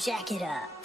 Jack it up.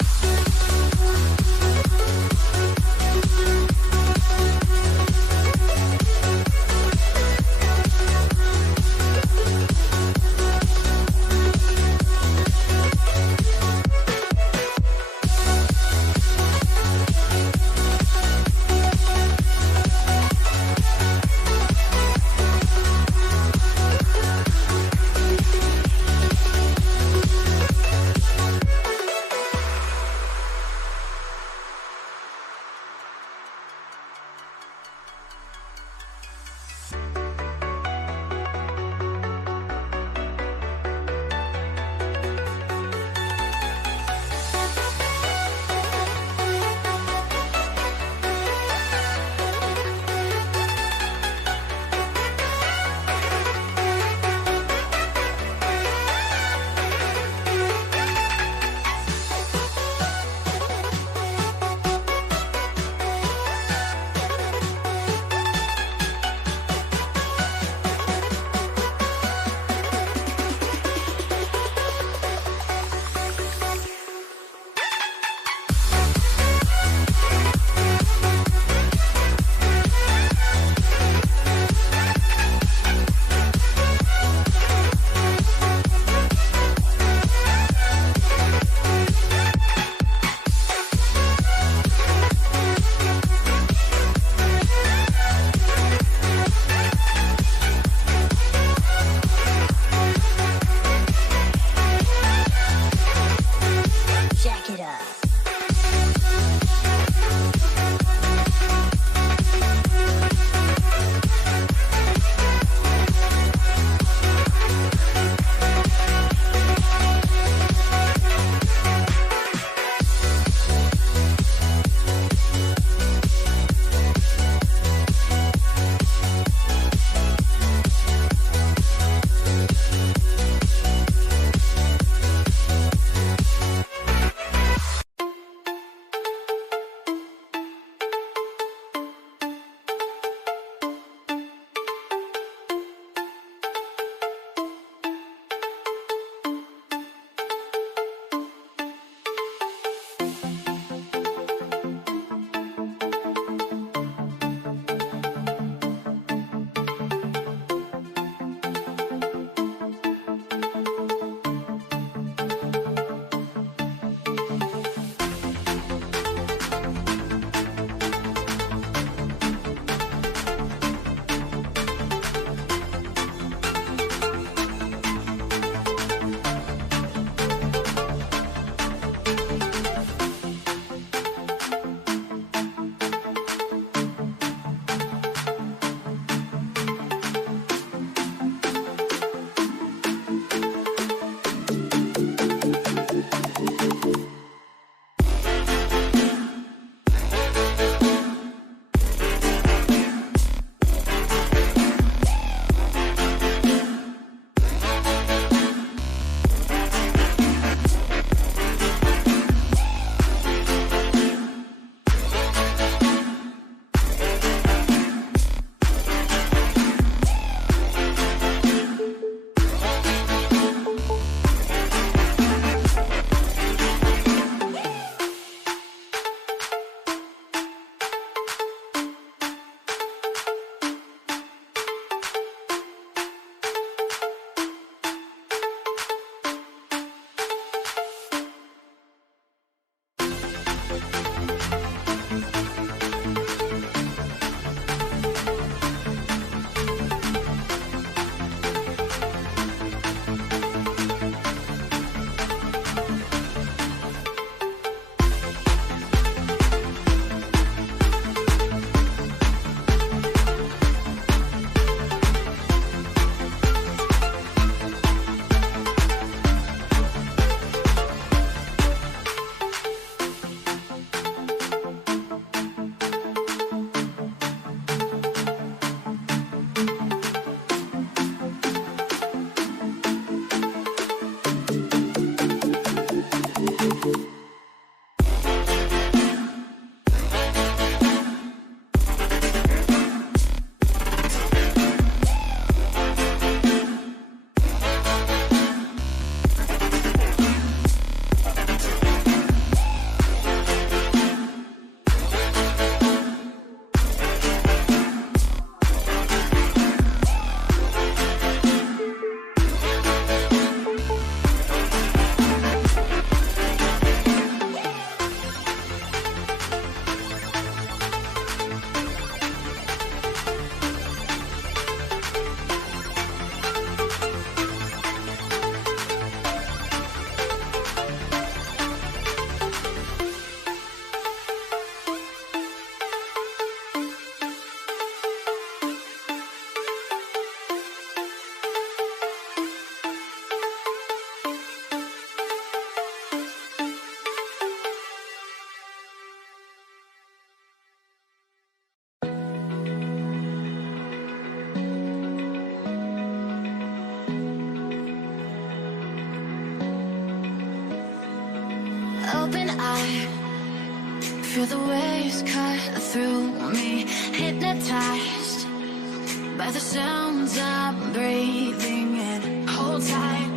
Feel the waves cut through me, hypnotized by the sounds I'm breathing in. Hold tight,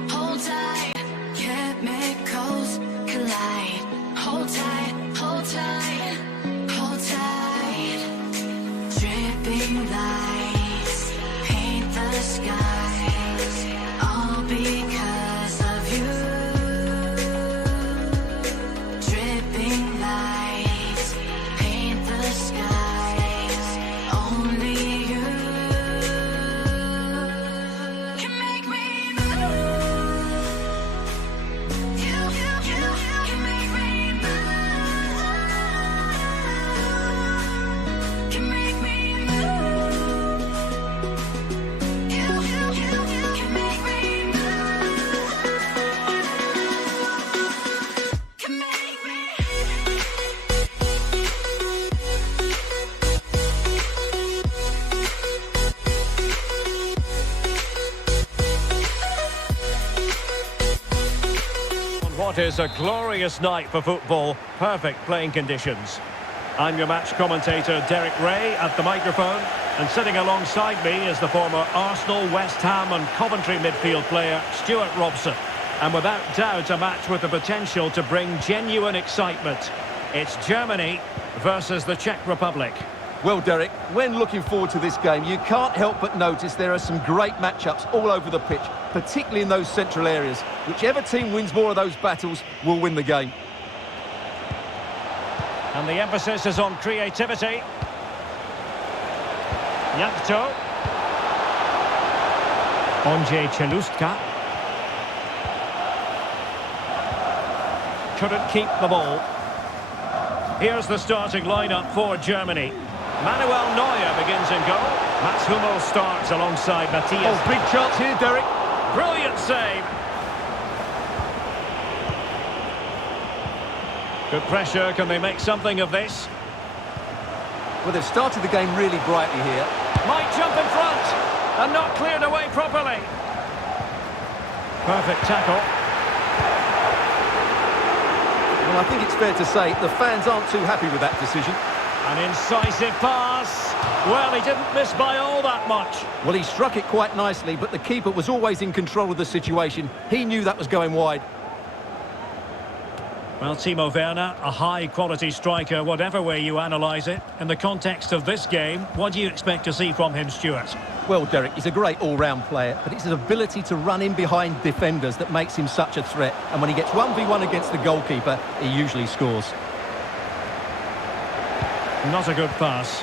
chemicals collide. Hold tight, hold tight, hold tight. Dripping lights paint the skies, all because of you. Dripping lights paint the skies, only you can make me move. You can make me move. Can make me move. You can make me move. Can make me. What is a glorious night for football, perfect playing conditions. I'm your match commentator Derek Ray at the microphone, and sitting alongside me is the former Arsenal, West Ham and Coventry midfield player Stuart Robson. And without doubt a match with the potential to bring genuine excitement. It's Germany versus the Czech Republic. Well, Derek, when looking forward to this game, you can't help but notice there are some great matchups all over the pitch, particularly in those central areas. Whichever team wins more of those battles will win the game. And the emphasis is on creativity. Jankto. Ondřej Čelustka. Couldn't keep the ball. Here's the starting lineup for Germany. Manuel Neuer begins in goal. Mats Hummels starts alongside Matthias. Oh, big chance here, Derek. Brilliant save. Good pressure. Can they make something of this? Well, they've started the game really brightly here. Might jump in front and not cleared away properly. Perfect tackle. Well, I think it's fair to say the fans aren't too happy with that decision. An incisive pass. Well, he didn't miss by all that much. Well, he struck it quite nicely, but the keeper was always in control of the situation. He knew that was going wide. Well, Timo Werner, a high-quality striker, whatever way you analyse it. In the context of this game, what do you expect to see from him, Stuart? Well, Derek, he's a great all-round player, but it's his ability to run in behind defenders that makes him such a threat. And when he gets 1v1 against the goalkeeper, he usually scores. Not a good pass.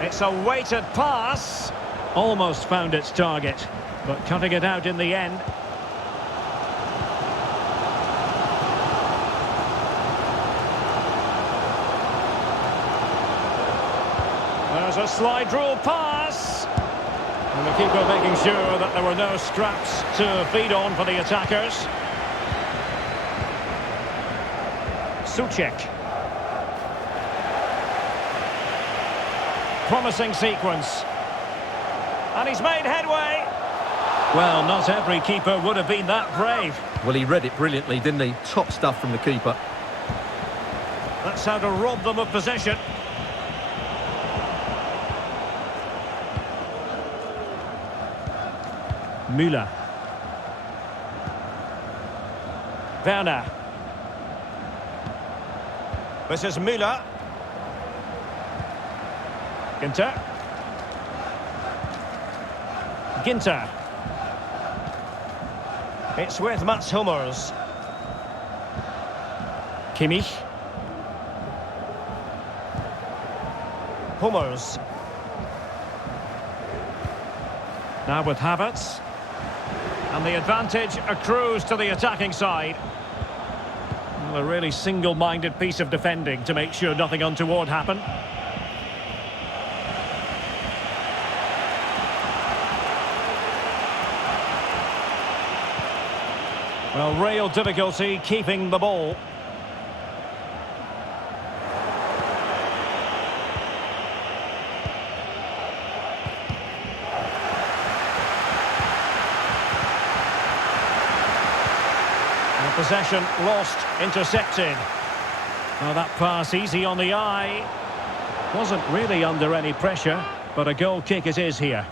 It's a weighted pass. Almost found its target, but cutting it out in the end. There's a slide rule pass. And the keeper making sure that there were no scraps to feed on for the attackers. Souček. Promising sequence. And he's made headway. Well, not every keeper would have been that brave. Well, he read it brilliantly, didn't he? Top stuff from the keeper. That's how to rob them of possession. Müller. Werner. This is Müller. Ginter. Ginter. It's with Mats Hummels. Kimmich. Hummels. Now with Havertz. And the advantage accrues to the attacking side. Well, a really single-minded piece of defending to make sure nothing untoward happened. Well, real difficulty keeping the ball. possession lost, intercepted. Well, that pass easy on the eye. Wasn't really under any pressure, but a goal kick it is here.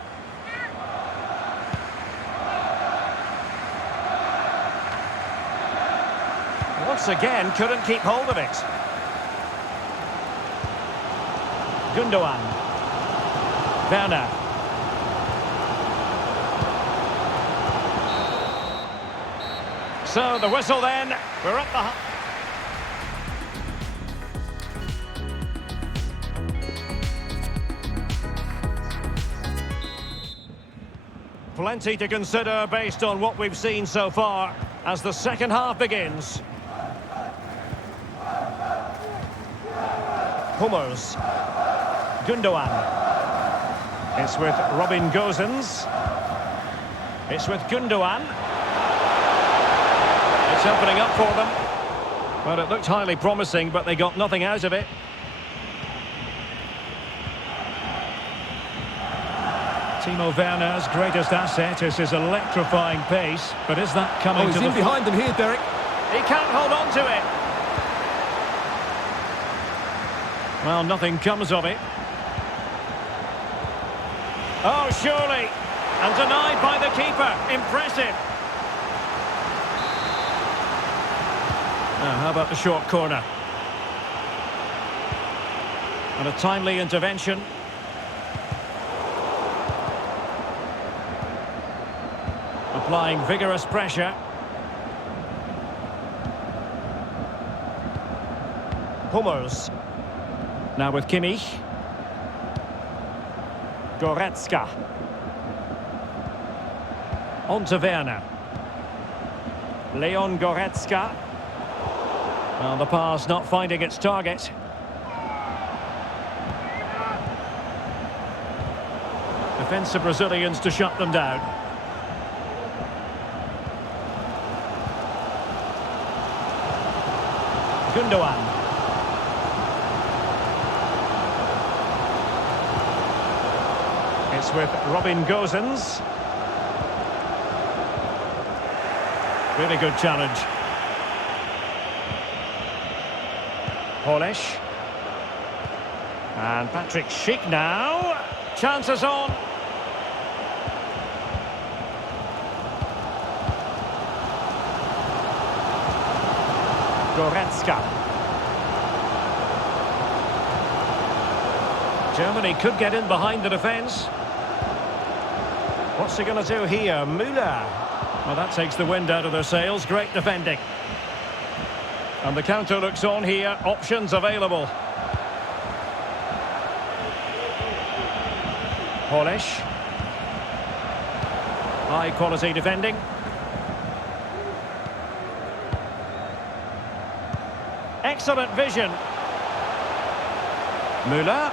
Once again, couldn't keep hold of it. Gundogan. Werner. So the whistle then. We're up the... Plenty to consider based on what we've seen so far as the second half begins. Hummels. Gundogan. It's with Robin Gosens. It's with Gundogan. It's opening up for them. Well, it looked highly promising, but they got nothing out of it. Timo Werner's greatest asset is his electrifying pace, but is that coming to the... he's in behind them here, Derek. He can't hold on to it. Well, nothing comes of it. Oh, surely. And denied by the keeper. Impressive. Now, how about the short corner? And a timely intervention. Applying vigorous pressure. Hummels. Now with Kimmich. Goretzka. On to Werner. Leon Goretzka. Well, the pass not finding its target. Defensive Brazilians to shut them down. Gundogan. It's with Robin Gosens. Really good challenge. Polish. And Patrick Schick now. Chances on. Goretzka. Germany could get in behind the defence. What's he going to do here? Müller. Well, that takes the wind out of their sails. Great defending. And the counter looks on here. Options available. Polish. High quality defending. Excellent vision. Müller.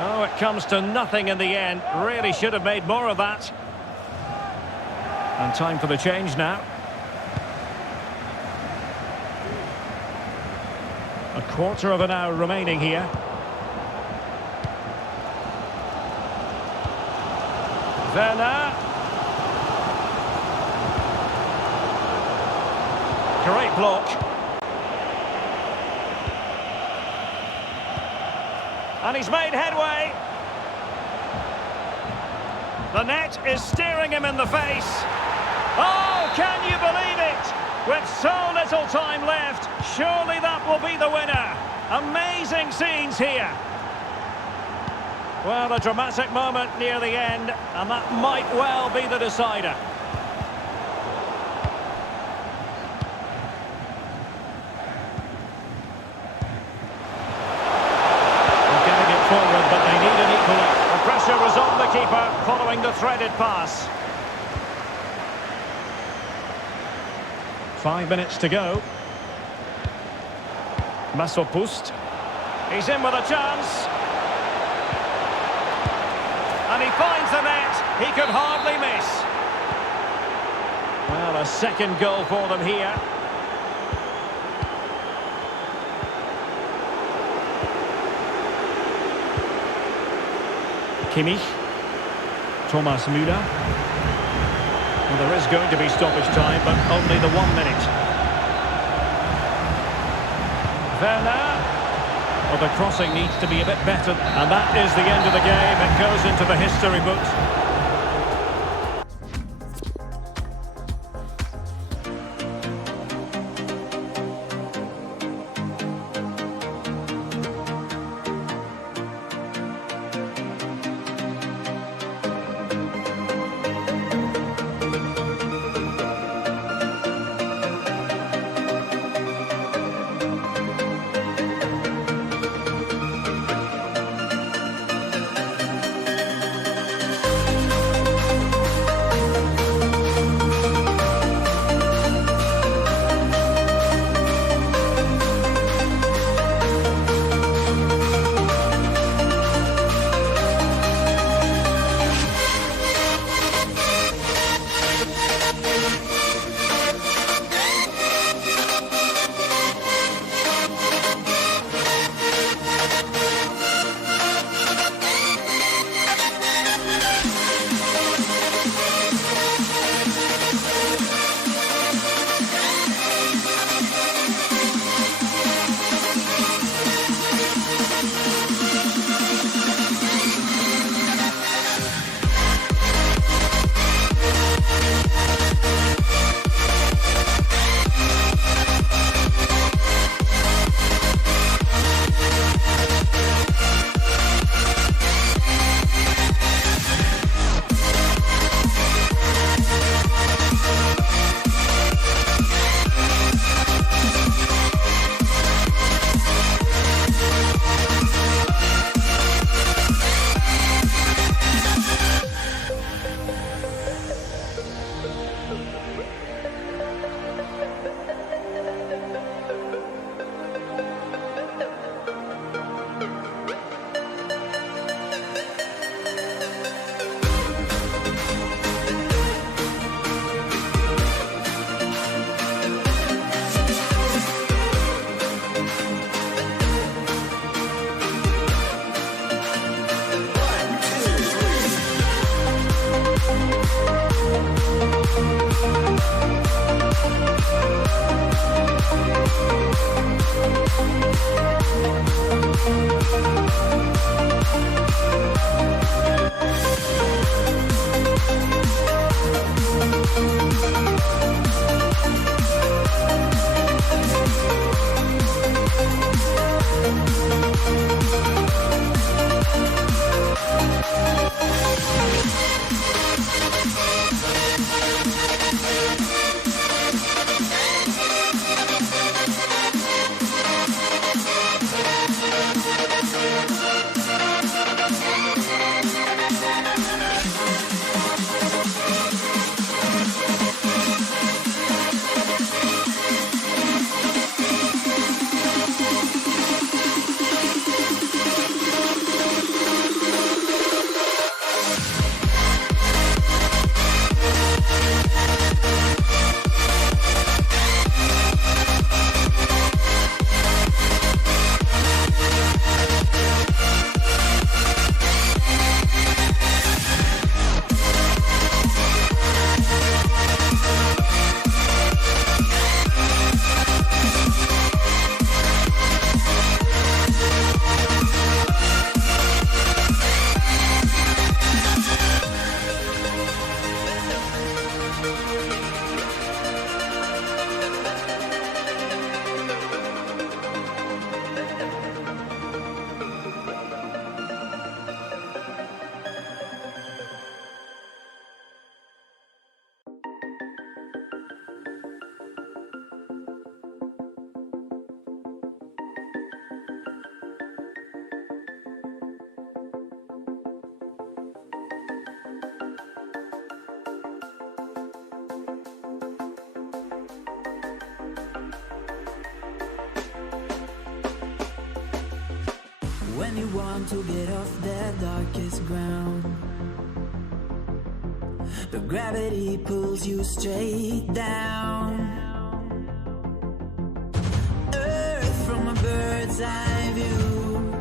Oh, it comes to nothing in the end. Really should have made more of that. And time for the change now. A quarter of an hour remaining here. Werner. Great block. And he's made headway. The net is staring him in the face. Oh, can you believe it? With so little time left, surely that will be the winner. Amazing scenes here. Well, a dramatic moment near the end, and that might well be the decider. Forward, but they need an equaler. The pressure was on the keeper following the threaded pass. 5 minutes to go. Masopust. He's in with a chance. And he finds the net. He could hardly miss. Well, a second goal for them here. Kimmich. Thomas Müller. Well, there is going to be stoppage time, but only the 1 minute. Werner. Well, the crossing needs to be a bit better. And that is the end of the game. It goes into the history books. When you want to get off the darkest ground, the gravity pulls you straight down. Earth from a bird's eye view.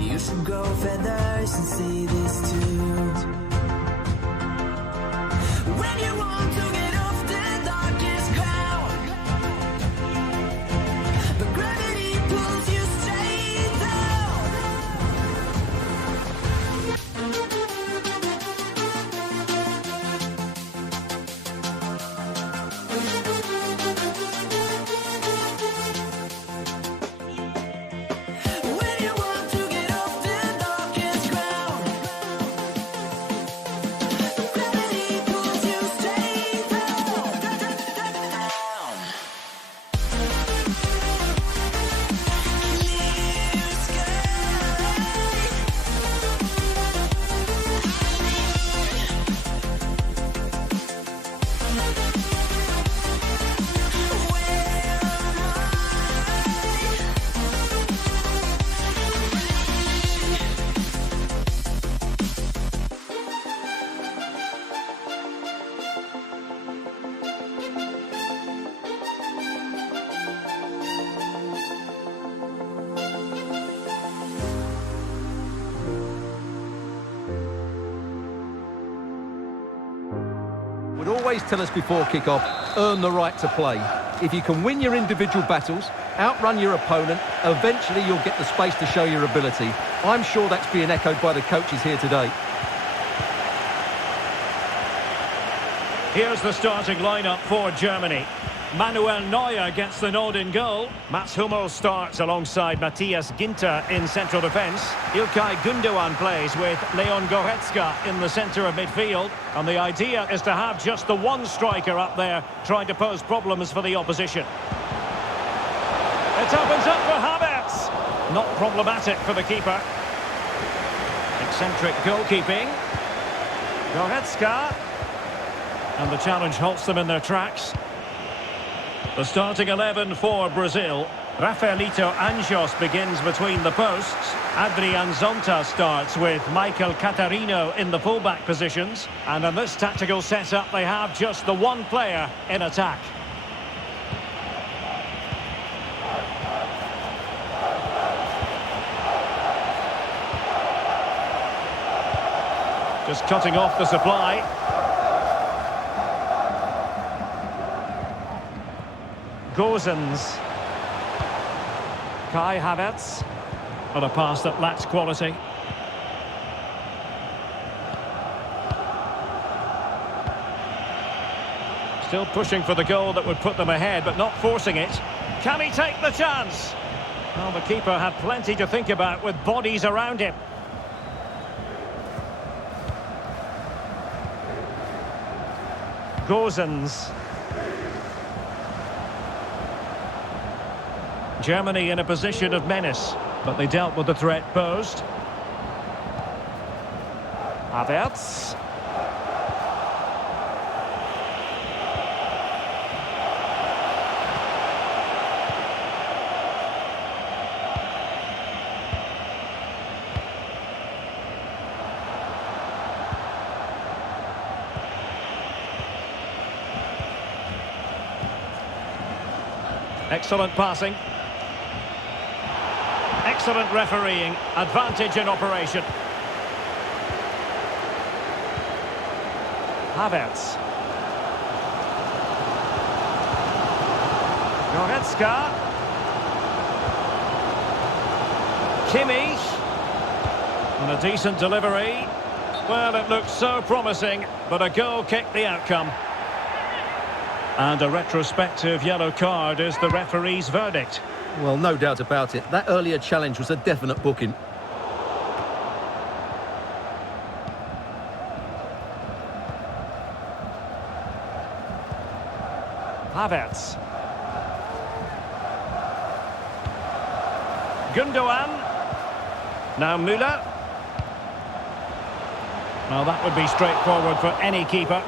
You should grow feathers and see this too. When you want to get off the darkest ground, always tell us before kick-off, earn the right to play. If you can win your individual battles, outrun your opponent, eventually you'll get the space to show your ability. I'm sure that's being echoed by the coaches here today. Here's the starting lineup for Germany. Manuel Neuer gets the nod in goal. Mats Hummels starts alongside Matthias Ginter in central defence. İlkay Gündoğan plays with Leon Goretzka in the centre of midfield. And the idea is to have just the one striker up there trying to pose problems for the opposition. It opens up for Havertz. Not problematic for the keeper. Eccentric goalkeeping. Goretzka. And the challenge halts them in their tracks. The starting 11 for Brazil. Rafaelito Anjos begins between the posts. Adrian Zonta starts with Michael Catarino in the fullback positions. And in this tactical setup, they have just the one player in attack. Just cutting off the supply. Gozens. Kai Havertz. On a pass that lacks quality. Still pushing for the goal that would put them ahead, but not forcing it. Can he take the chance? Well, the keeper had plenty to think about with bodies around him. Gozens. Germany in a position of menace, but they dealt with the threat posed. Havertz. Excellent passing. Excellent refereeing. Advantage in operation. Havertz. Goretzka. Kimmich. And a decent delivery. Well, it looked so promising, but a goal kicked the outcome. And a retrospective yellow card is the referee's verdict. Well, no doubt about it. That earlier challenge was a definite booking. Havertz. Gündoğan. Now Müller. Well, that would be straightforward for any keeper.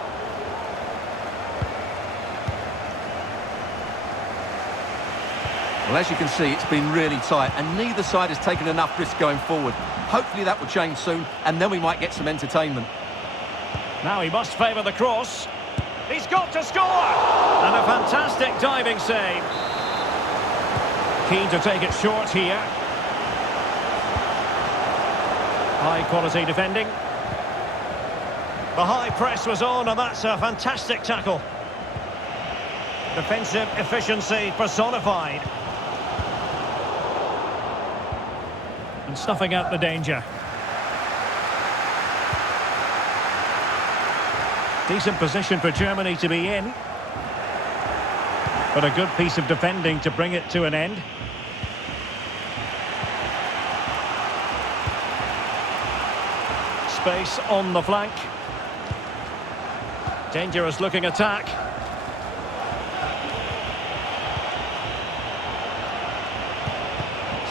Well, as you can see, it's been really tight, and neither side has taken enough risk going forward. Hopefully that will change soon, and then we might get some entertainment. Now he must favour the cross. He's got to score! And a fantastic diving save. Keen to take it short here. High quality defending. The high press was on, and that's a fantastic tackle. Defensive efficiency personified. And snuffing out the danger. Decent position for Germany to be in. But a good piece of defending to bring it to an end. Space on the flank. Dangerous looking attack.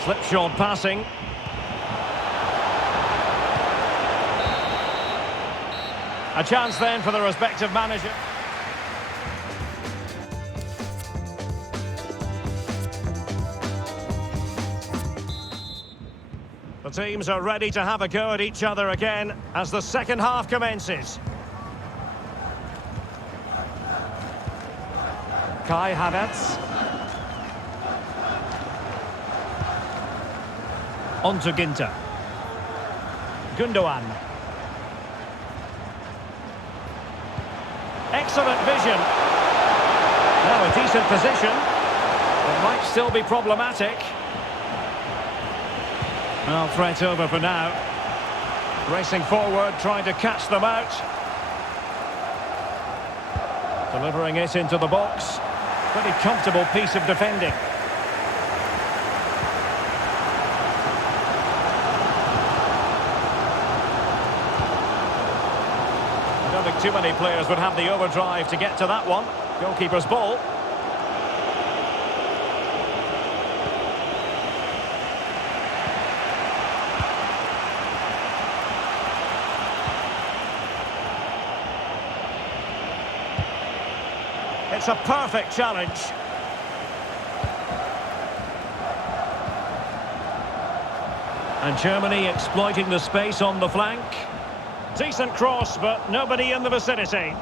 Slipshod passing. A chance then for the respective manager. The teams are ready to have a go at each other again as the second half commences. Kai Havertz. On to Ginter. Gündoğan. Excellent vision. Now a decent position. It might still be problematic. Well, threat over for now. Racing forward, trying to catch them out. Delivering it into the box. Pretty comfortable piece of defending. I don't think too many players would have the overdrive to get to that one. Goalkeeper's ball. It's a perfect challenge. And Germany exploiting the space on the flank. Decent cross, but nobody in the vicinity.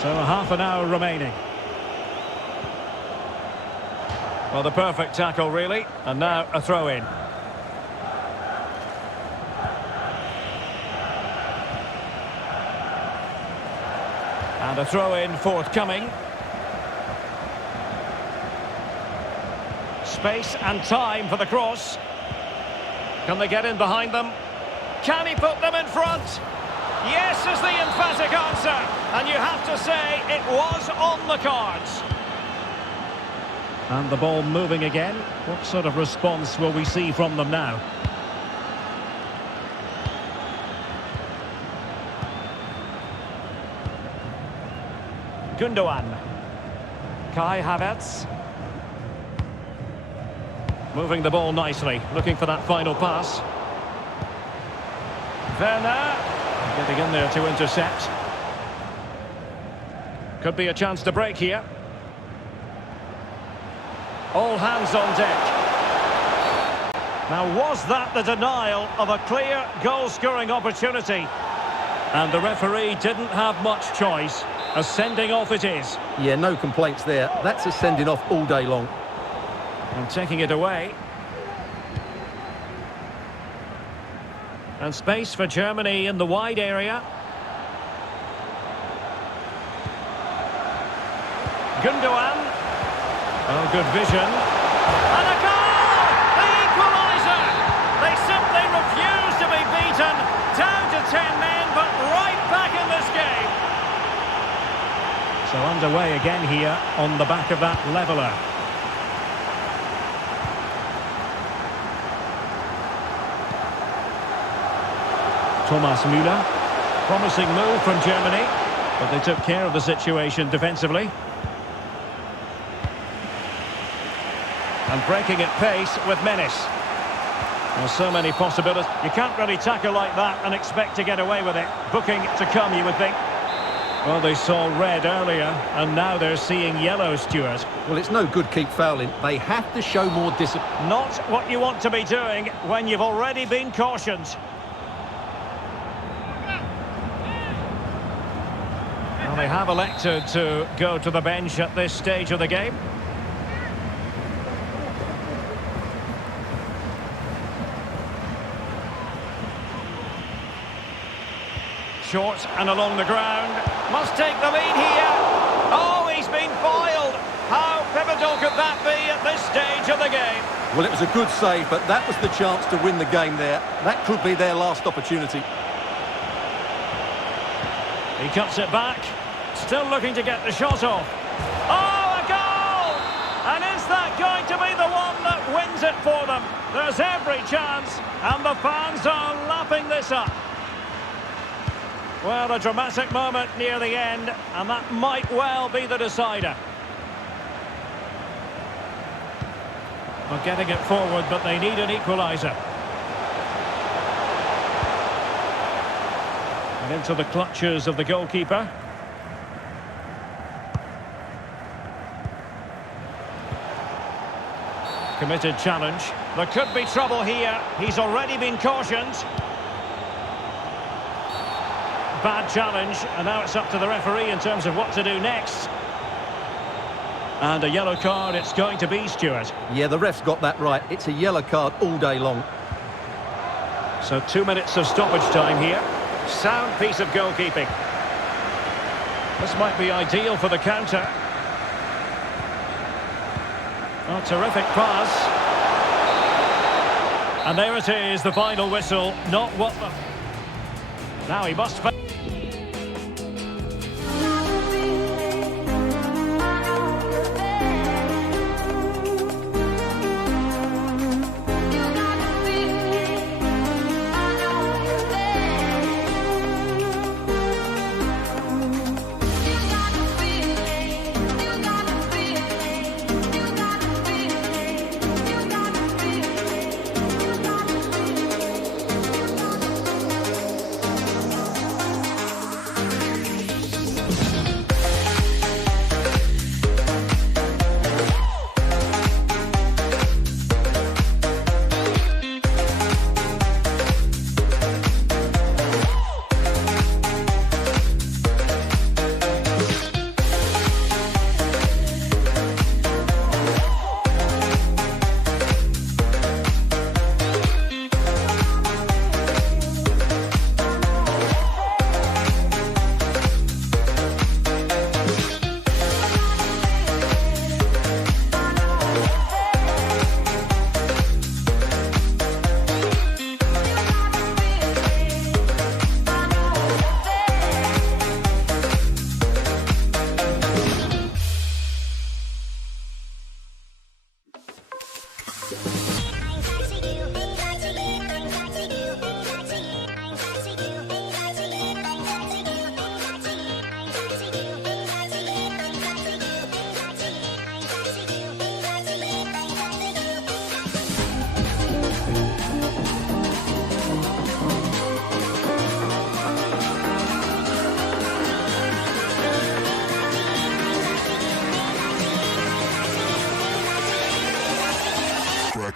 So half an hour remaining. Well, the perfect tackle, really. And now a throw-in. And a throw-in forthcoming. Space and time for the cross. Can they get in behind them? Can he put them in front? Yes is the emphatic answer. And you have to say it was on the cards. And the ball moving again. What sort of response will we see from them now? Gundogan. Kai Havertz. Moving the ball nicely, looking for that final pass. Werner. Getting in there to intercept. Could be a chance to break here. All hands on deck. Now, was that the denial of a clear goal-scoring opportunity? And the referee didn't have much choice. A sending off it is. Yeah, no complaints there. That's a sending off all day long. And taking it away. And space for Germany in the wide area. Gundogan. Oh, good vision. And a goal! The equaliser! They simply refuse to be beaten. Down to 10 men, but right back in this game. So underway again here on the back of that leveller. Thomas Müller. Promising move from Germany, but they took care of the situation defensively. And breaking at pace with menace. Well, so many possibilities. You can't really tackle like that and expect to get away with it. Booking to come, you would think. Well, they saw red earlier, and now they're seeing yellow, Stuart. Well, it's no good keep fouling. They have to show more discipline. Not what you want to be doing when you've already been cautioned. Well, they have elected to go to the bench at this stage of the game. Short and along the ground. Must take the lead here. Oh, he's been foiled. How pivotal could that be at this stage of the game? Well, it was a good save, but that was the chance to win the game there. That could be their last opportunity. He cuts it back. Still looking to get the shot off. Oh, a goal! And is that going to be the one that wins it for them? There's every chance, and the fans are lapping this up. Well, a dramatic moment near the end, and that might well be the decider. Well, getting it forward, but they need an equaliser. And into the clutches of the goalkeeper. Committed challenge. There could be trouble here. He's already been cautioned. Bad challenge, and now it's up to the referee in terms of what to do next. And a yellow card it's going to be, Stuart. Yeah, the ref's got that right. It's a yellow card all day long. So 2 minutes of stoppage time here. Sound piece of goalkeeping. This might be ideal for the counter. A terrific pass. And there it is, the final whistle. Not what the... Now he must...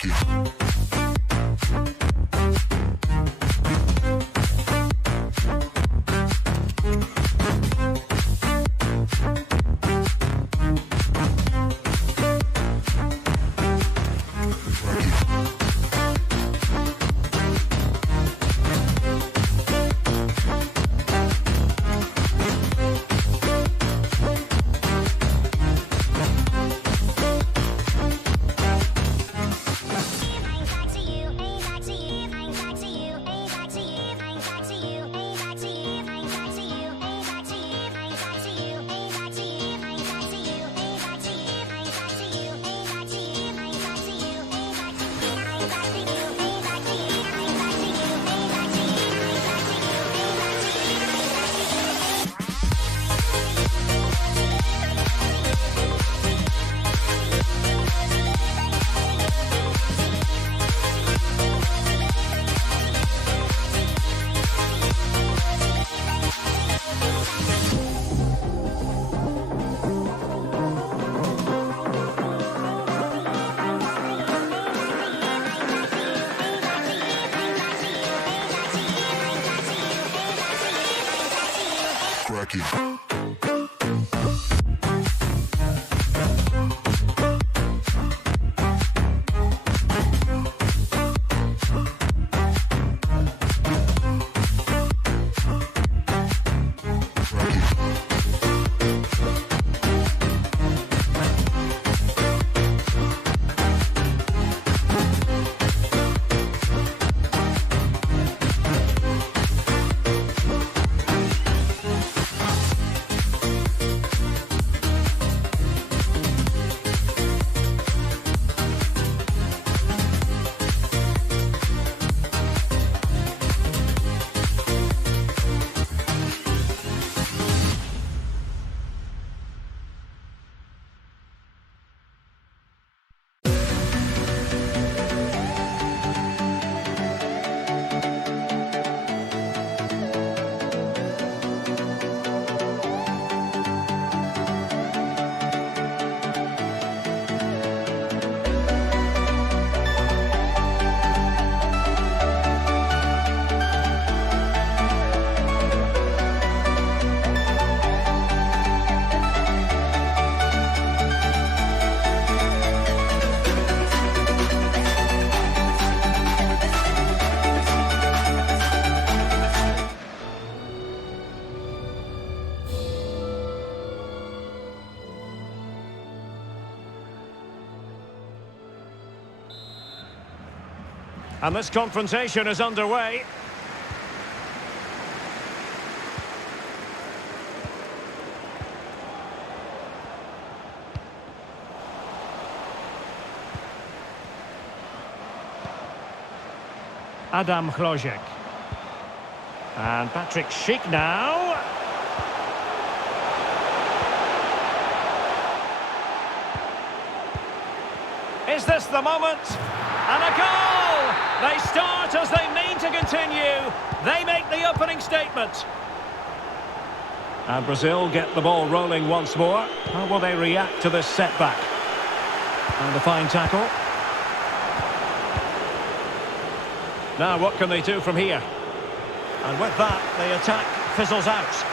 Cracky. Cracky. And this confrontation is underway. Adam Hložek. And Patrick Schick now. Is this the moment? And a goal! They start as they mean to continue. They make the opening statement. And Brazil get the ball rolling once more. How will they react to this setback? And a fine tackle. Now what can they do from here? And with that, the attack fizzles out.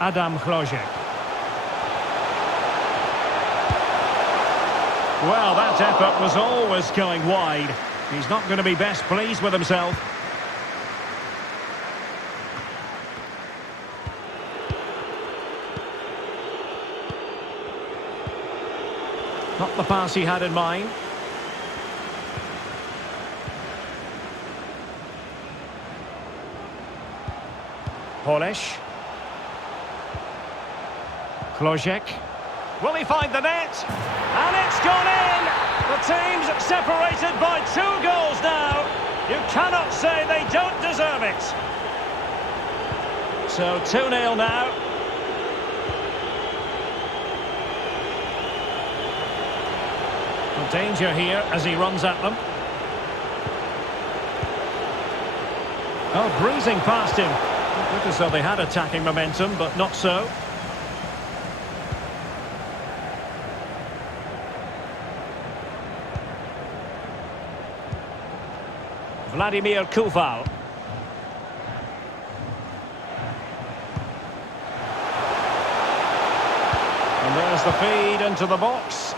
Adam Hložek. Well, that effort was always going wide. He's not going to be best pleased with himself. Not the pass he had in mind. Polish. Hložek. Will he find the net? And it's gone in! The team's separated by 2 goals now. You cannot say they don't deserve it. So 2-0 now. Danger here as he runs at them. Oh, breezing past him. It looked as though they had attacking momentum, but not so. Vladimir Koval. And there's the feed into the box.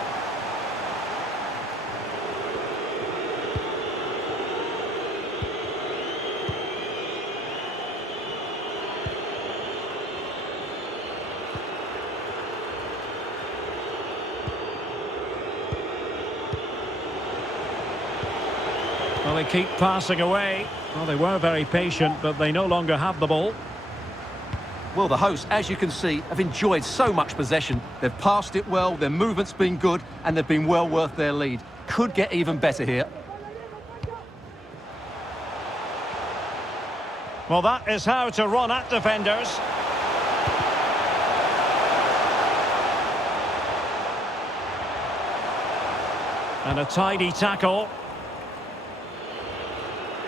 Well, they keep passing away. Well, they were very patient, but they no longer have the ball. Well, the hosts, as you can see, have enjoyed so much possession. They've passed it well, their movement's been good, and they've been well worth their lead. Could get even better here. Well, that is how to run at defenders. And a tidy tackle.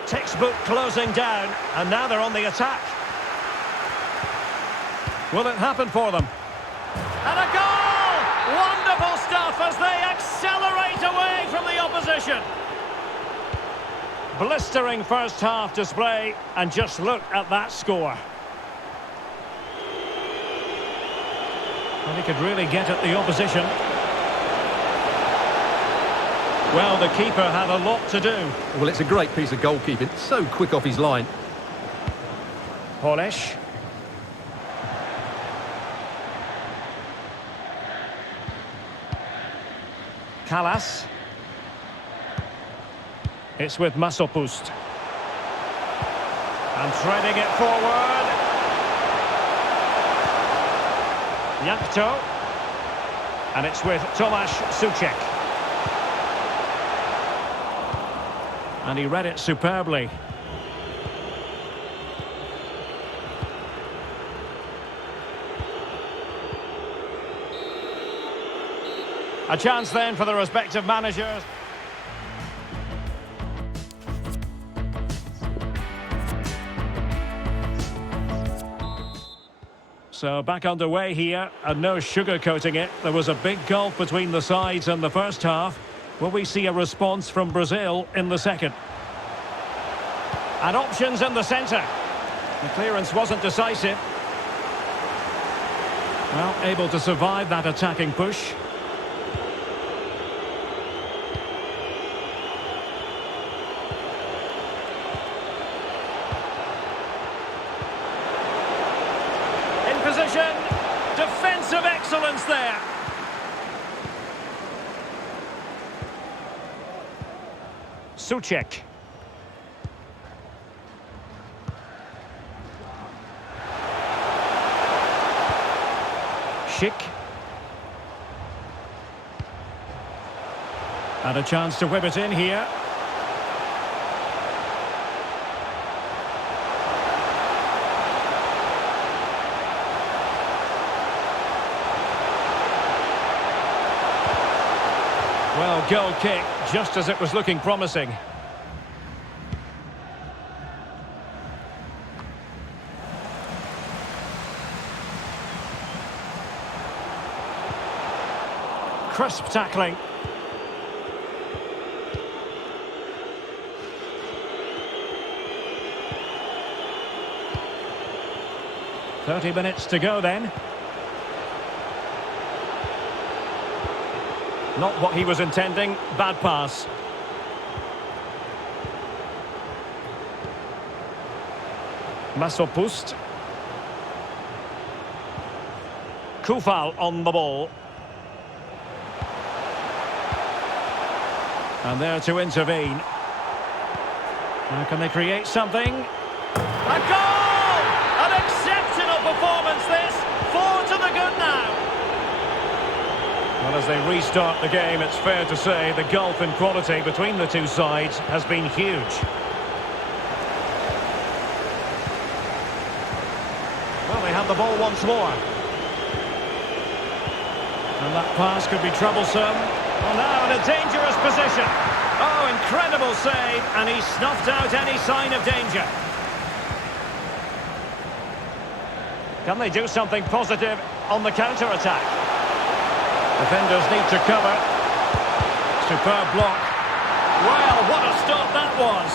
Textbook closing down, and now they're on the attack. Will it happen for them? And a goal! Wonderful stuff as they accelerate away from the opposition. Blistering first half display, and just look at that score. Well, he could really get at the opposition. Well, the keeper had a lot to do. Well, it's a great piece of goalkeeping. So quick off his line. Polish. Kalas. It's with Masopust. And threading it forward. Yakto. And it's with Tomasz Suchek. And he read it superbly. A chance then for the respective managers. So back underway here, and no sugarcoating it. There was a big gulf between the sides in the first half. Will we see a response from Brazil in the second? And options in the centre. The clearance wasn't decisive. Well, able to survive that attacking push. In position. Defensive excellence there. Souček. Schick. And a chance to whip it in here. Well, goal kick, just as it was looking promising. Crisp tackling. "30 minutes to go then. Not what he was intending. Bad pass. Masopust. Kufal on the ball. And there to intervene. Now can they create something? A goal! An exceptional performance this. 4 to the good now. Well, as they restart the game, it's fair to say the gulf in quality between the two sides has been huge. Well, they have the ball once more. And that pass could be troublesome. Well, now in a dangerous position. Oh, incredible save, and he snuffed out any sign of danger. Can they do something positive on the counter-attack? Defenders need to cover. Superb block. Well, what a stop that was.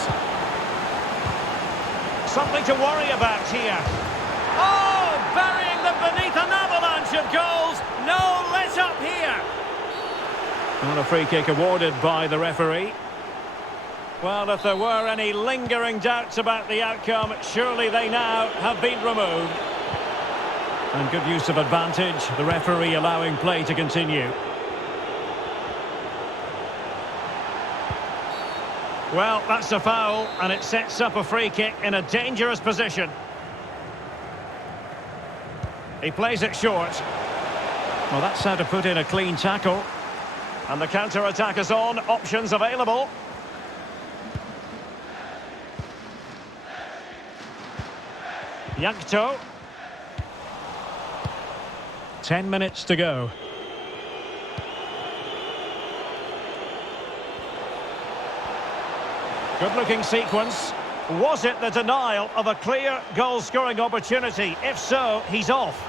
Something to worry about here. Oh, burying them beneath an avalanche of goals. No let up here. And a free kick awarded by the referee. Well, if there were any lingering doubts about the outcome, surely they now have been removed. And good use of advantage, the referee allowing play to continue. Well, that's a foul, and it sets up a free kick in a dangerous position. He plays it short. Well, that's how to put in a clean tackle. And the counter-attack is on, options available. Yankto. 10 minutes to go. Good-looking sequence. Was it the denial of a clear goal-scoring opportunity? If so, he's off.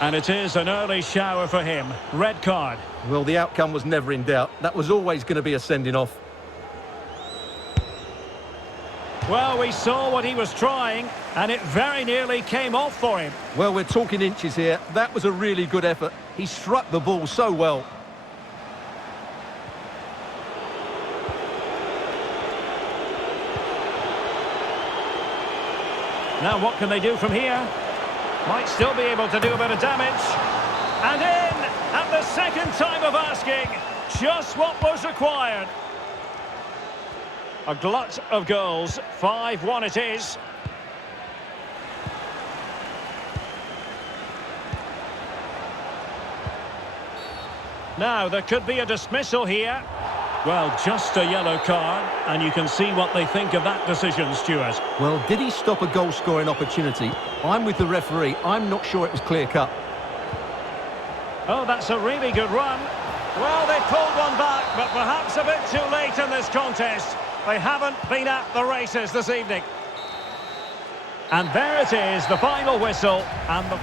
And it is an early shower for him. Red card. Well, the outcome was never in doubt. That was always going to be a sending off. Well, we saw what he was trying, and it very nearly came off for him. Well, we're talking inches here. That was a really good effort. He struck the ball so well. Now what can they do from here? Might still be able to do a bit of damage. And in at the second time of asking, just what was required. A glut of goals, 5-1 it is. Now, there could be a dismissal here. Well, just a yellow card, and you can see what they think of that decision, Stuart. Well, did he stop a goal-scoring opportunity? I'm with the referee. I'm not sure it was clear-cut. Oh, that's a really good run. Well, they pulled one back, but perhaps a bit too late in this contest. They haven't been at the races this evening. And there it is, the final whistle, and the...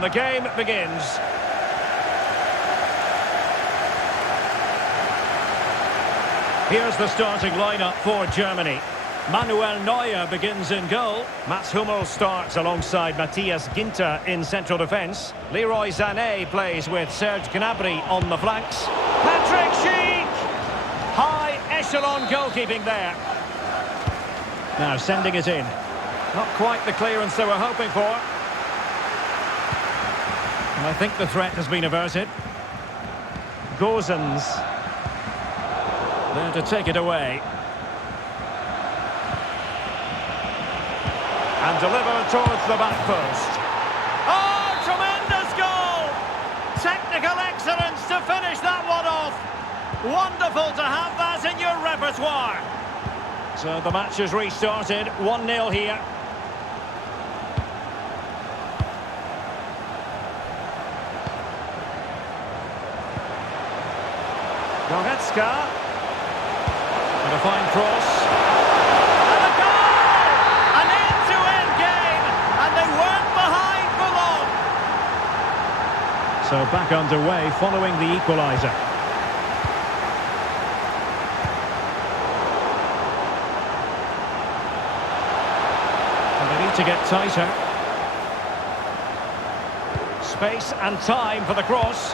And the game begins. Here's the starting lineup for Germany. Manuel Neuer begins in goal. Mats Hummels starts alongside Matthias Ginter in central defence. Leroy Sané plays with Serge Gnabry on the flanks. Patrick Schick! High echelon goalkeeping there. Now sending it in. Not quite the clearance they were hoping for. And I think the threat has been averted. Gozens there to take it away. And delivered towards the back post. Oh, tremendous goal! Technical excellence to finish that one off. Wonderful to have that in your repertoire. So the match has restarted, 1-0 here. Goretzka. And a fine cross. And a goal! An end-to-end game, and they weren't behind for long. So back underway following the equaliser. And they need to get tighter. Space and time for the cross.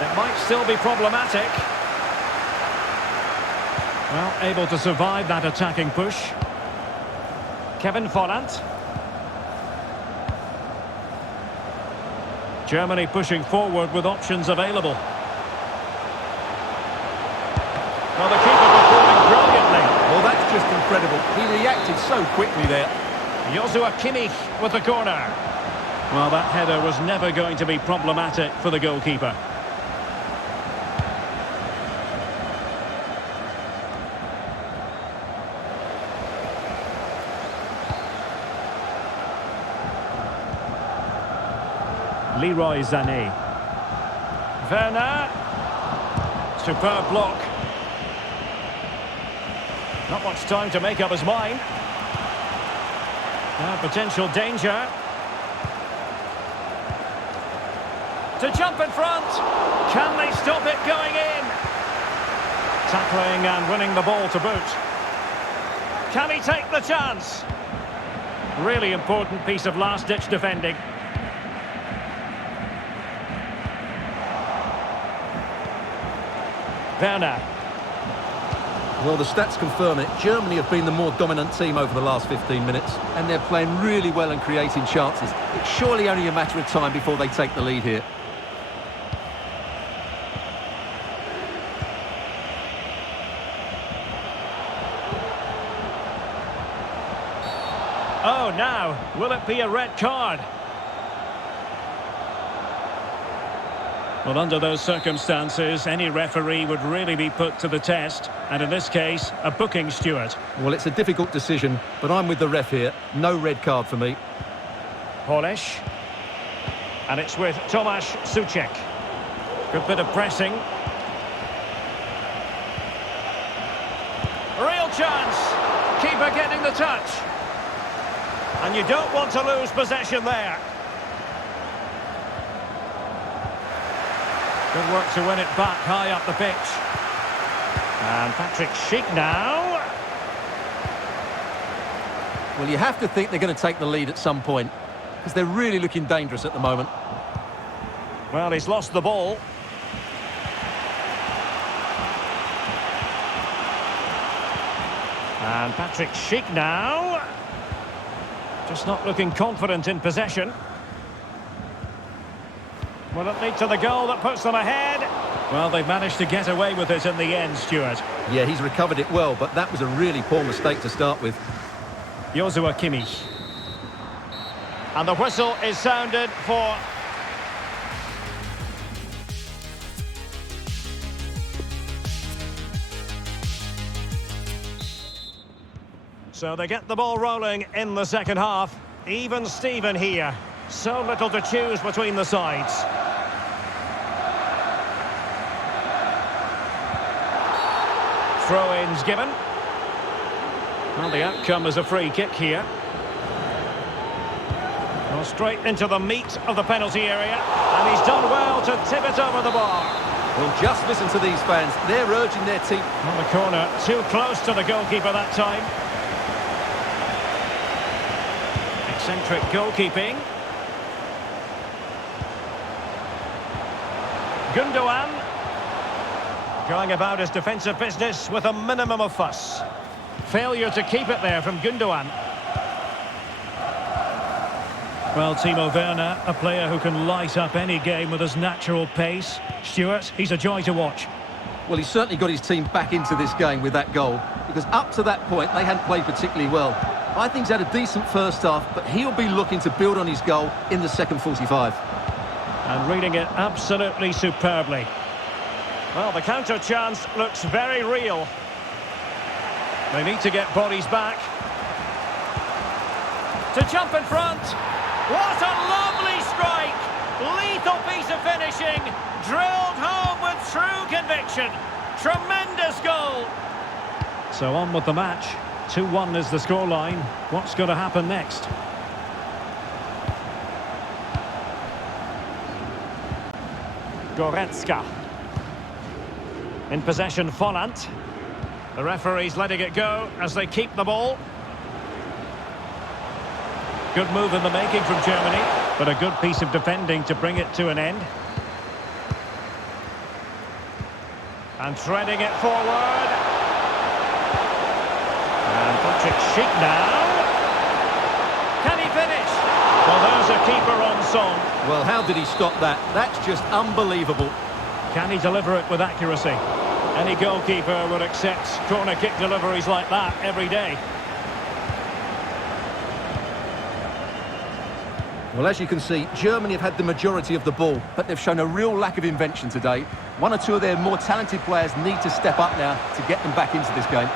It might still be problematic. Well, able to survive that attacking push. Kevin Volland. Germany pushing forward with options available. Well, the keeper performing brilliantly. Well, that's just incredible. He reacted so quickly there. Joshua Kimmich with the corner. Well, that header was never going to be problematic for the goalkeeper. Leroy Sané. Werner. Superb block. Not much time to make up his mind. Potential danger. To jump in front. Can they stop it going in? Tackling and winning the ball to boot. Can he take the chance? Really important piece of last-ditch defending. Werner. Well, the stats confirm it. Germany have been the more dominant team over the last 15 minutes, and they're playing really well and creating chances. It's surely only a matter of time before they take the lead here. Oh, now, will it be a red card? Well, under those circumstances, any referee would really be put to the test. And in this case, a booking steward. Well, it's a difficult decision, but I'm with the ref here. No red card for me. Polish. And it's with Tomasz Suchek. Good bit of pressing. Real chance. Keeper getting the touch. And you don't want to lose possession there. Good work to win it back high up the pitch. And Patrick Schick now. Well, you have to think they're going to take the lead at some point, because they're really looking dangerous at the moment. Well, he's lost the ball. And Patrick Schick now. Just not looking confident in possession. Will it lead to the goal that puts them ahead? Well, they've managed to get away with it in the end, Stuart. Yeah, he's recovered it well, but that was a really poor mistake to start with. Joshua Kimmich. And the whistle is sounded for... So they get the ball rolling in the second half. Even Steven here. So little to choose between the sides. Throw-ins given. Well, the outcome is a free kick here. Well, straight into the meat of the penalty area, and he's done well to tip it over the bar. Well, just listen to these fans. They're urging their team. On the corner, too close to the goalkeeper that time. Eccentric goalkeeping. Gundogan. Going about his defensive business with a minimum of fuss. Failure to keep it there from Gundogan. Well, Timo Werner, a player who can light up any game with his natural pace. Stuart, he's a joy to watch. Well, he's certainly got his team back into this game with that goal, because up to that point, they hadn't played particularly well. I think he's had a decent first half, but he'll be looking to build on his goal in the second 45. And reading it absolutely superbly. Well, the counter chance looks very real. They need to get bodies back. To jump in front. What a lovely strike! Lethal piece of finishing. Drilled home with true conviction. Tremendous goal. So on with the match. 2-1 is the scoreline. What's going to happen next? Goretzka. In possession, Folland. The referee's letting it go as they keep the ball. Good move in the making from Germany, but a good piece of defending to bring it to an end. And threading it forward. And Patrick Schick now. Can he finish? Well, there's a keeper on song. Well, how did he stop that? That's just unbelievable. Can he deliver it with accuracy? Any goalkeeper would accept corner kick deliveries like that every day. Well, as you can see, Germany have had the majority of the ball, but they've shown a real lack of invention today. One or two of their more talented players need to step up now to get them back into this game.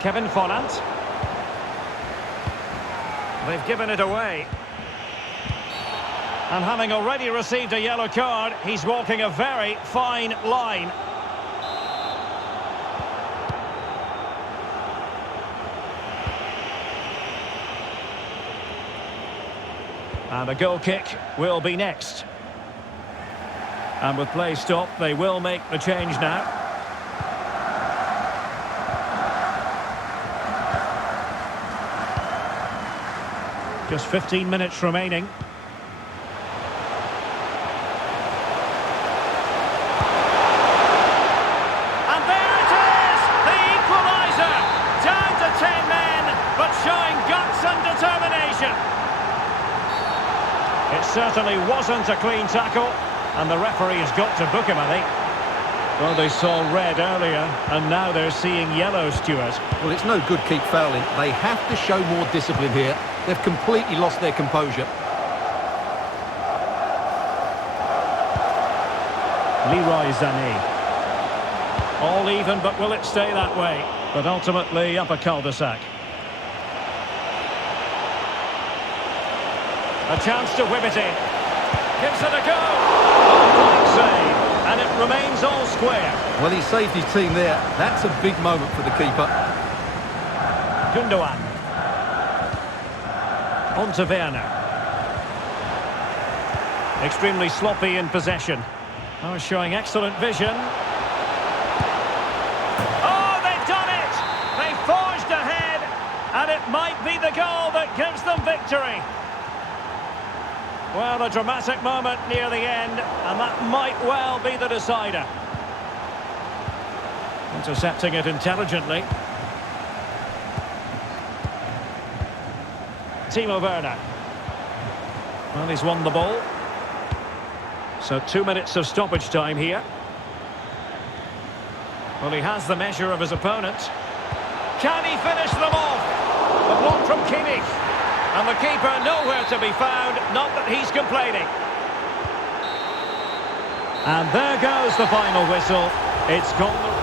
Kevin Folland. They've given it away. And having already received a yellow card, he's walking a very fine line. And a goal kick will be next. And with play stopped, they will make the change now. Just 15 minutes remaining. And there it is! The equaliser! Down to 10 men, but showing guts and determination. It certainly wasn't a clean tackle, and the referee has got to book him, I think. Well, they saw red earlier, and now they're seeing yellow, Stuart. Well, it's no good keep fouling. They have to show more discipline here. They've completely lost their composure. Leroy Sané. All even, but will it stay that way? But ultimately up a cul-de-sac. A chance to whip it in. Gives it a go. Oh, fine save. And it remains all square. Well, he saved his team there. That's a big moment for the keeper. Gundogan. On to Werner. Extremely sloppy in possession. Oh, showing excellent vision. Oh, they've done it! They forged ahead, and it might be the goal that gives them victory. Well, a dramatic moment near the end, and that might well be the decider. Intercepting it intelligently. Timo Werner. Well, he's won the ball. So 2 minutes of stoppage time here. Well, he has the measure of his opponent. Can he finish them off? The block from Kimmich. And the keeper nowhere to be found, not that he's complaining. And there goes the final whistle. It's gone.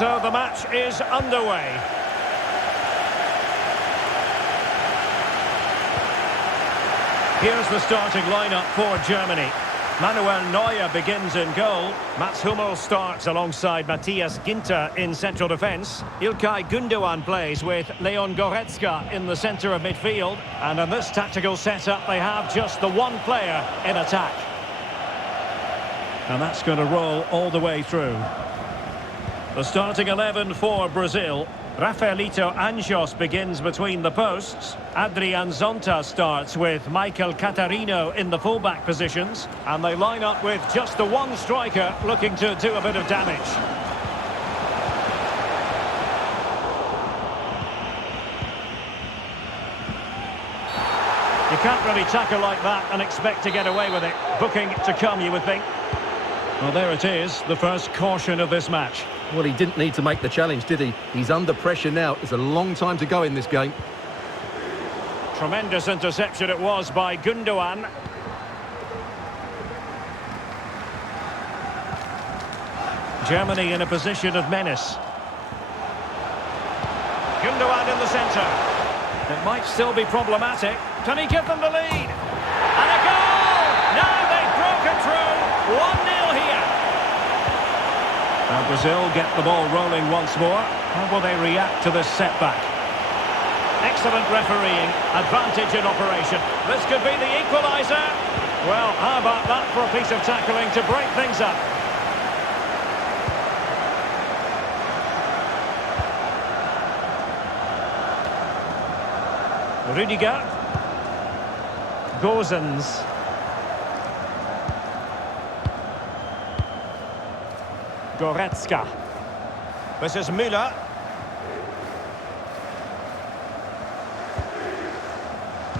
So the match is underway. Here's the starting lineup for Germany. Manuel Neuer begins in goal. Mats Hummels starts alongside Matthias Ginter in central defence. Ilkay Gundogan plays with Leon Goretzka in the centre of midfield. And in this tactical setup, they have just the one player in attack. And that's going to roll all the way through. The starting 11 for Brazil. Rafaelito Anjos begins between the posts. Adrian Zonta starts with Michael Catarino in the fullback positions. And they line up with just the one striker looking to do a bit of damage. You can't really tackle like that and expect to get away with it. Booking to come, you would think. Well, there it is, the first caution of this match. Well, he didn't need to make the challenge, did he? He's under pressure now. It's a long time to go in this game. Tremendous interception it was by Gundogan. Germany in a position of menace. Gundogan in the centre. It might still be problematic. Can he give them the lead? And a goal! Now they've broken through. 1-0 here. Now Brazil get the ball rolling once more. How will they react to this setback? Excellent refereeing, advantage in operation. This could be the equaliser. Well, how about that for a piece of tackling to break things up? Rüdiger. Gosens. Goretzka. This is Müller.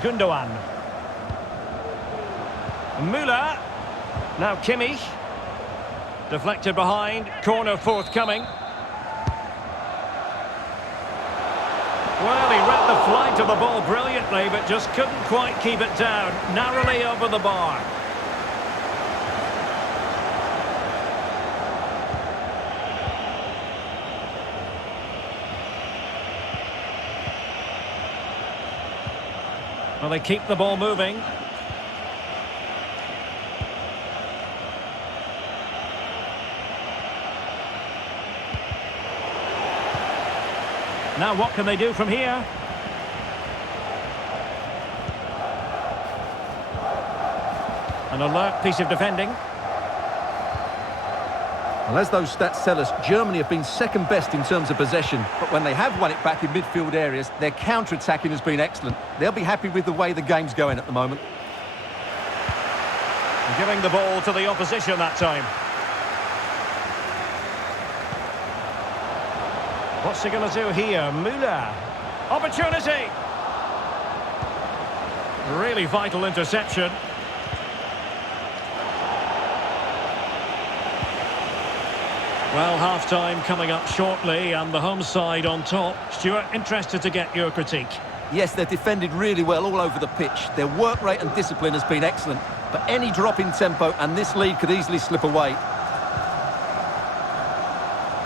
Gundogan. Müller. Now Kimmich. Deflected behind. Corner forthcoming. Well, he read the flight of the ball brilliantly, but just couldn't quite keep it down. Narrowly over the bar. Well, they keep the ball moving. Now what can they do from here? An alert piece of defending. Well, as those stats tell us, Germany have been second best in terms of possession. But when they have won it back in midfield areas, their counter-attacking has been excellent. They'll be happy with the way the game's going at the moment. Giving the ball to the opposition that time. What's he going to do here? Müller. Opportunity. Really vital interception. Well, half-time coming up shortly and the home side on top. Stuart, interested to get your critique. Yes, they've defended really well all over the pitch. Their work rate and discipline has been excellent. But any drop in tempo and this lead could easily slip away.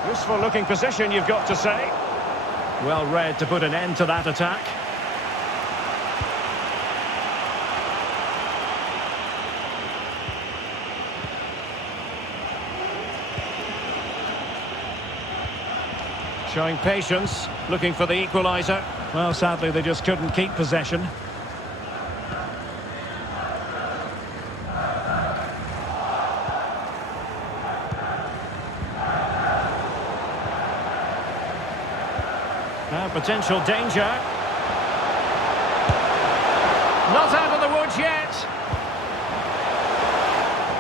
Useful looking position, you've got to say. Well read to put an end to that attack. Showing patience, looking for the equaliser. Well, sadly, they just couldn't keep possession. Now, potential danger. Not out of the woods yet.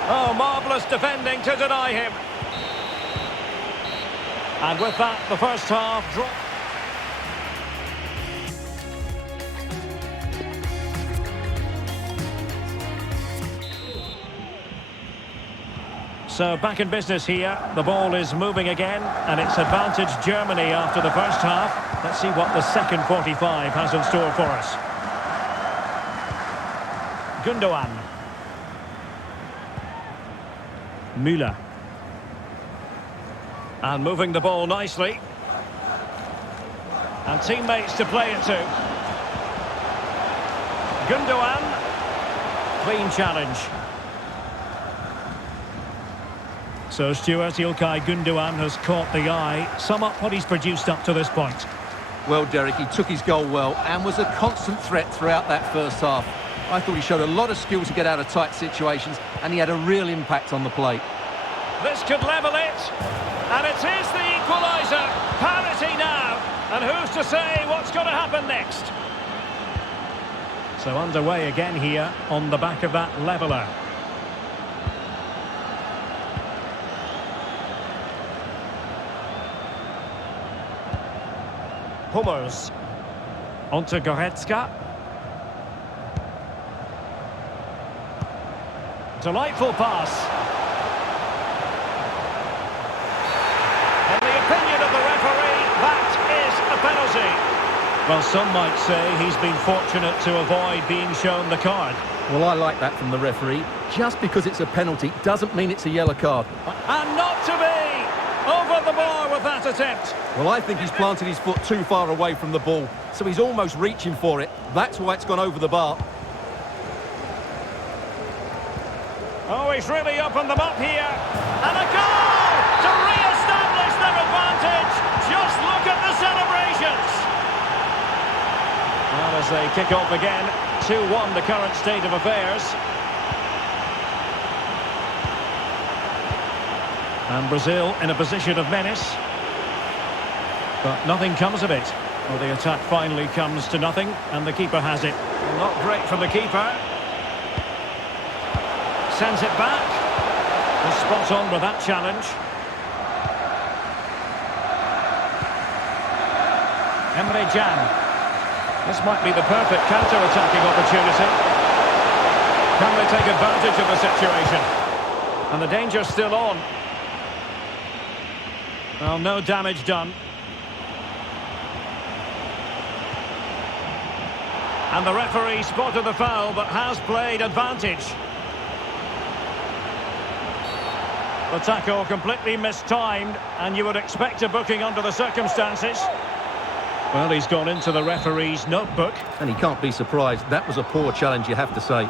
Oh, marvellous defending to deny him. And with that, the first half draw. So back in business here. The ball is moving again, and it's advantage Germany after the first half. Let's see what the second 45 has in store for us. Gundogan. Müller. And moving the ball nicely. And teammates to play it to. Gundogan. Clean challenge. So Stuart, Ilkay Gundogan has caught the eye. Sum up what he's produced up to this point. Well, Derek, he took his goal well and was a constant threat throughout that first half. I thought he showed a lot of skill to get out of tight situations, and he had a real impact on the plate. This could level it. And it is the equaliser. Parity now. And who's to say what's going to happen next? So underway again here on the back of that leveller. Hummels. Onto Goretzka. Delightful pass. In the opinion of the referee, that is a penalty. Well, some might say he's been fortunate to avoid being shown the card. Well, I like that from the referee. Just because it's a penalty doesn't mean it's a yellow card. And not to be! Over the bar with that attempt. Well, I think he's planted his foot too far away from the ball, so he's almost reaching for it. That's why it's gone over the bar. Oh, he's really opened them up here. And a goal to re-establish their advantage. Just look at the celebrations. Well, as they kick off again, 2-1 the current state of affairs. And Brazil in a position of menace. But nothing comes of it. Well, the attack finally comes to nothing, and the keeper has it. Not great from the keeper. Sends it back. And spot on with that challenge. Emre Can. This might be the perfect counter-attacking opportunity. Can they take advantage of the situation? And the danger's still on. Well, no damage done. And the referee spotted the foul, but has played advantage. The tackle completely mistimed, and you would expect a booking under the circumstances. Well, he's gone into the referee's notebook. And he can't be surprised. That was a poor challenge, you have to say.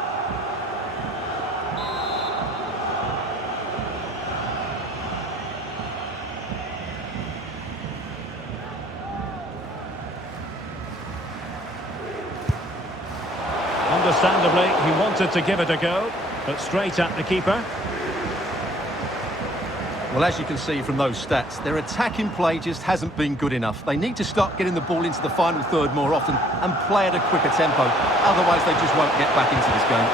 Understandably, he wanted to give it a go, but straight at the keeper. Well, as you can see from those stats, their attacking play just hasn't been good enough. They need to start getting the ball into the final third more often and play at a quicker tempo. Otherwise, they just won't get back into this game.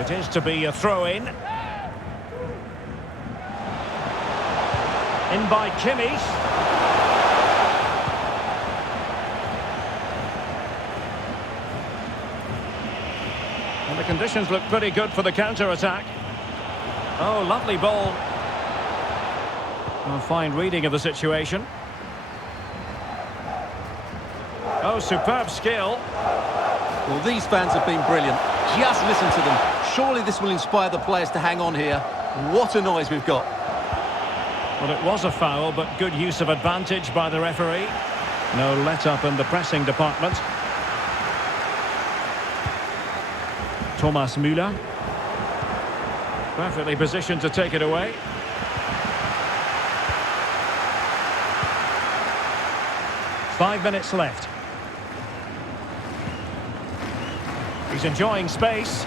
It is to be a throw-in. In by Kimmich. And the conditions look pretty good for the counter-attack. Oh, lovely ball. Oh, fine reading of the situation. Oh, superb skill. Well, these fans have been brilliant. Just listen to them. Surely this will inspire the players to hang on here. What a noise we've got. Well, it was a foul, but good use of advantage by the referee. No let-up in the pressing department. Thomas Müller. Perfectly positioned to take it away. Five minutes left. He's enjoying space.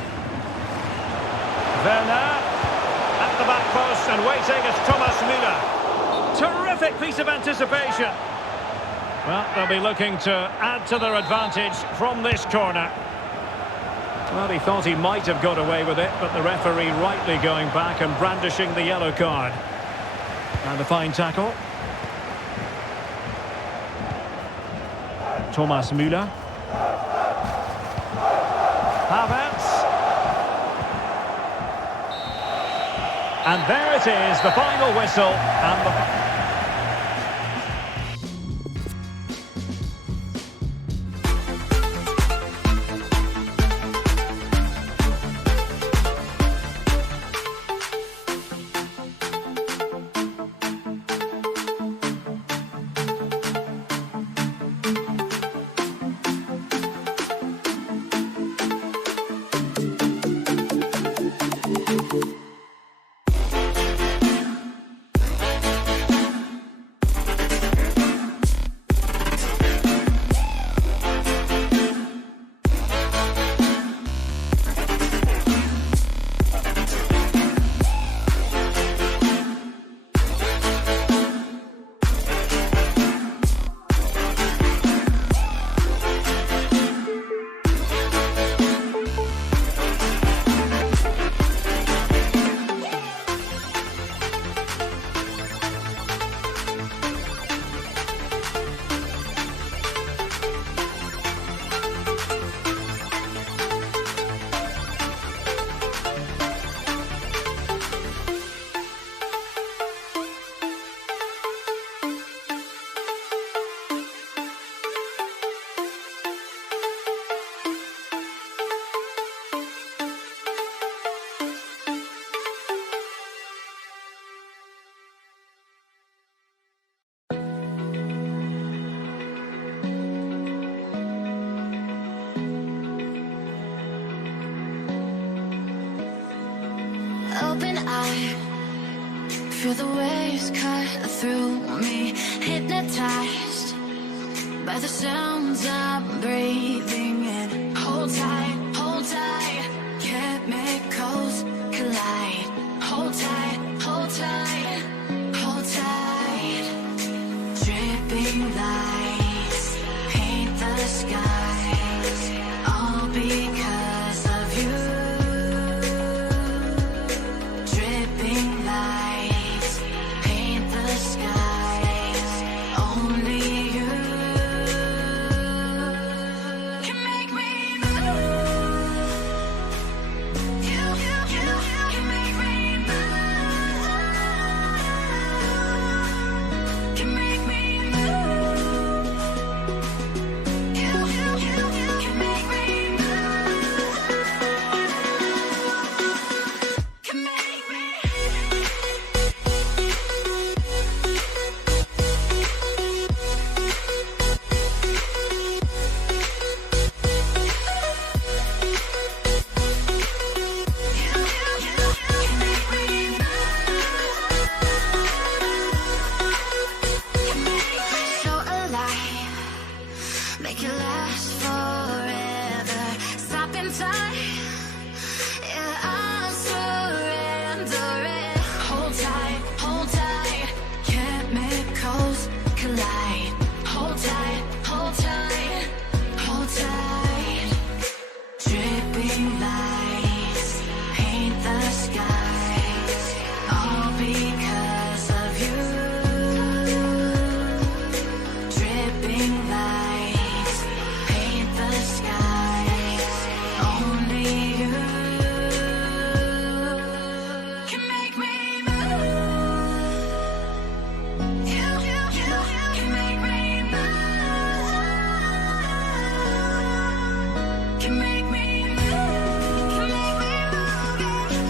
Werner at the back post and waiting is Thomas Müller. Terrific piece of anticipation. Well, they'll be looking to add to their advantage from this corner. Well, he thought he might have got away with it, but the referee rightly going back and brandishing the yellow card. And a fine tackle. Thomas Müller. Havertz. And there it is, the final whistle. And the... Feel the waves cut through me, hypnotized by the sounds I'm breathing in. Hold tight, chemicals collide. Hold tight, hold tight, hold tight. Dripping lights paint the skies, all because of you. Dripping lights paint the skies, only you can make me move. You can make me move. Can make me move. You can make me move. Can make me. So alive, make it last forever. Stop in time, yeah, I'll surrender it. Hold tight, chemicals collide. Hold tight, hold tight, hold tight. Dripping lights paint the skies, all because of you. Dripping lights paint the skies, only you can make me move. You can make me move. Can make me move. Can make me move.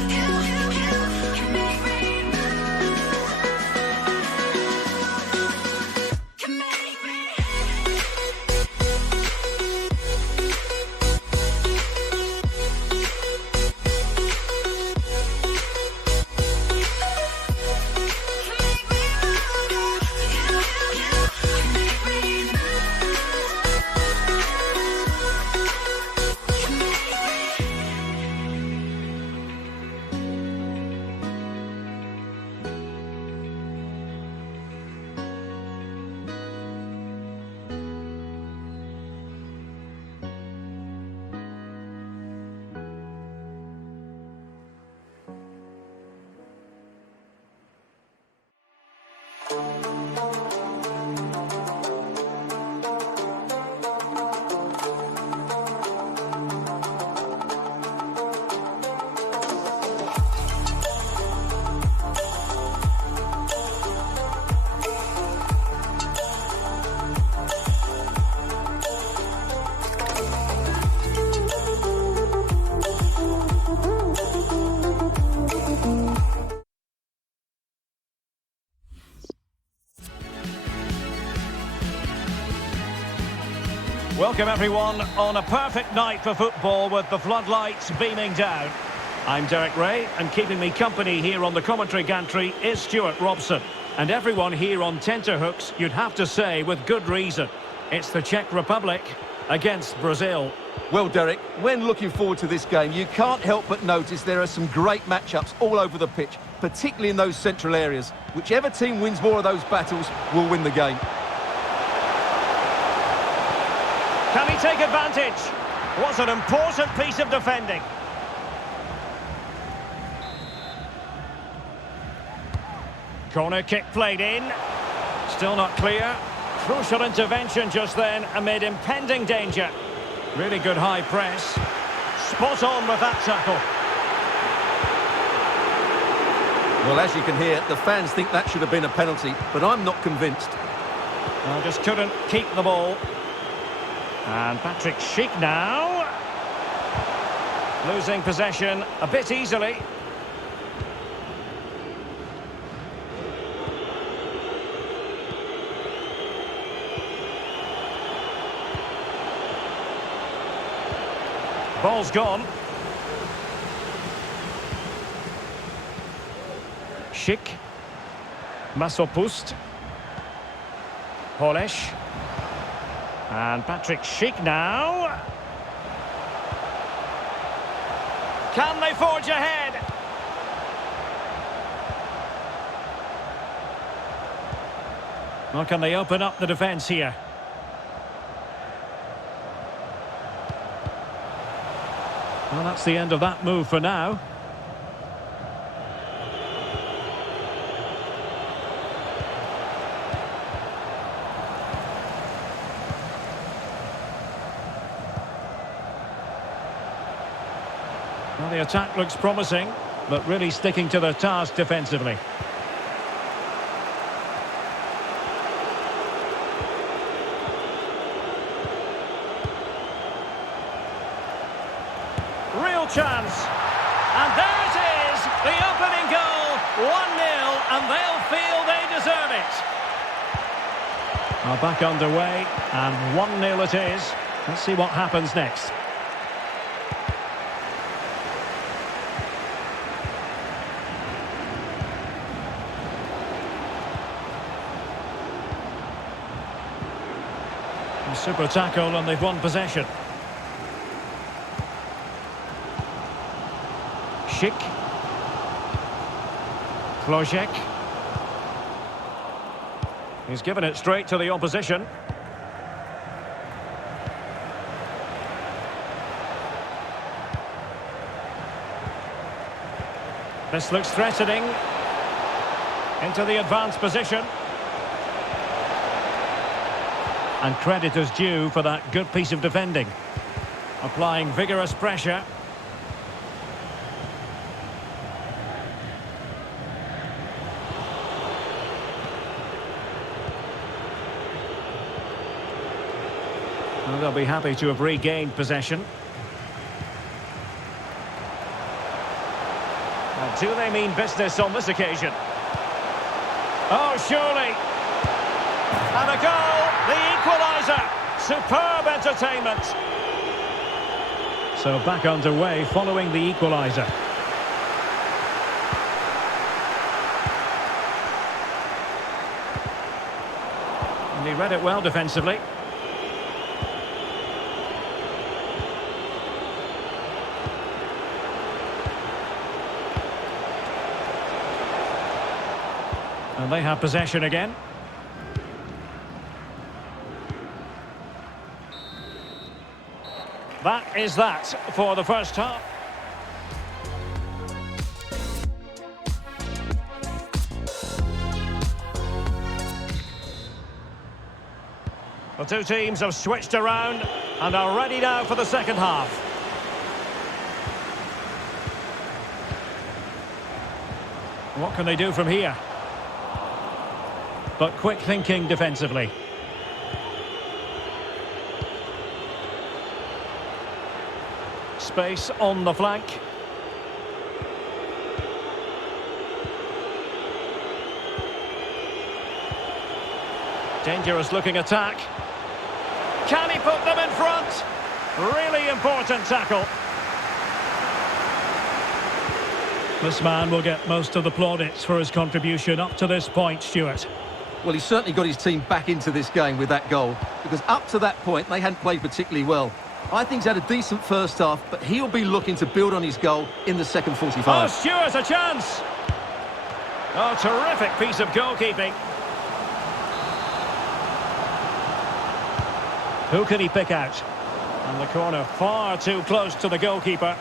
You can make me move. Can make me. Welcome everyone on a perfect night for football with the floodlights beaming down. I'm Derek Ray, and keeping me company here on the commentary gantry is Stuart Robson. And everyone here on tenterhooks, you'd have to say with good reason. It's the Czech Republic against Brazil. Well, Derek, when looking forward to this game, you can't help but notice there are some great matchups all over the pitch, particularly in those central areas. Whichever team wins more of those battles will win the game. Can he take advantage? What an important piece of defending. Corner kick played in. Still not clear. Crucial intervention just then amid impending danger. Really good high press. Spot on with that tackle. Well, as you can hear, the fans think that should have been a penalty, but I'm not convinced. Well, just couldn't keep the ball. And Patrick Schick now. Losing possession a bit easily. Ball's gone. Schick. Masopust. Polish. And Patrick Schick now. Can they forge ahead? Or can they open up the defence here? Well, that's the end of that move for now. Well, the attack looks promising, but really sticking to their task defensively. Real chance. And there it is, the opening goal, 1-0, and they'll feel they deserve it. Are back underway, and 1-0 it is. Let's see what happens next. A super tackle, and they've won possession. Schick. Klojek. He's given it straight to the opposition. This looks threatening. Into the advanced position. And credit is due for that good piece of defending. Applying vigorous pressure. Well, they'll be happy to have regained possession. Now, do they mean business on this occasion? Oh, surely. And a goal, the equaliser. Superb entertainment. So back underway following the equaliser. And he read it well defensively. And they have possession again. That is that for the first half. The two teams have switched around and are ready now for the second half. What can they do from here? But quick thinking defensively. Space on the flank. Dangerous looking attack. Can he put them in front? Really important tackle. This man will get most of the plaudits for his contribution up to this point, Stuart. Well, he's certainly got his team back into this game with that goal, because up to that point, they hadn't played particularly well. I think he's had a decent first half, but he'll be looking to build on his goal in the second 45. Oh, Stuart, a chance! Oh, terrific piece of goalkeeping. Who can he pick out? And the corner far too close to the goalkeeper.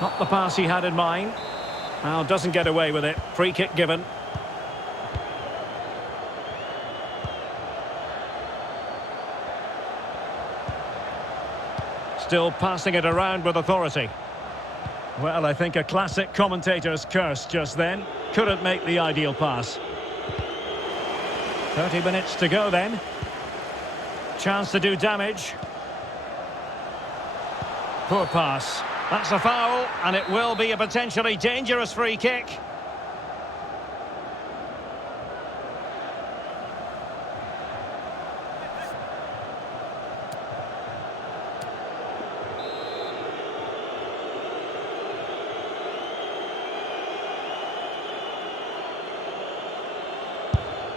Not the pass he had in mind. Well, doesn't get away with it. Free kick given. Still passing it around with authority. Well, I think a classic commentator's curse just then. Couldn't make the ideal pass. 30 minutes to go then. Chance to do damage. Poor pass. That's a foul, and it will be a potentially dangerous free kick.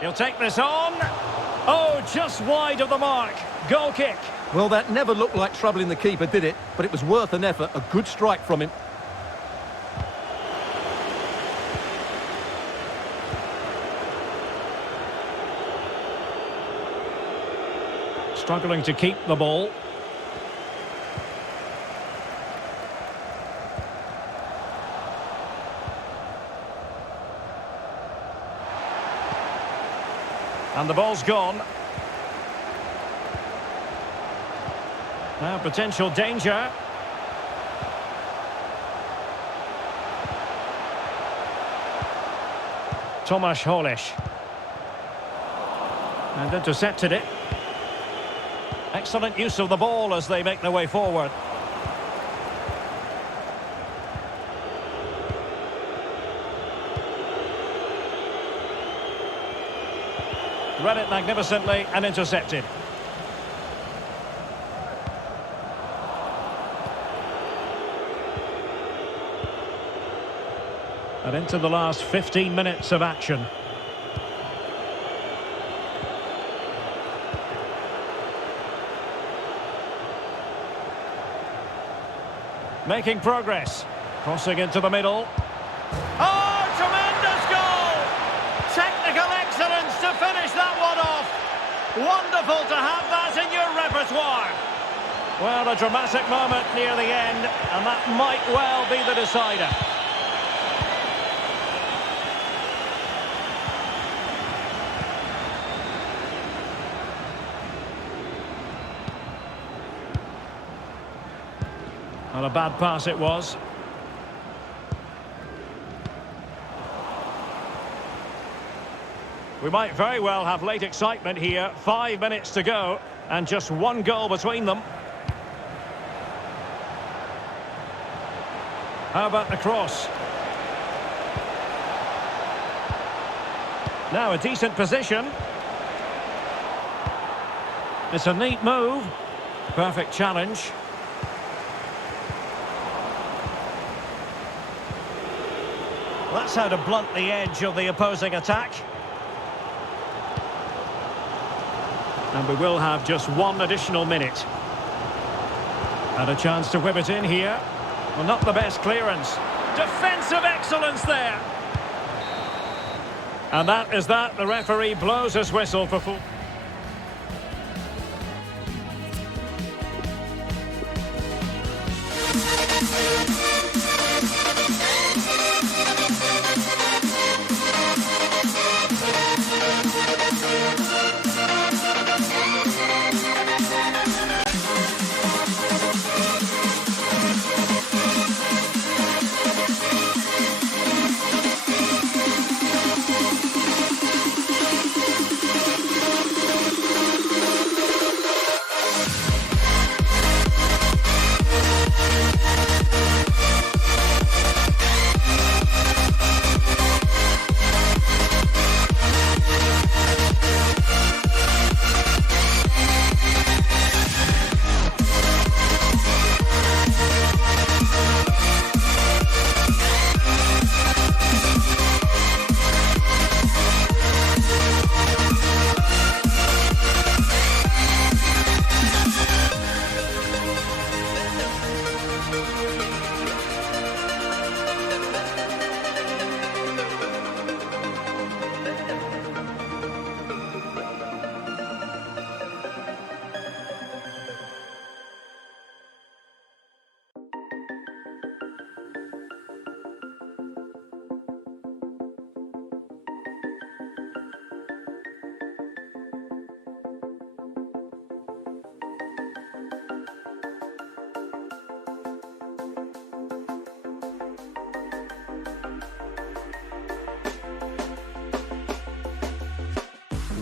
He'll take this on. Oh, just wide of the mark. Goal kick. Well, that never looked like troubling the keeper, did it? But it was worth an effort. A good strike from him. Struggling to keep the ball. And the ball's gone. Now potential danger. Tomasz Holeš. And intercepted it. Excellent use of the ball as they make their way forward. Read it magnificently and intercepted. And into the last 15 minutes of action. Making progress. Crossing into the middle. Oh, tremendous goal! Technical excellence to finish that one off. Wonderful to have that in your repertoire. Well, a dramatic moment near the end, and that might well be the decider. Well, a bad pass it was. We might very well have late excitement here. 5 minutes to go, and just one goal between them. How about the cross? Now a decent position. It's a neat move. Perfect challenge. That's how to blunt the edge of the opposing attack. And we will have just one additional minute. And a chance to whip it in here. Well, not the best clearance. Defensive excellence there. And that is that. The referee blows his whistle for full.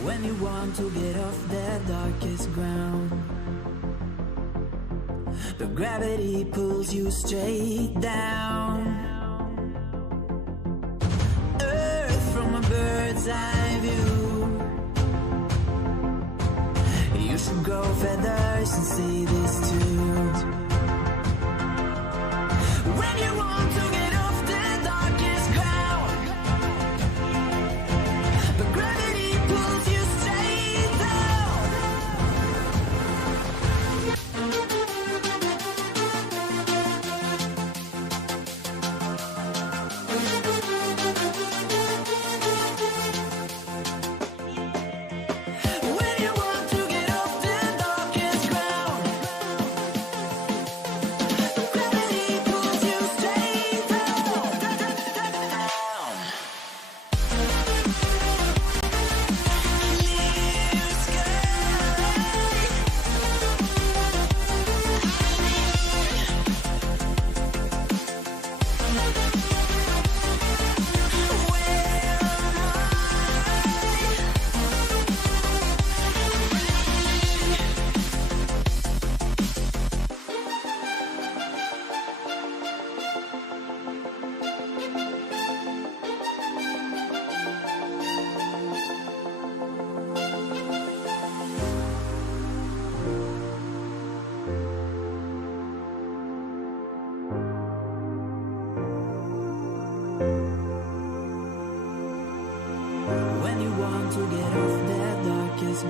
When you want to get off that darkest ground, but gravity pulls you straight down. Earth from a bird's eye view. You should grow feathers and see this too. When you want to get off that darkest ground, but gravity pulls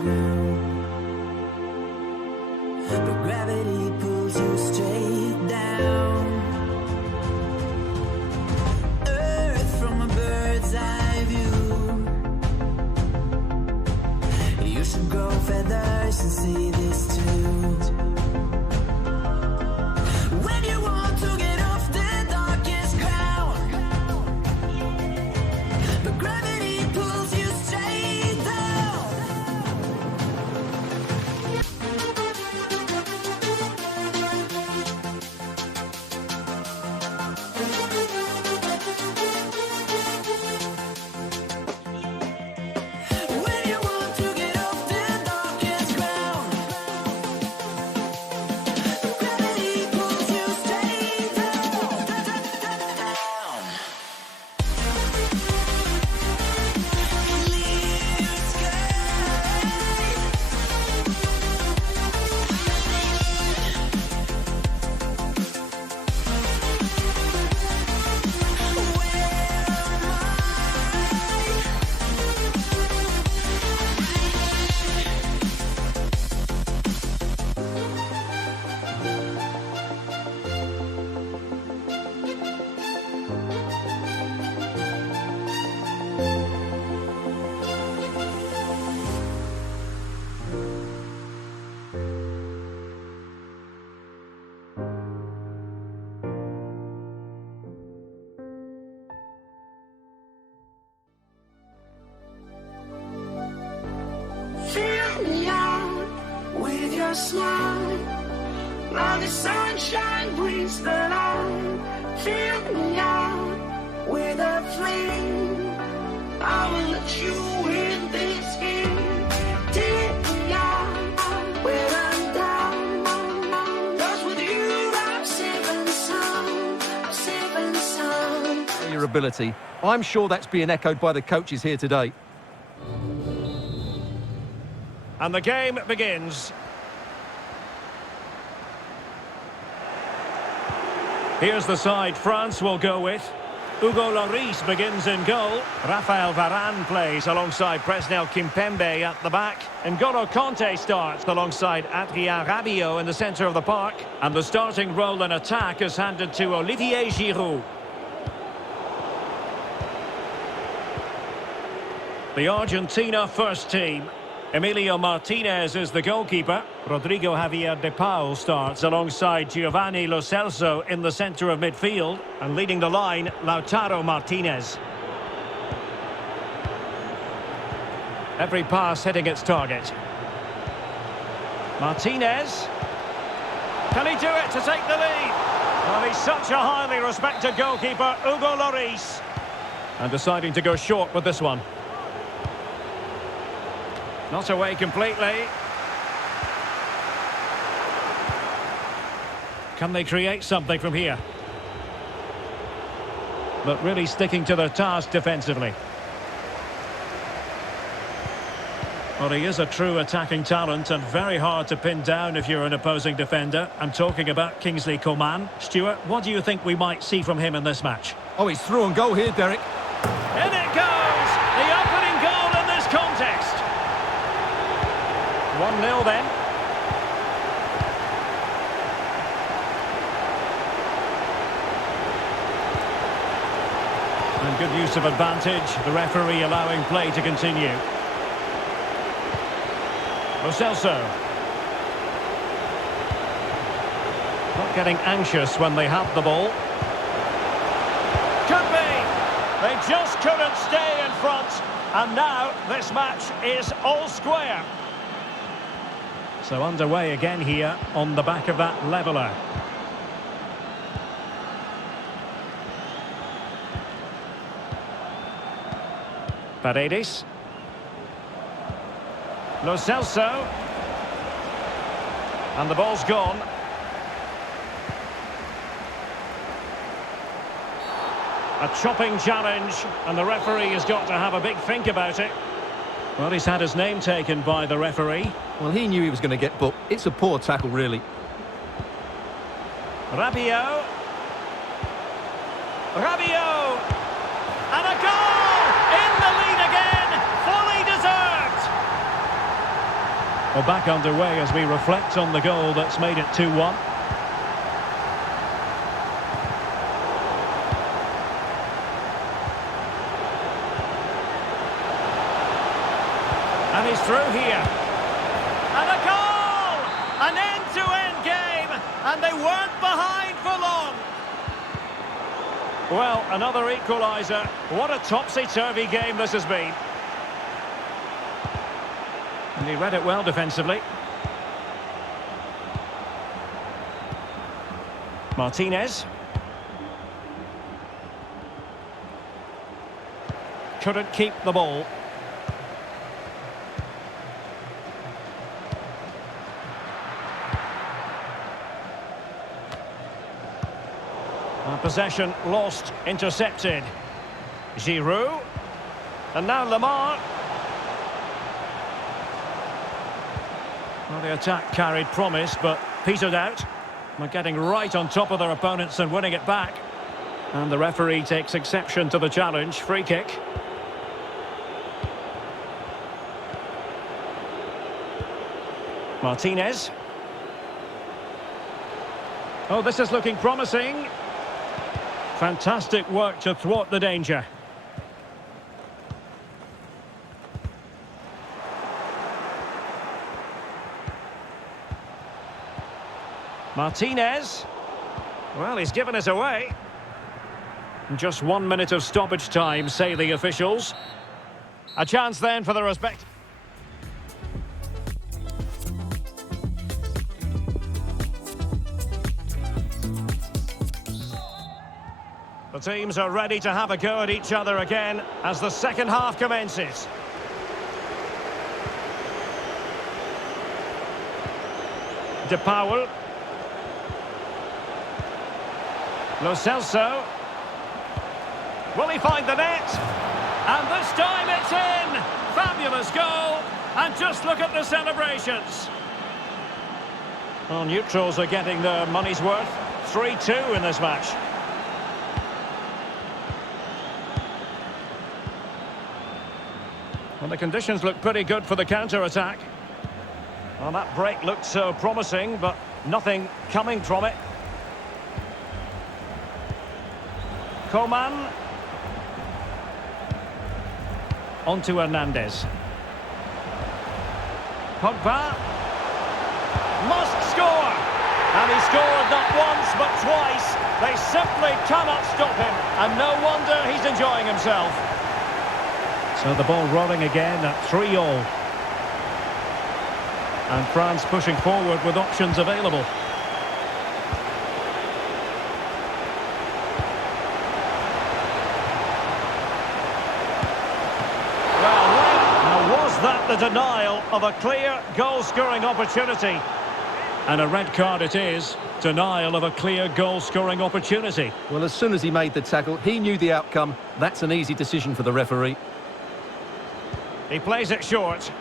ground, but gravity pulls you straight down. Earth from a bird's eye view. You should grow feathers and see this too. When you want to get off the darkest ground, but gravity pulls you straight down. When you want to get off the darkest ground, gravity pulls you straight down. Clear Fill me out with your smile. Now the sunshine brings the light. Fill me out with a flame. I will let you in this game. Take me out when I'm down. 'Cause with you I'm safe and sound. I'm safe and sound. Your ability. I'm sure that's being echoed by the coaches here today. And the game begins. Here's the side France will go with. Hugo Lloris begins in goal. Rafael Varane plays alongside Presnel Kimpembe at the back. N'Golo Kanté starts alongside Adrien Rabiot in the centre of the park. And the starting role in attack is handed to Olivier Giroud. The Argentina first team. Emilio Martinez is the goalkeeper. Rodrigo Javier de Paul starts alongside Giovanni Lo Celso in the centre of midfield. And leading the line, Lautaro Martinez. Every pass hitting its target. Martinez. Can he do it to take the lead? Well, he's such a highly respected goalkeeper, Hugo Lloris. And deciding to go short with this one. Not away completely. Can they create something from here? But really sticking to their task defensively. Well, he is a true attacking talent and very hard to pin down if you're an opposing defender. I'm talking about Kingsley Coman. Stuart, what do you think we might see from him in this match? Oh, he's through and goal here, Derek. In it goes! The opening goal in this contest. 1-0 then. And good use of advantage. The referee allowing play to continue. Lo Celso. Not getting anxious when they have the ball. Could be. They just couldn't stay in front. And now this match is all square. So underway again here on the back of that leveller. Paredes. Lo Celso. And the ball's gone. A chopping challenge, and the referee has got to have a big think about it. Well, he's had his name taken by the referee. Well, he knew he was going to get booked. It's a poor tackle, really. Rabiot. Rabiot! And a goal! In the lead again! Fully deserved! Well, back underway as we reflect on the goal that's made it 2-1. And he's through here. And a goal! An end-to-end game, and they weren't behind for long. Well, another equaliser. What a topsy-turvy game this has been. And he read it well defensively. Martinez. Couldn't keep the ball. Possession lost, intercepted. Giroud. And now Lamar. Well, the attack carried promise, but petered out. They're getting right on top of their opponents and winning it back. And the referee takes exception to the challenge. Free kick. Martinez. Oh, this is looking promising. Fantastic work to thwart the danger. Martinez. Well, he's given us away. Just 1 minute of stoppage time, say the officials. A chance then for the respect. The teams are ready to have a go at each other again as the second half commences. De Paul. Lo Celso. Will he find the net? And this time it's in! Fabulous goal! And just look at the celebrations. Well, neutrals are getting their money's worth. 3-2 in this match. Well, the conditions look pretty good for the counter-attack. Well, that break looked so promising, but nothing coming from it. Coman. On to Hernandez. Pogba. Must score! And he scored not once, but twice. They simply cannot stop him. And no wonder he's enjoying himself. So the ball rolling again at 3-3. And France pushing forward with options available. That the denial of a clear goal-scoring opportunity. And a red card it is. Denial of a clear goal-scoring opportunity. Well, as soon as he made the tackle, he knew the outcome. That's an easy decision for the referee. He plays it short.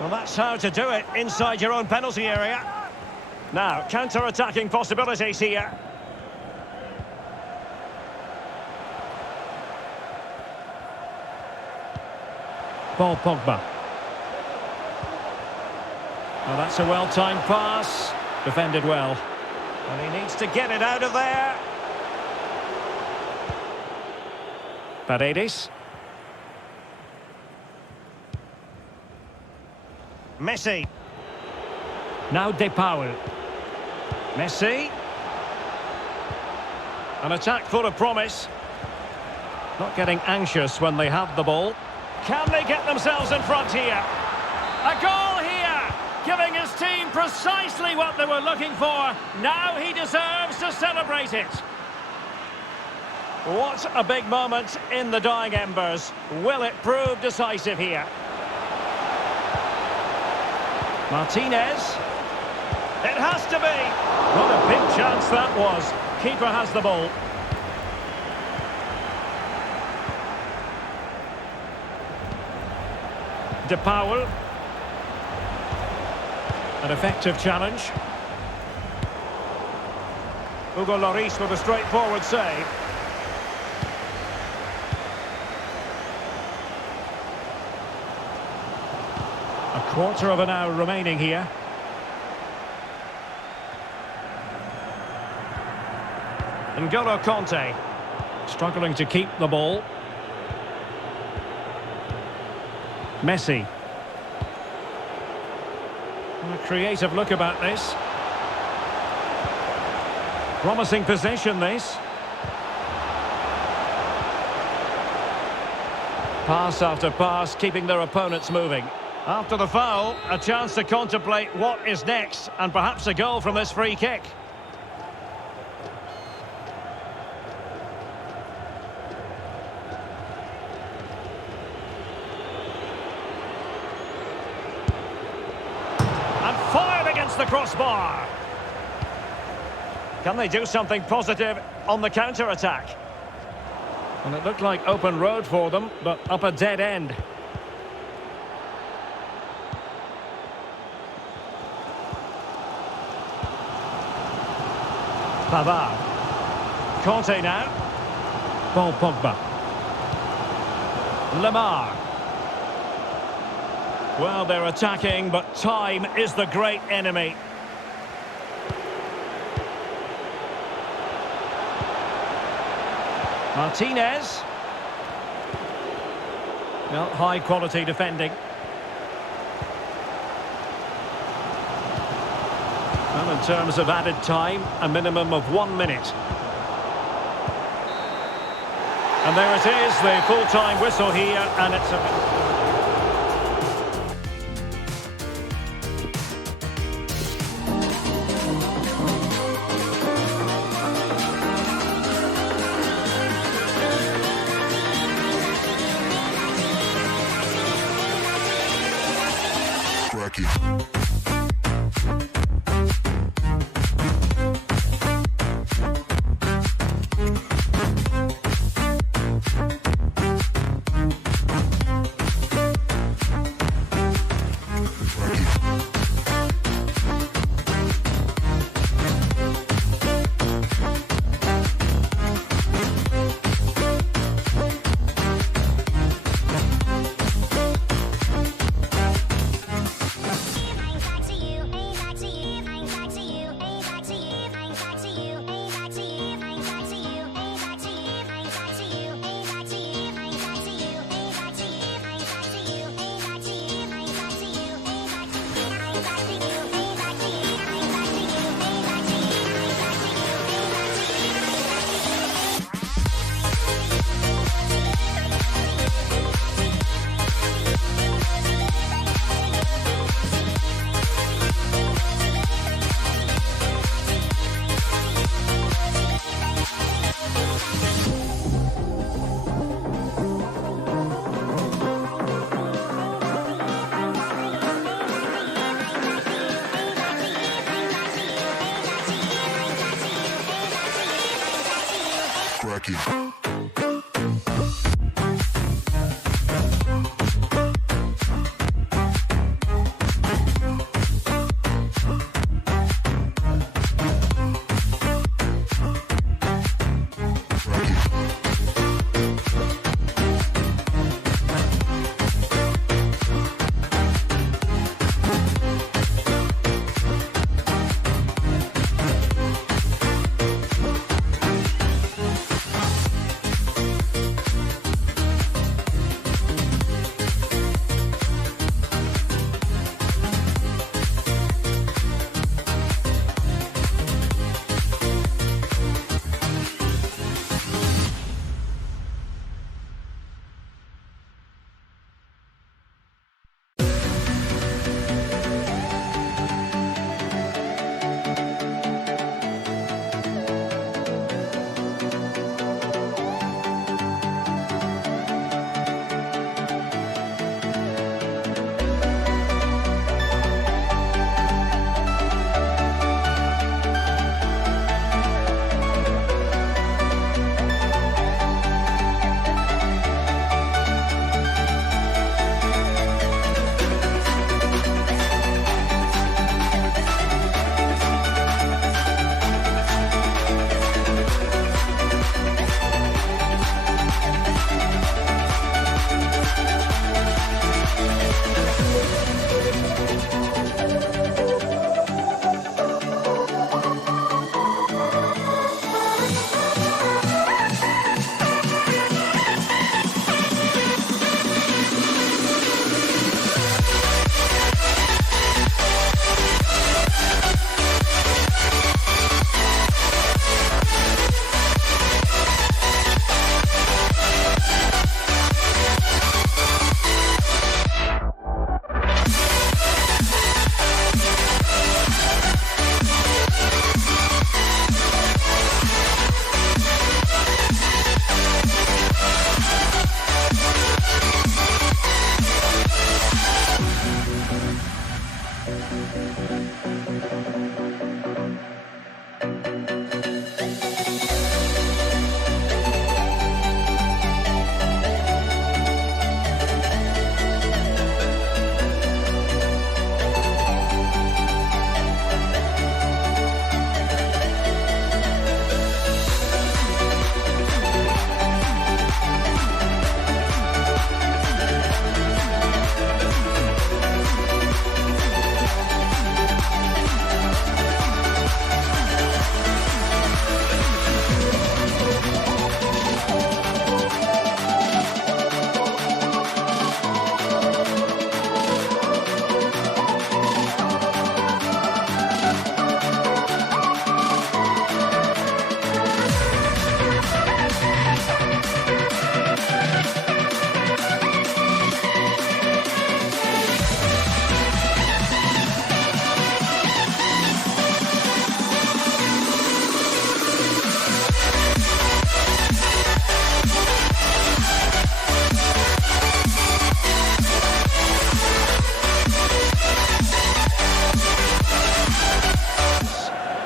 Well, that's how to do it inside your own penalty area. Now, counter-attacking possibilities here. Paul Pogba. Well, that's a well-timed pass. Defended well. And he needs to get it out of there. Paredes. Messi. Now De Paul. Messi. An attack full of promise. Not getting anxious when they have the ball. Can they get themselves in front here? A goal here, giving his team precisely what they were looking for. Now he deserves to celebrate it. What a big moment in the dying embers. Will it prove decisive here? Martinez. It has to be. What a big chance that was. Keeper has the ball. De Paul. An effective challenge. Hugo Lloris with a straightforward save. A quarter of an hour remaining here. N'Golo Kanté struggling to keep the ball. Messi. A creative look about this. Promising possession, this. Pass after pass, keeping their opponents moving. After the foul, a chance to contemplate what is next, and perhaps a goal from this free kick. And fired against the crossbar. Can they do something positive on the counter-attack? And it looked like open road for them, but up a dead end. Pavard. Kanté now. Paul Pogba. Lemar. Well, they're attacking, but time is the great enemy. Martinez. Well, high quality defending. Well, in terms of added time, a minimum of 1 minute. And there it is, the full-time whistle here, and it's a...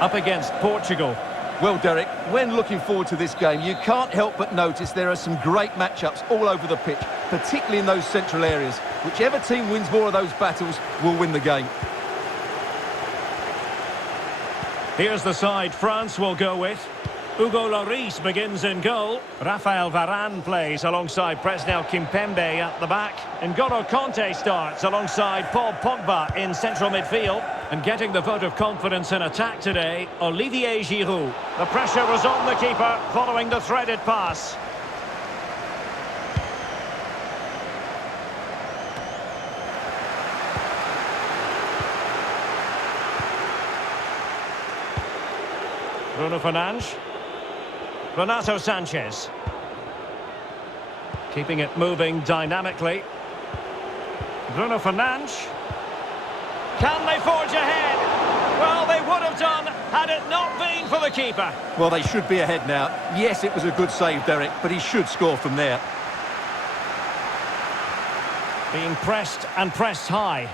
Up against Portugal. Well, Derek, when looking forward to this game, you can't help but notice there are some great matchups all over the pitch, particularly in those central areas. Whichever team wins more of those battles will win the game. Here's the side France will go with. Hugo Lloris begins in goal. Rafael Varane plays alongside Presnel Kimpembe at the back. N'Golo Kanté starts alongside Paul Pogba in central midfield. And getting the vote of confidence in attack today, Olivier Giroud. The pressure was on the keeper following the threaded pass. Bruno Fernandes. Renato Sanchez. Keeping it moving dynamically. Bruno Fernandes. Can they forge ahead? Well, they would have done had it not been for the keeper. Well, they should be ahead now. Yes, it was a good save, Derek, but he should score from there. Being pressed and pressed high.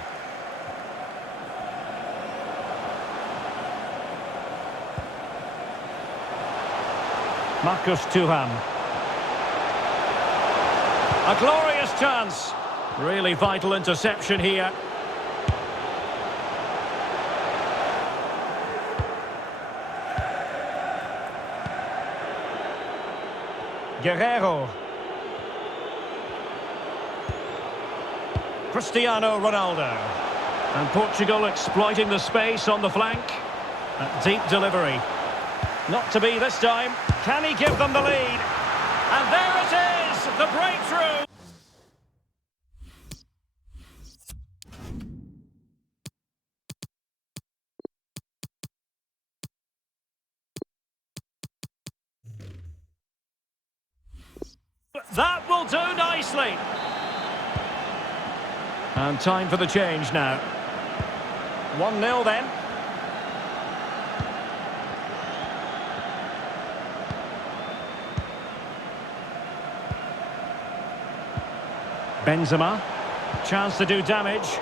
Marcus Thuram. A glorious chance. Really vital interception here. Guerreiro. Cristiano Ronaldo. And Portugal exploiting the space on the flank. A deep delivery. Not to be this time. Can he give them the lead? And there it is, the breakthrough. That will do nicely. And time for the change now. 1-0 then. Benzema, chance to do damage,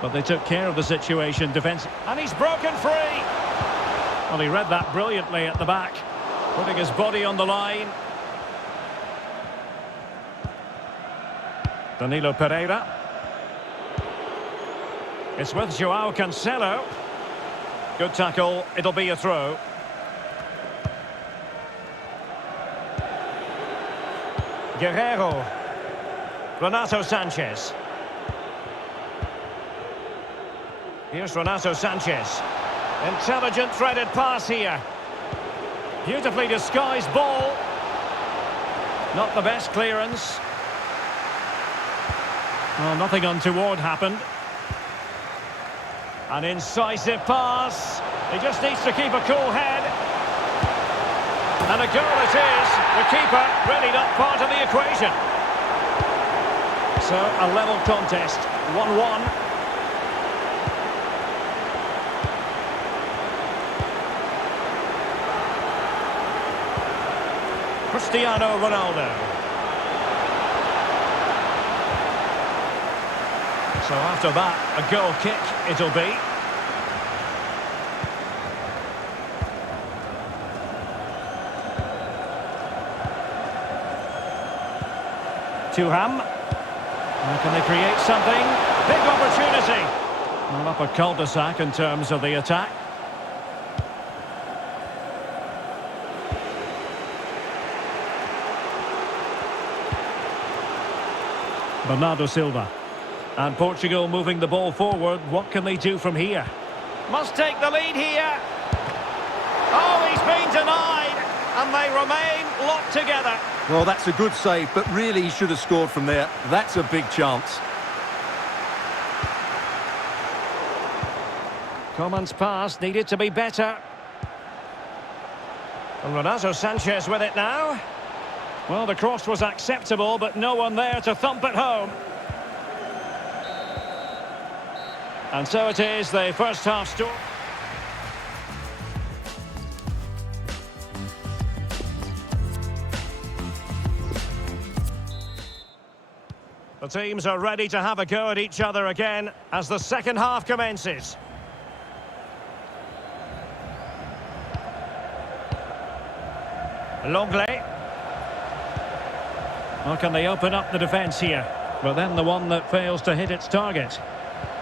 but they took care of the situation defense, and he's broken free. Well, he read that brilliantly at the back, putting his body on the line. Danilo Pereira. It's with Joao Cancelo. Good tackle, it'll be a throw. Guerreiro. Renato Sanchez. Here's Renato Sanchez. Intelligent threaded pass here. Beautifully disguised ball. Not the best clearance. Well, nothing untoward happened. An incisive pass. He just needs to keep a cool head. And a goal it is. The keeper really not part of the equation. So, a level contest, 1-1. Cristiano Ronaldo. So after that, a goal kick it'll be. Thuram. Now can they create something? Big opportunity. Well, up a cul-de-sac in terms of the attack. Bernardo Silva. And Portugal moving the ball forward. What can they do from here? Must take the lead here. Oh, he's been denied. And they remain locked together. Well, that's a good save, but really he should have scored from there. That's a big chance. Coman's pass needed to be better. And Renato Sanchez with it now. Well, the cross was acceptable, but no one there to thump it home. And so it is, the first half score. The teams are ready to have a go at each other again as the second half commences. Longley. Or can they open up the defence here? But then the one that fails to hit its target.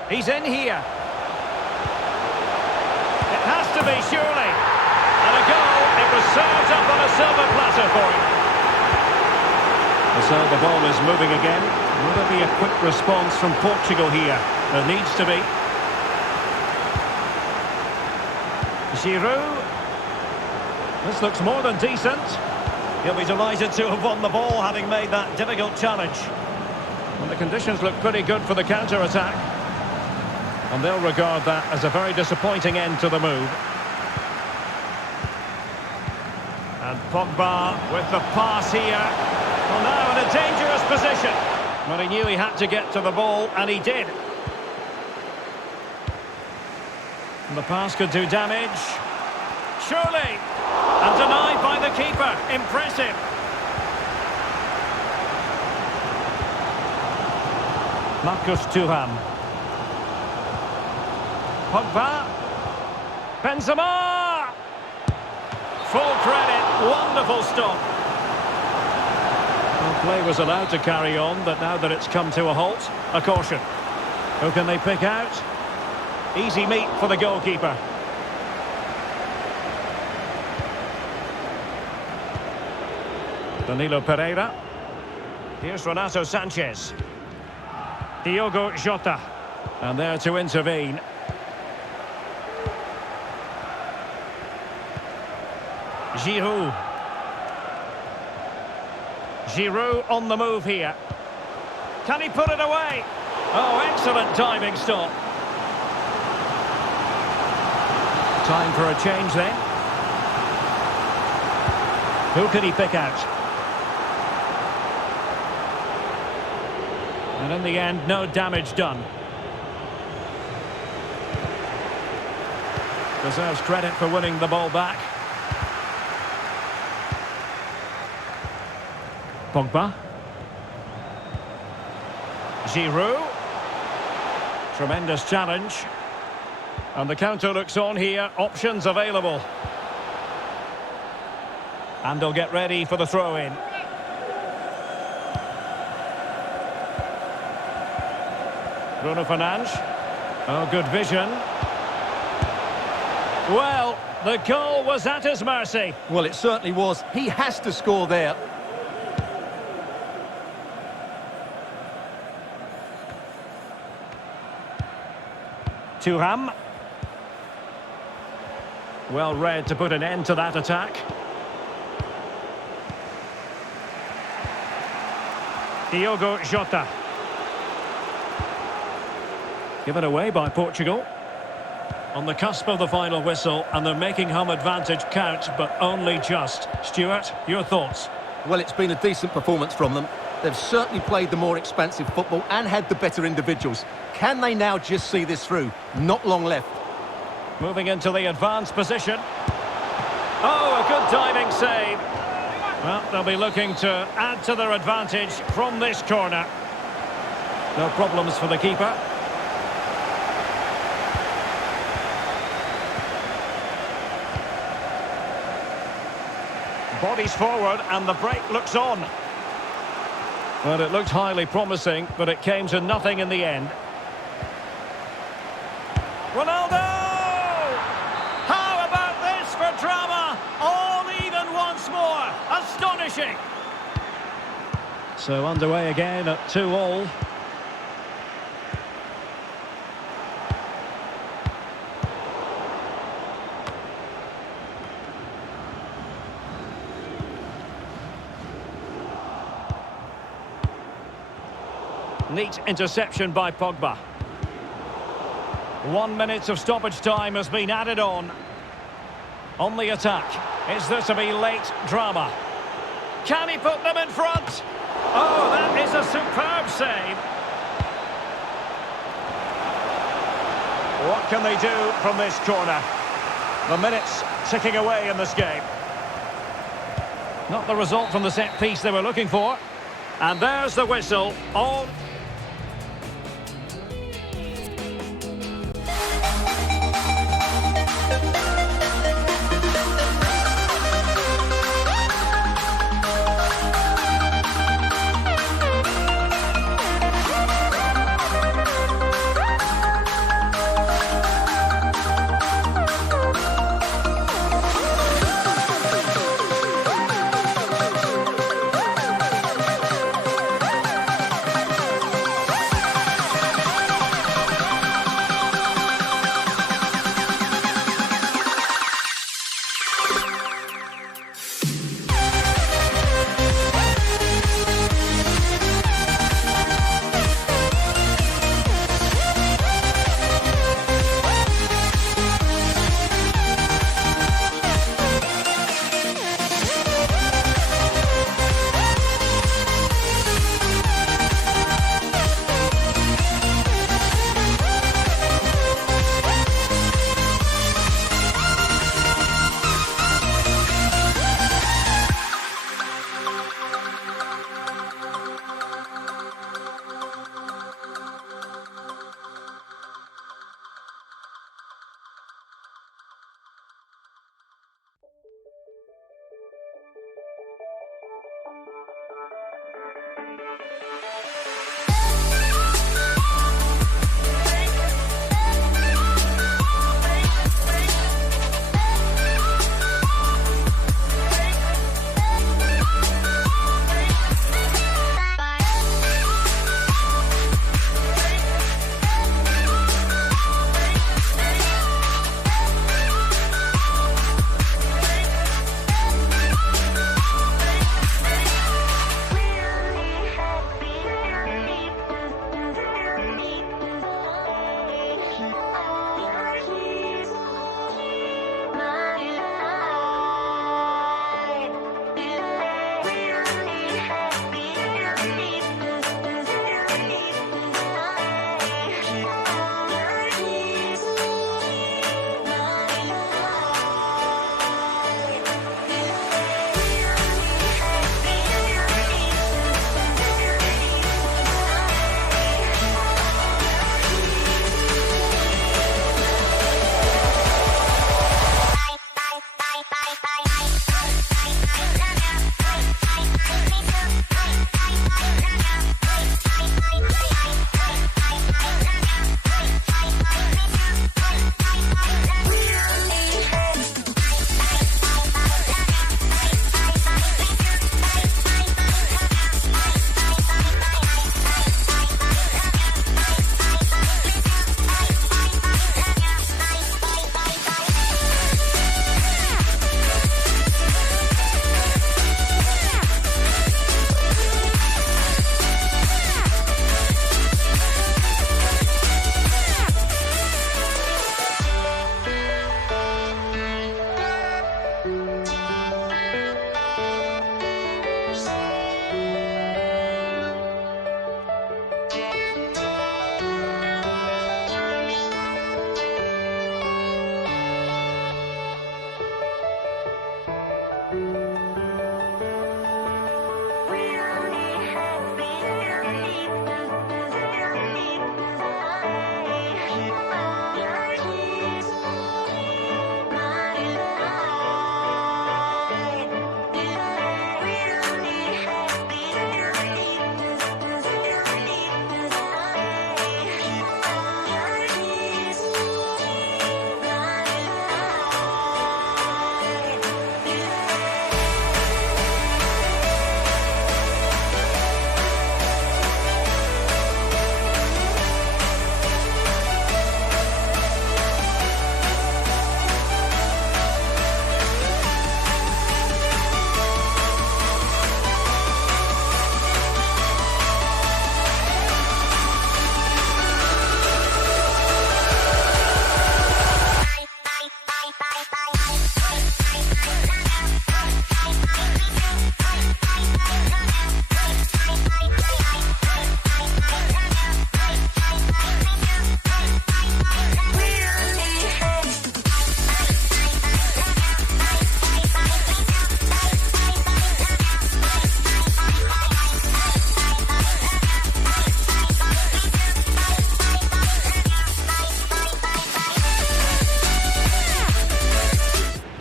He's in here. It has to be, surely. And a goal. It was served up on a silver platter for him. So the ball is moving again. Will there be a quick response from Portugal here? There needs to be. Giroud. This looks more than decent. He'll be delighted to have won the ball, having made that difficult challenge. And the conditions look pretty good for the counter-attack. And they'll regard that as a very disappointing end to the move. And Pogba with the pass here. Well, now in a dangerous position. But he knew he had to get to the ball, and he did. And the pass could do damage. Surely! And denied by the keeper. Impressive. Marcus Thuram. Pogba. Benzema! Full credit. Wonderful stop. Well, play was allowed to carry on, but now that it's come to a halt, a caution. Who can they pick out? Easy meat for the goalkeeper. Danilo Pereira. Here's Renato Sanchez. Diogo Jota. And there to intervene. Giroud. Giroud on the move here. Can he put it away? Oh, excellent diving stop. Time for a change then. Who can he pick out? And in the end, no damage done. Deserves credit for winning the ball back. Pogba. Giroud. Tremendous challenge. And the counter looks on here. Options available. And they'll get ready for the throw-in. Bruno Fernandes. Oh, good vision. Well, the goal was at his mercy. Well, it certainly was. He has to score there. Thuram. Well read to put an end to that attack. Diogo Jota. Given away by Portugal. On the cusp of the final whistle, and they're making home advantage count, but only just. Stuart, your thoughts? Well, it's been a decent performance from them. They've certainly played the more expansive football and had the better individuals. Can they now just see this through? Not long left. Moving into the advanced position. Oh, a good diving save. Well, they'll be looking to add to their advantage from this corner. No problems for the keeper. Bodies forward and the break looks on. Well, it looked highly promising, but it came to nothing in the end. Ronaldo! How about this for drama? All even once more. Astonishing! So underway again at 2-2. Neat interception by Pogba. 1 minute of stoppage time has been added on. On the attack. Is there to be late drama? Can he put them in front? Oh, that is a superb save. What can they do from this corner? The minutes ticking away in this game. Not the result from the set piece they were looking for. And there's the whistle. All...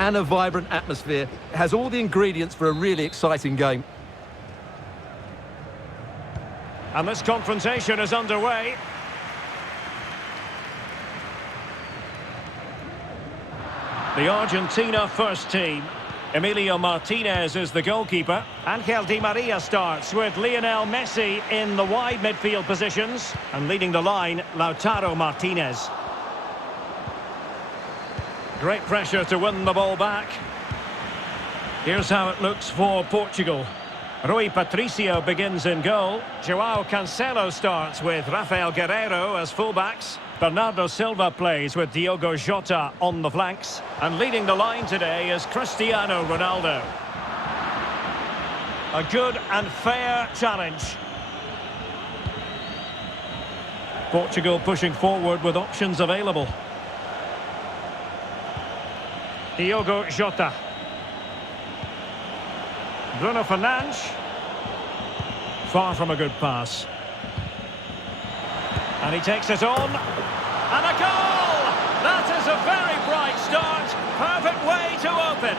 and a vibrant atmosphere. It has all the ingredients for a really exciting game. And this confrontation is underway. The Argentina first team. Emilio Martinez is the goalkeeper. Angel Di Maria starts with Lionel Messi in the wide midfield positions. And leading the line, Lautaro Martinez. Great pressure to win the ball back. Here's how it looks for Portugal. Rui Patricio begins in goal. Joao Cancelo starts with Rafael Guerreiro as fullbacks. Bernardo Silva plays with Diogo Jota on the flanks. And leading the line today is Cristiano Ronaldo. A good and fair challenge. Portugal pushing forward with options available. Diogo Jota. Bruno Fernandes. Far from a good pass. And he takes it on. And a goal! That is a very bright start. Perfect way to open.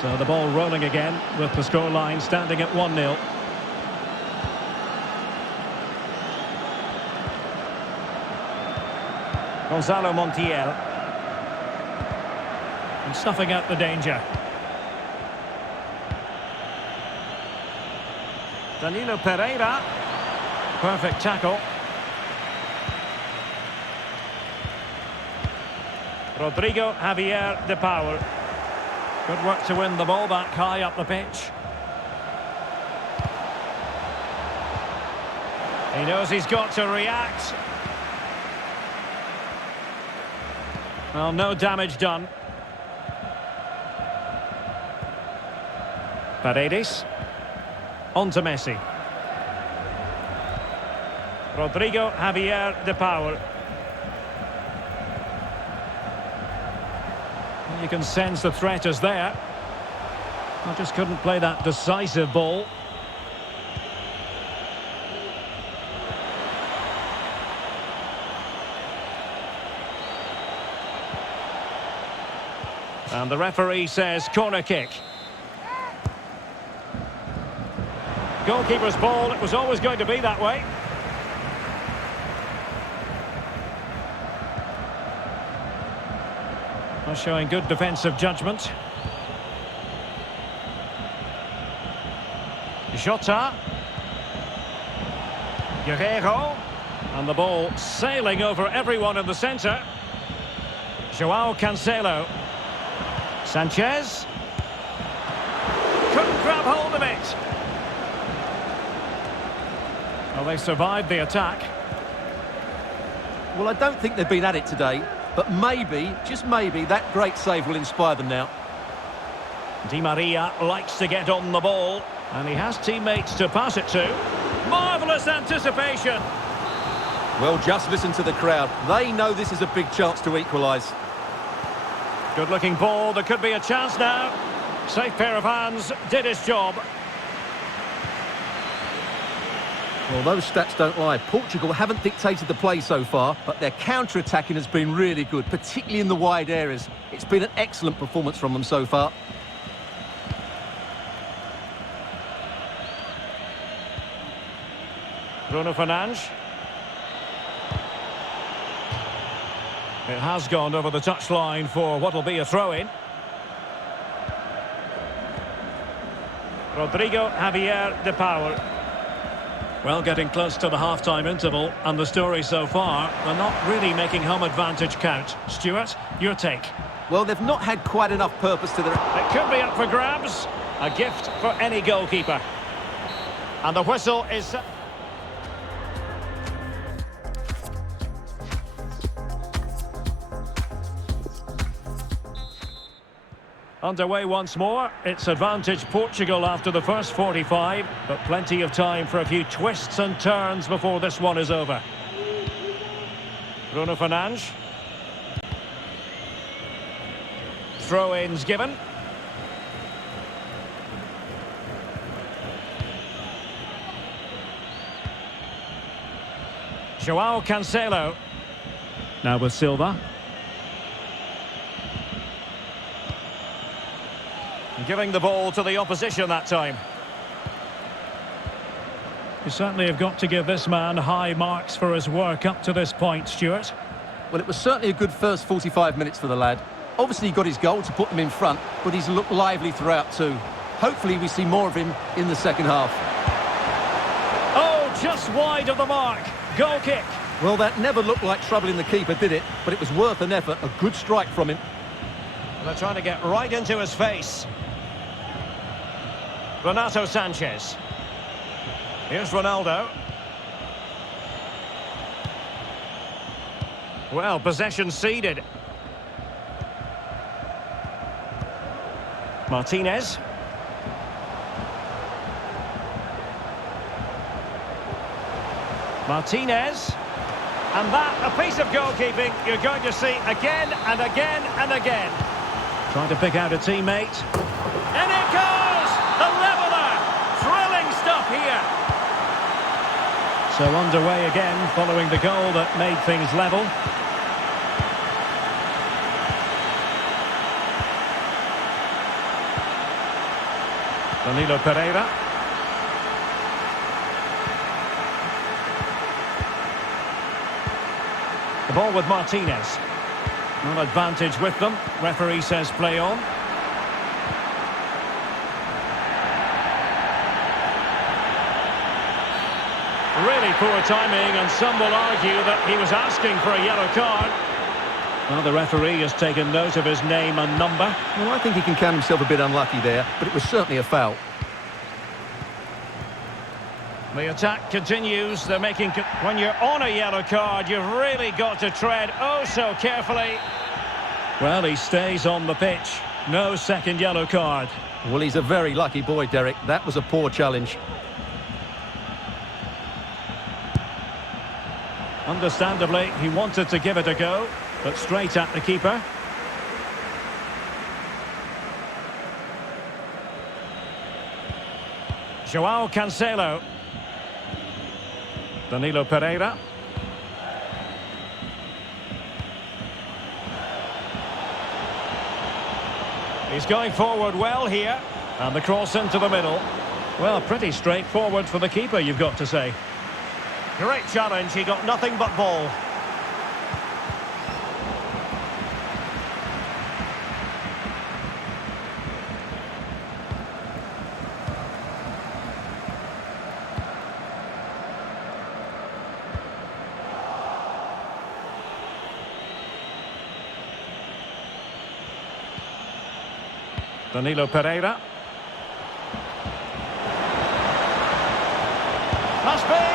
So the ball rolling again with the scoreline standing at 1-0. Gonzalo Montiel. And snuffing out the danger. Danilo Pereira. Perfect tackle. Rodrigo Javier de Paul. Good work to win the ball back high up the pitch. He knows he's got to react. Well, no damage done. Paredes. On to Messi. Rodrigo Javier de Paul. You can sense the threat is there. I just couldn't play that decisive ball. And the referee says corner kick. Goalkeeper's ball, it was always going to be that way. Showing good defensive judgment. Jota. Guerreiro. And the ball sailing over everyone in the centre. Joao Cancelo. Sanchez. Couldn't grab hold of it. Well, they survived the attack. Well, I don't think they've been at it today. But maybe, just maybe, that great save will inspire them now. Di Maria likes to get on the ball. And he has teammates to pass it to. Marvellous anticipation. Well, just listen to the crowd. They know this is a big chance to equalise. Good-looking ball. There could be a chance now. Safe pair of hands. Did his job. Well, those stats don't lie. Portugal haven't dictated the play so far, but their counter-attacking has been really good, particularly in the wide areas. It's been an excellent performance from them so far. Bruno Fernandes. It has gone over the touchline for what will be a throw-in. Rodrigo Javier de Paul. Well, getting close to the half-time interval, and the story so far, they're not really making home advantage count. Stuart, your take? Well, they've not had quite enough purpose to their... It could be up for grabs. A gift for any goalkeeper. And the whistle is... Underway once more. It's advantage Portugal after the first 45, but plenty of time for a few twists and turns before this one is over. Bruno Fernandes. Throw-ins given. Joao Cancelo. Now with Silva. Giving the ball to the opposition that time. You certainly have got to give this man high marks for his work up to this point, Stuart. Well, it was certainly a good first 45 minutes for the lad. Obviously, he got his goal to put them in front, but he's looked lively throughout too. Hopefully, we see more of him in the second half. Oh, just wide of the mark. Goal kick. Well, that never looked like troubling the keeper, did it? But it was worth an effort. A good strike from him. They're trying to get right into his face. Renato Sanchez. Here's Ronaldo. Well, possession ceded. Martinez. Martinez. And that, a piece of goalkeeping you're going to see again and again and again. Trying to pick out a teammate. And it goes! The leveller! Thrilling stuff here. So underway again following the goal that made things level. Danilo Pereira. The ball with Martinez. An advantage with them. Referee says play on. Really poor timing, and some will argue that he was asking for a yellow card. Well, the referee has taken note of his name and number. Well, I think he can count himself a bit unlucky there, but it was certainly a foul. The attack continues. They're making... When you're on a yellow card, you've really got to tread oh so carefully. Well, he stays on the pitch. No second yellow card. Well, he's a very lucky boy, Derek. That was a poor challenge. Understandably, he wanted to give it a go, but straight at the keeper. Joao Cancelo. Danilo Pereira. He's going forward well here. And the cross into the middle. Well, pretty straightforward for the keeper, you've got to say. Great challenge. He got nothing but ball. Danilo Pereira. Must be!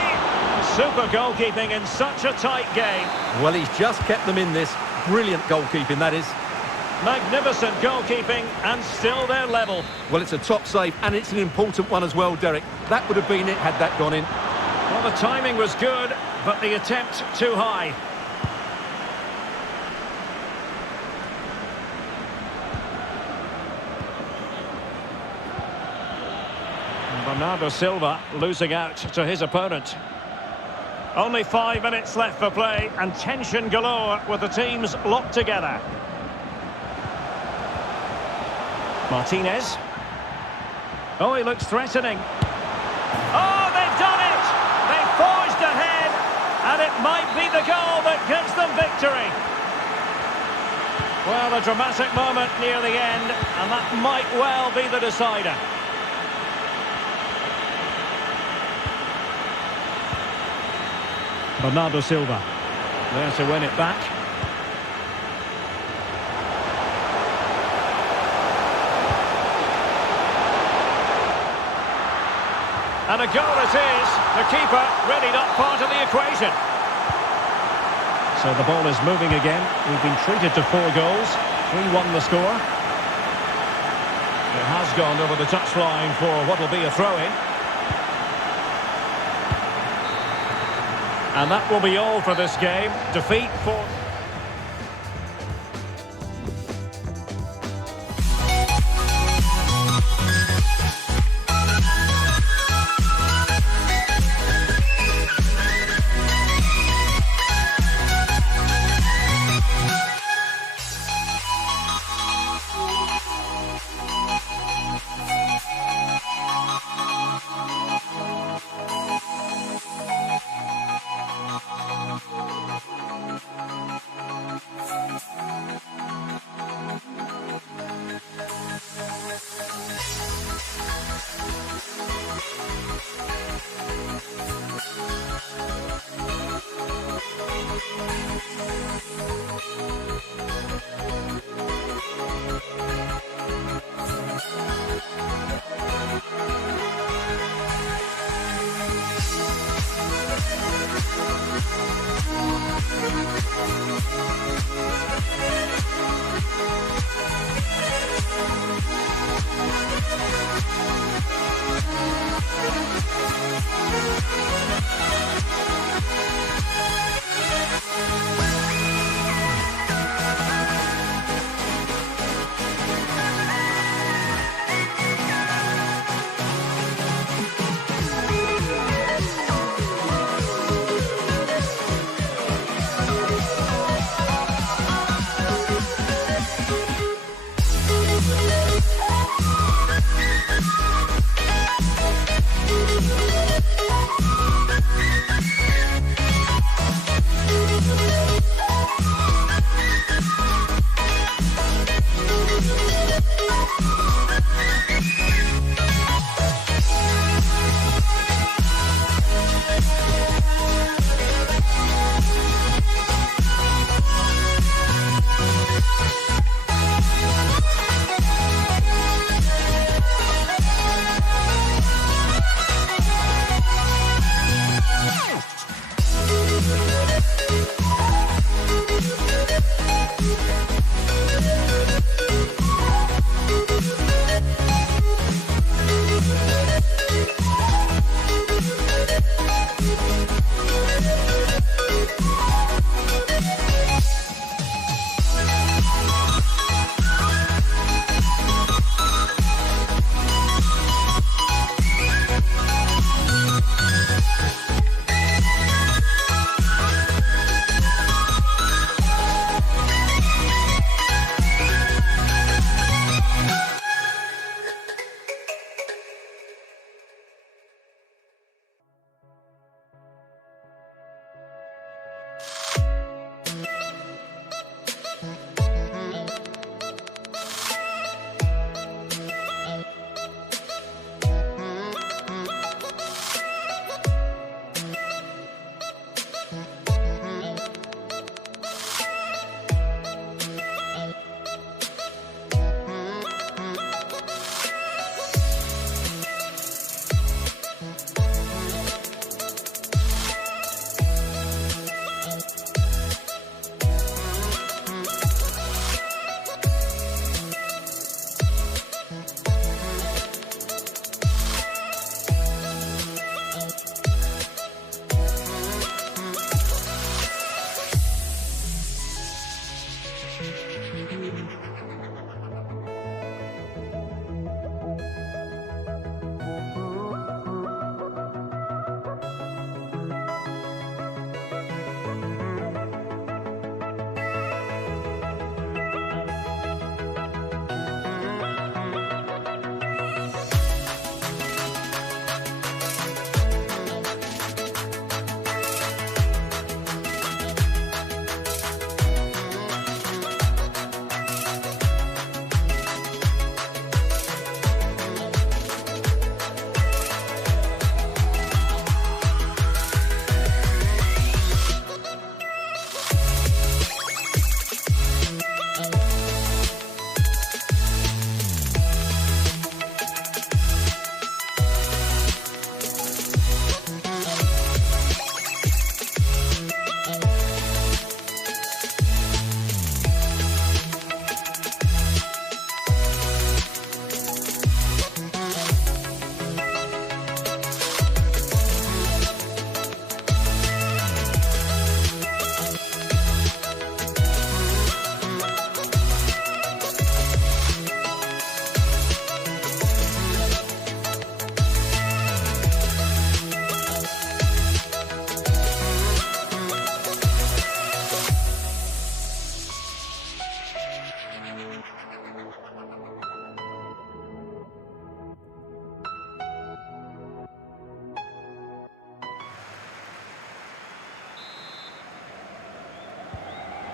Super goalkeeping in such a tight game. Well, he's just kept them in this. Brilliant goalkeeping, that is. Magnificent goalkeeping, and still they're level. Well, it's a top save, and it's an important one as well, Derek. That would have been it had that gone in. Well, the timing was good, but the attempt too high. Bernardo Silva losing out to his opponent. Only 5 minutes left for play, and tension galore with the teams locked together. Martinez. Oh, he looks threatening. Oh, they've done it! They've forged ahead, and it might be the goal that gives them victory. Well, a dramatic moment near the end, and that might well be the decider. Bernardo Silva. There to win it back. And a goal it is. The keeper really not part of the equation. So the ball is moving again. We've been treated to 4 goals. 3-1 the score. It has gone over the touchline for what will be a throw-in. And that will be all for this game. Defeat for...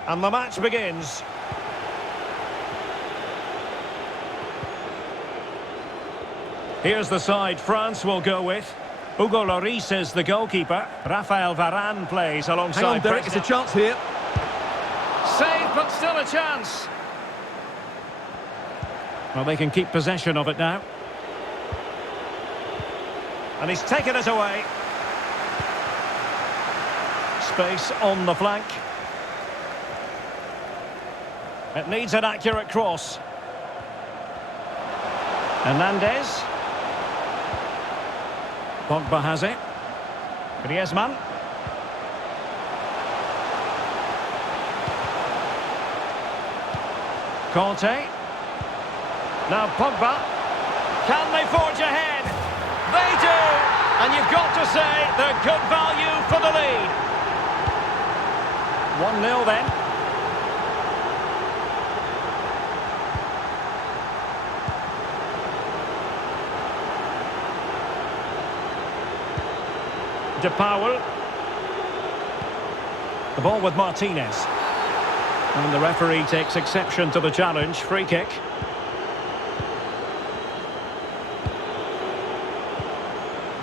And the match begins. Here's the side France will go with. Hugo Lloris is the goalkeeper. Rafael Varane plays alongside. Hang on, Derek, it's a chance here. save, but still a chance. Well, they can keep possession of it now. And he's taken it away. Space on the flank. It needs an accurate cross. Hernandez. Pogba has it. Griezmann. Conte. Now Pogba. Can they forge ahead? They do! And you've got to say they're good value for the lead. 1-0 then. De Paul. The ball with Martinez. And the referee takes exception to the challenge. Free kick.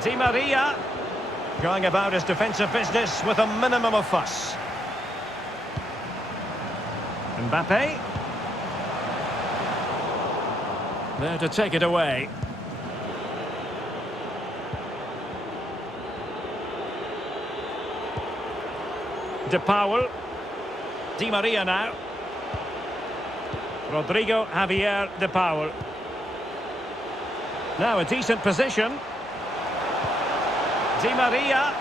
Di Maria. Going about his defensive business with a minimum of fuss. Mbappe. There to take it away. De Paul. Di Maria now. Rodrigo Javier De Paul. Now a decent position. Di Maria.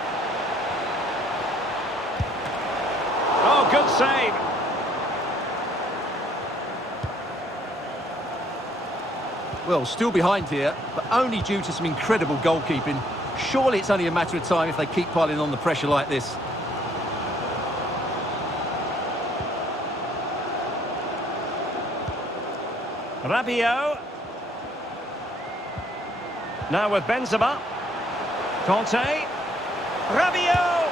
Oh, good save. Well, still behind here, but only due to some incredible goalkeeping. Surely it's only a matter of time if they keep piling on the pressure like this. Rabiot. Now with Benzema. Conte. Rabiot.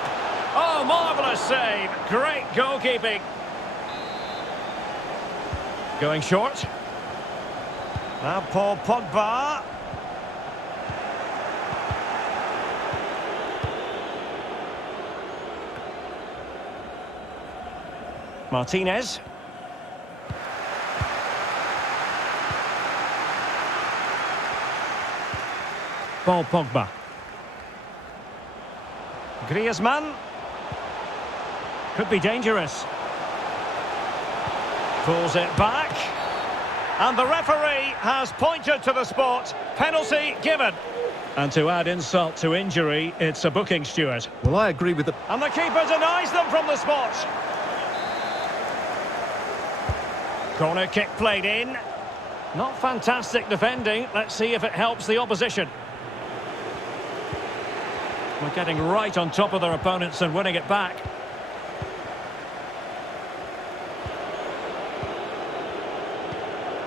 Oh, marvellous save. Great goalkeeping. Going short. Now Paul Pogba. Martinez. Paul Pogba. Griezmann. Could be dangerous. Pulls it back. And the referee has pointed to the spot. Penalty given. And to add insult to injury, it's a booking, Stuart. Well, I agree with the... And the keeper denies them from the spot. Corner kick played in. Not fantastic defending. Let's see if it helps the opposition. We're getting right on top of their opponents and winning it back.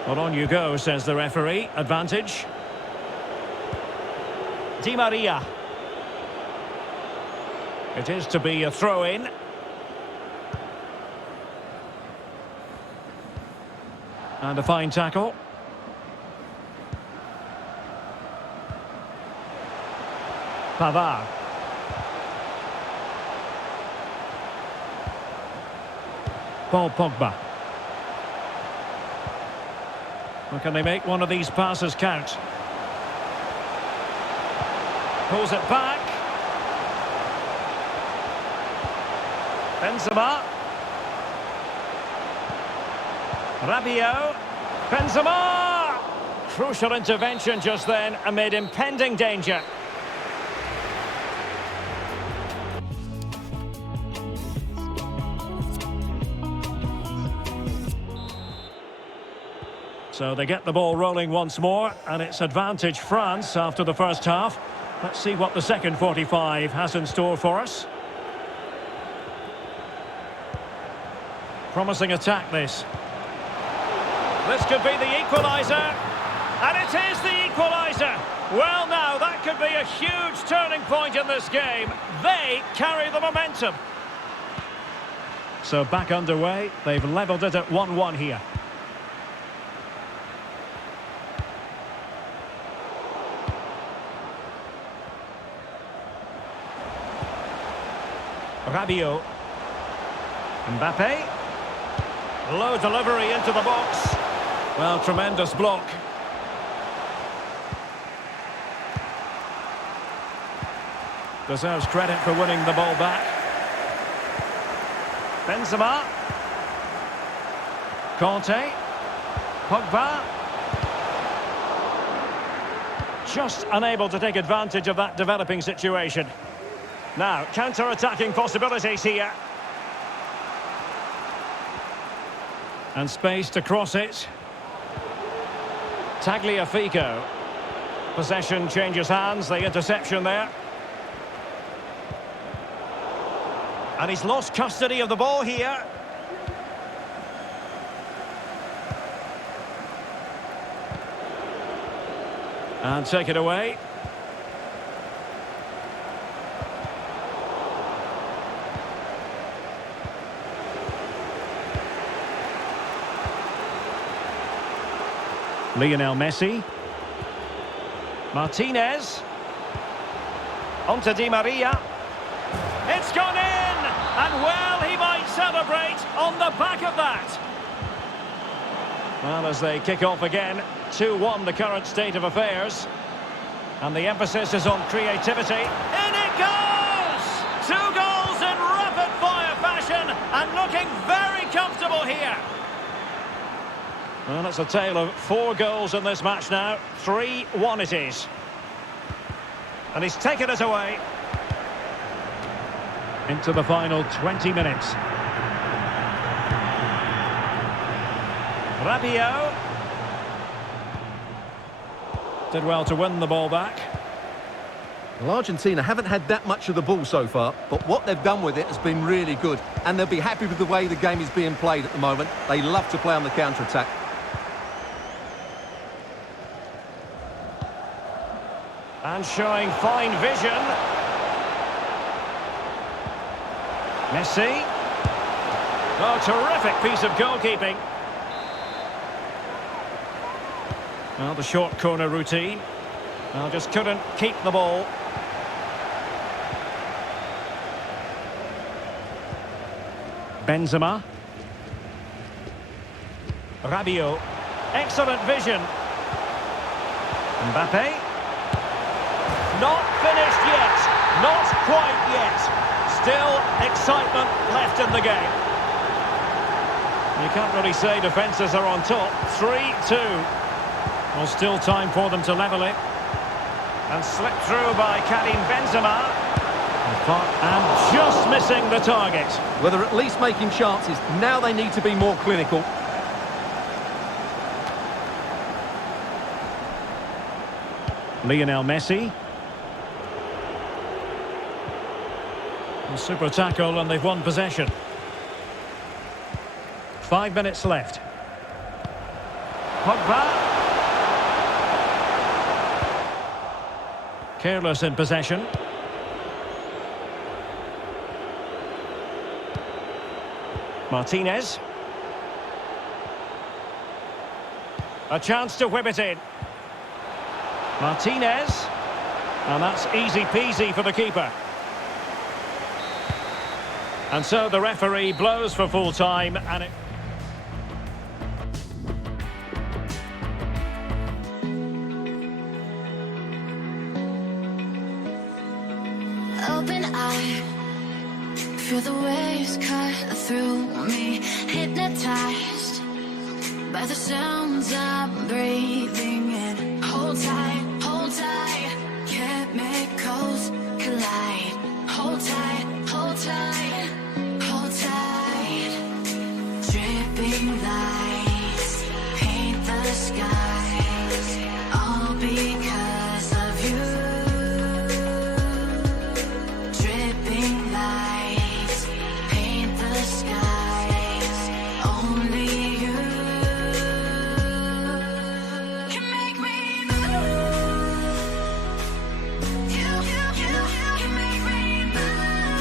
Well, on you go, says the referee. Advantage. Di Maria. It is to be a throw-in. And a fine tackle. Pavard. Paul Pogba. Well, can they make one of these passes count? Pulls it back. Benzema. Rabiot. Benzema! Crucial intervention just then amid impending danger. So they get the ball rolling once more, and it's advantage France after the first half. Let's see what the second 45 has in store for us. Promising attack, this. This could be the equaliser. And it is the equaliser. Well, now, that could be a huge turning point in this game. They carry the momentum. So back underway. They've levelled it at 1-1 here. Rabiot. Mbappe. Low delivery into the box. Well, tremendous block. Deserves credit for winning the ball back. Benzema. Conte. Pogba. Just unable to take advantage of that developing situation. Now, counter-attacking possibilities here. And space to cross it. Tagliafico. Possession changes hands, the interception there. And he's lost custody of the ball here. And take it away. Lionel Messi. Martinez. Onto Di Maria. It's gone in! And well, he might celebrate on the back of that. Well, as they kick off again, 2-1 the current state of affairs. And the emphasis is on creativity. In it goes! 2 goals in rapid-fire fashion and looking very comfortable here. Well, it's a tale of 4 goals in this match now. 3-1 it is. And he's taken it away. Into the final 20 minutes. Rabiot. Did well to win the ball back. Well, Argentina haven't had that much of the ball so far, but what they've done with it has been really good. And they'll be happy with the way the game is being played at the moment. They love to play on the counter-attack. And showing fine vision. Messi. Oh, terrific piece of goalkeeping. Well, the short corner routine. Well, just couldn't keep the ball. Benzema. Rabiot. Excellent vision. Mbappe. Not finished yet. Not quite yet. Still excitement left in the game. You can't really say defences are on top. 3-2. Well, still time for them to level it. And slipped through by Karim Benzema. And just missing the target. Well, they're at least making chances. Now they need to be more clinical. Lionel Messi. A super tackle and they've won possession. 5 minutes left. Pogba. Careless in possession. Martinez. A chance to whip it in. Martinez. And that's easy peasy for the keeper. And so the referee blows for full time and it... Open eye, feel the waves cut through me, hypnotized by the sounds I'm breathing in. Hold tight, chemicals collide. Hold tight, hold tight, hold tight. Dripping lights paint the skies, all because of you. Dripping lights paint the skies, only you can make me move. You can make me move.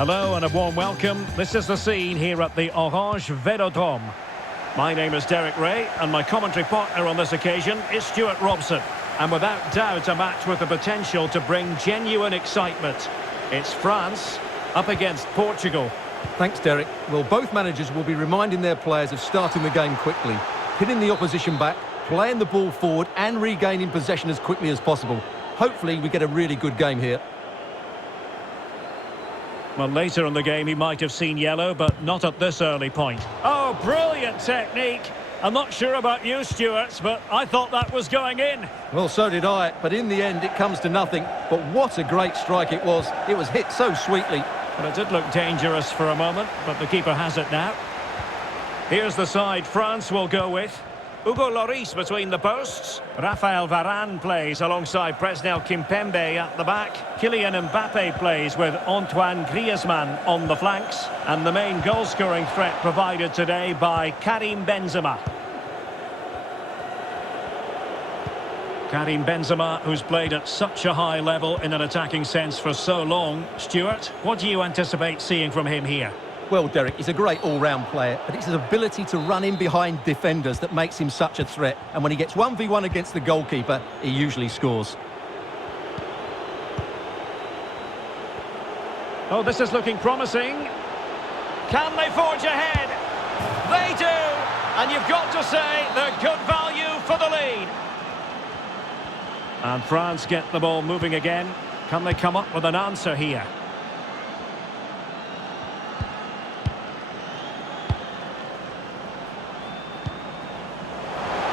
Hello and a warm welcome. This is the scene here at the Orange Velodrome. My name is Derek Ray and my commentary partner on this occasion is Stuart Robson. And without doubt a match with the potential to bring genuine excitement. It's France up against Portugal. Thanks, Derek. Well, both managers will be reminding their players of starting the game quickly, hitting the opposition back, playing the ball forward and regaining possession as quickly as possible. Hopefully we get a really good game here. Well, later in the game he might have seen yellow, but not at this early point. Oh, brilliant technique. I'm not sure about you, Stuart, but I thought that was going in. Well, so did I, but in the end it comes to nothing. But what a great strike it was. It was hit so sweetly. Well, it did look dangerous for a moment, but the keeper has it now. Here's the side France will go with. Hugo Lloris between the posts. Raphael Varane plays alongside Presnel Kimpembe at the back. Kylian Mbappe plays with Antoine Griezmann on the flanks. And the main goal-scoring threat provided today by Karim Benzema. Karim Benzema, who's played at such a high level in an attacking sense for so long. Stuart, what do you anticipate seeing from him here? Well, Derek, he's a great all-round player, but it's his ability to run in behind defenders that makes him such a threat. And when he gets 1v1 against the goalkeeper, he usually scores. Oh, this is looking promising. Can they forge ahead? They do! And you've got to say they're good value for the lead. And France get the ball moving again. Can they come up with an answer here?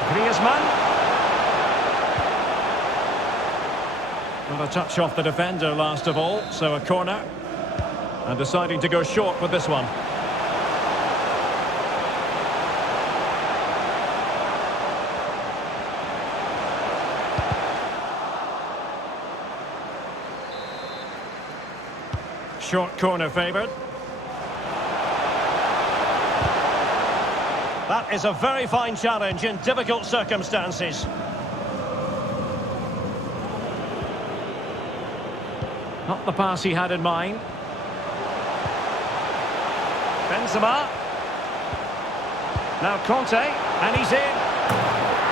Griezmann. Well, a touch off the defender last of all, so a corner. And deciding to go short with this one. Short corner favoured. That is a very fine challenge in difficult circumstances. Not the pass he had in mind. Benzema. Now Conte, and he's in.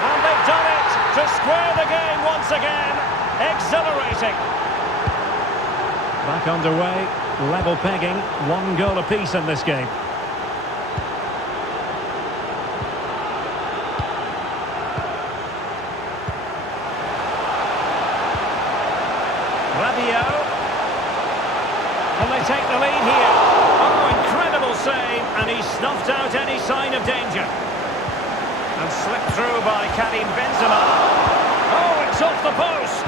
And they've done it to square the game once again. Exhilarating. Back underway, level pegging, 1 goal apiece in this game. Rabiot. And they take the lead here. Oh, incredible save, and he snuffed out any sign of danger. And slipped through by Karim Benzema. Oh, it's off the post.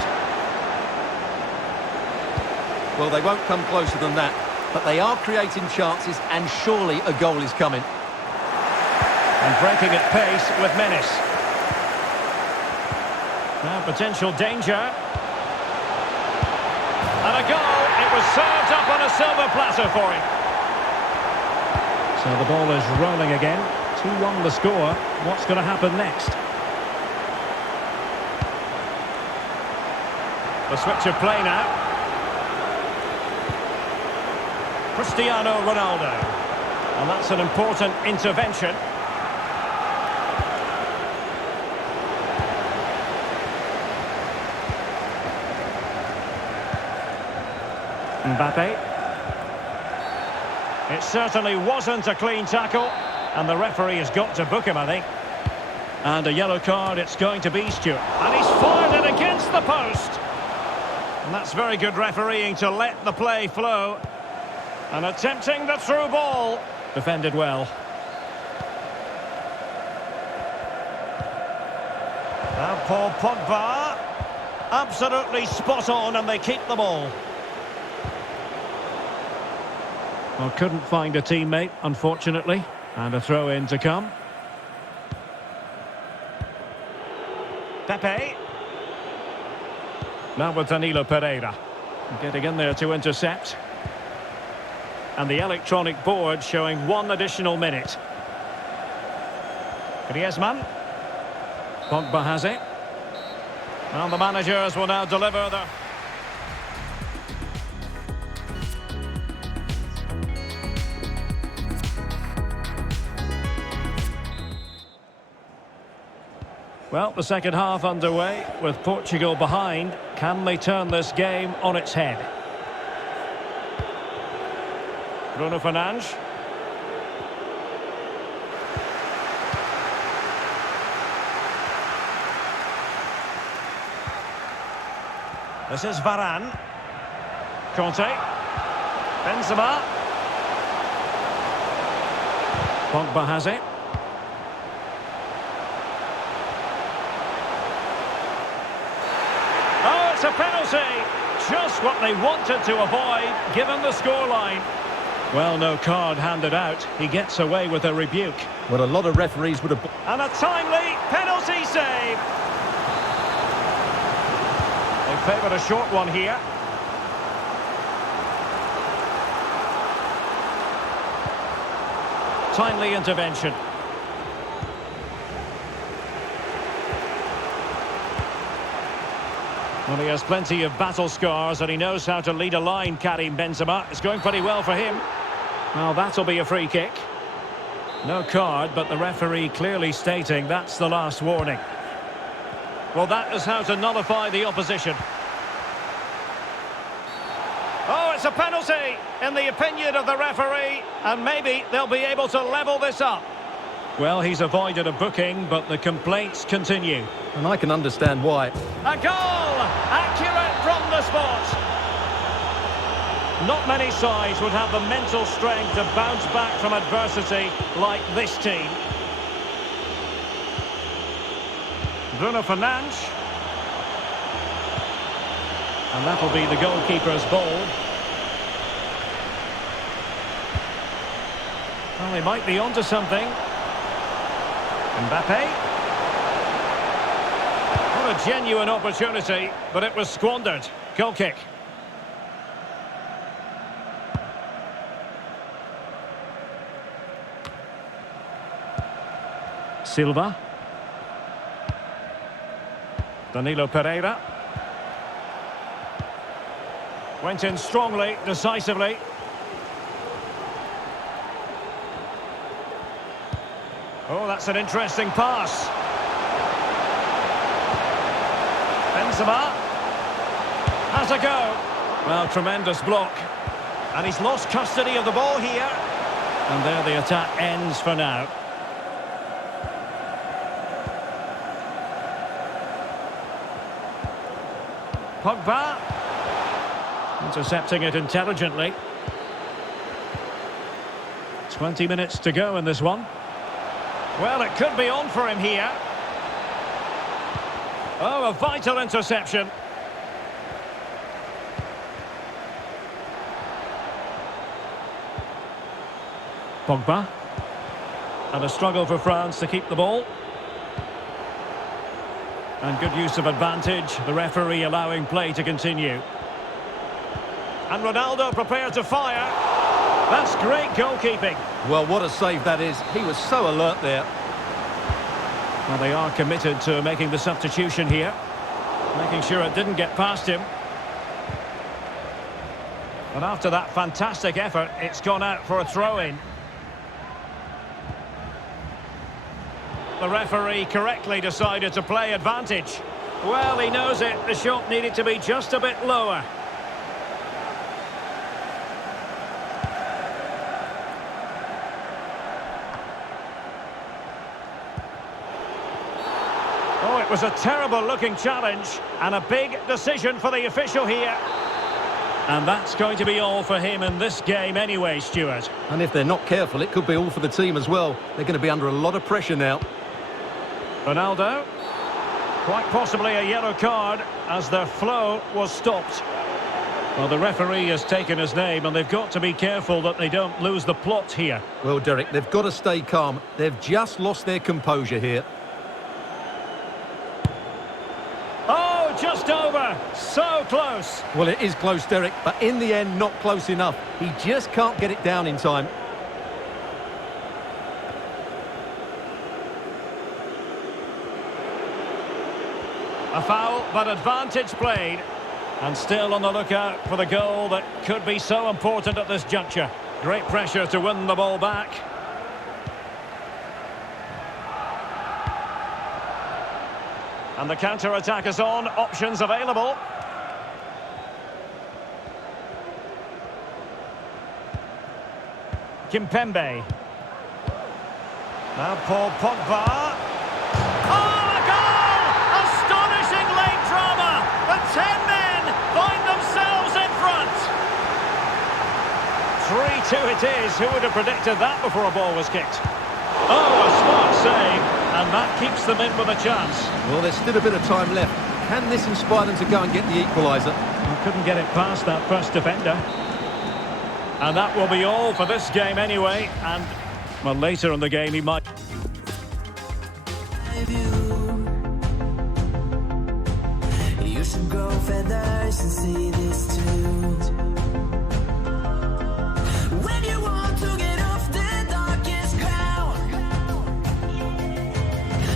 Well, they won't come closer than that, but they are creating chances, and surely a goal is coming. And breaking at pace with menace. Now potential danger. And a goal. It was served up on a silver platter for him. So the ball is rolling again. 2-1 the score. What's going to happen next? The switch of play now. Cristiano Ronaldo. And that's an important intervention. Mbappe. It certainly wasn't a clean tackle, and the referee has got to book him, I think. And a yellow card it's going to be, Stuart. And he's fired it against the post. And that's very good refereeing to let the play flow. And attempting the through ball. Defended well. Now Paul Pogba. Absolutely spot on, and they keep the ball. Well, couldn't find a teammate, unfortunately. And a throw-in to come. Pepe. Now with Danilo Pereira. Getting in there to intercept. And the electronic board showing 1 additional minute. Griezmann. Pogba has it. And the managers will now deliver the... Well, the second half underway with Portugal behind. Can they turn this game on its head? Bruno Fernandes. This is Varane. Conte. Benzema. Pogba has it. Oh, it's a penalty. Just what they wanted to avoid, given the scoreline. Well, no card handed out. He gets away with a rebuke. Well, a lot of referees would have... And a timely penalty save. They favoured a short one here. Timely intervention. Well, he has plenty of battle scars and he knows how to lead a line, Karim Benzema. It's going pretty well for him. Well, that'll be a free kick. No card, but the referee clearly stating that's the last warning. Well, that is how to nullify the opposition. Oh, it's a penalty, in the opinion of the referee, and maybe they'll be able to level this up. Well, he's avoided a booking, but the complaints continue. And I can understand why. A goal! Accurate from the spot. Not many sides would have the mental strength to bounce back from adversity like this team. Bruno Fernandes. And that'll be the goalkeeper's ball. Well, he might be onto something. Mbappe. What a genuine opportunity, but it was squandered. Goal kick. Silva. Danilo Pereira. Went in strongly, decisively. Oh, that's an interesting pass. Benzema has a go. Well, tremendous block. And he's lost custody of the ball here. And there the attack ends for now. Pogba. Intercepting it intelligently. 20 minutes to go in this one. Well, it could be on for him here. Oh, a vital interception. Pogba. And a struggle for France to keep the ball. And good use of advantage. The referee allowing play to continue. And Ronaldo prepared to fire. That's great goalkeeping. Well, what a save that is. He was so alert there. Well, they are committed to making the substitution here. Making sure it didn't get past him. And after that fantastic effort, it's gone out for a throw-in. The referee correctly decided to play advantage. Well, he knows it. The shot needed to be just a bit lower. Oh, it was a terrible-looking challenge and a big decision for the official here. And that's going to be all for him in this game anyway, Stuart. And if they're not careful, it could be all for the team as well. They're going to be under a lot of pressure now. Ronaldo. Quite possibly a yellow card as their flow was stopped. Well, the referee has taken his name and they've got to be careful that they don't lose the plot here. Well, Derek, they've got to stay calm. They've just lost their composure here. Oh, just over. So close. Well, it is close, Derek, but in the end, not close enough. He just can't get it down in time. A foul, but advantage played. And still on the lookout for the goal that could be so important at this juncture. Great pressure to win the ball back. And the counter-attack is on, options available. Kimpembe. Now Paul Pogba. Oh, a goal! Astonishing late drama! The 10 men find themselves in front. 3-2 it is. Who would have predicted that before a ball was kicked? Oh, a smart save, and that keeps them in with a chance. Well, there's still a bit of time left. Can this inspire them to go and get the equaliser? Couldn't get it past that first defender. And that will be all for this game anyway. And, well, later in the game he might... You should grow feathers and see this too. When you want to get off the darkest ground,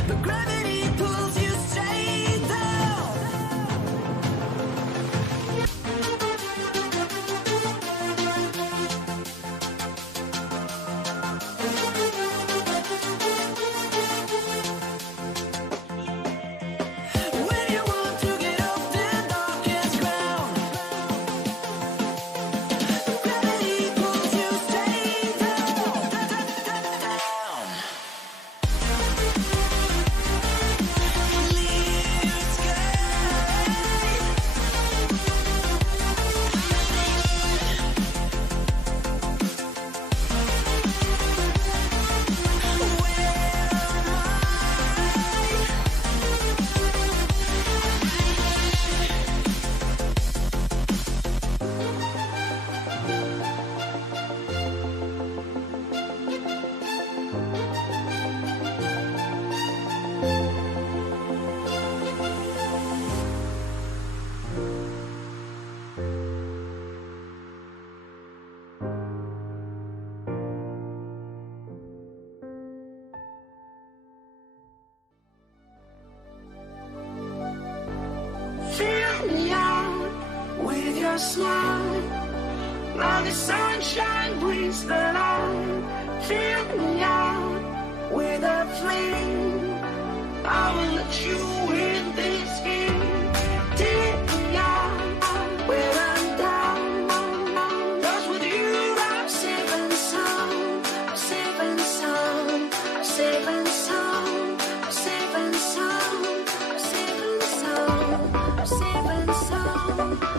but gravity pulls you straight down. When you want to get off the darkest ground, gravity pulls you straight down. Clear Fill me out with your smile. Now the sunshine brings the light. Fill me out with a flame. I will let you in this game. Take me out where I'm down. 'Cause with you I'm safe and sound. I'm safe and sound. I'm safe and sound. I'm safe and sound. I'm safe and sound.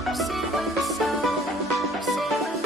I'm safe and sound. I'm safe and sound. I'm safe and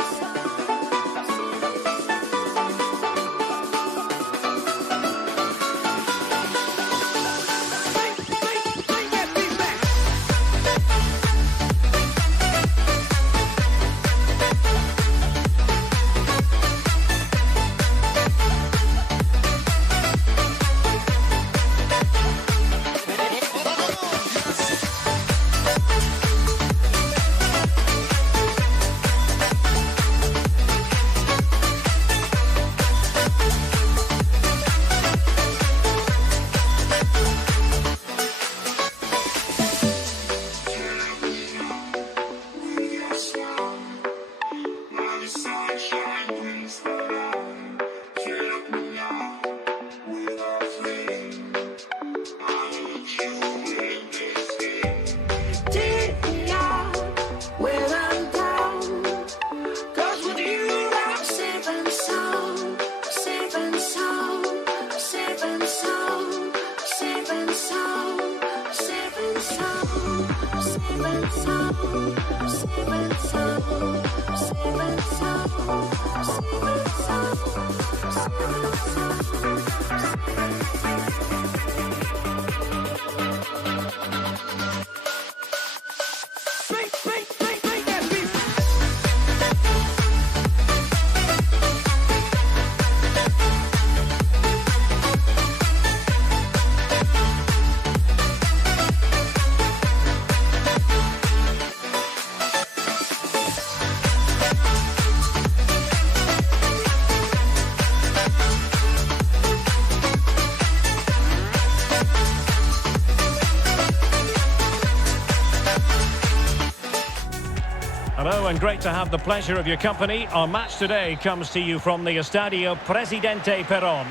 Hello and great to have the pleasure of your company. Our match today comes to you from the Estadio Presidente Perón.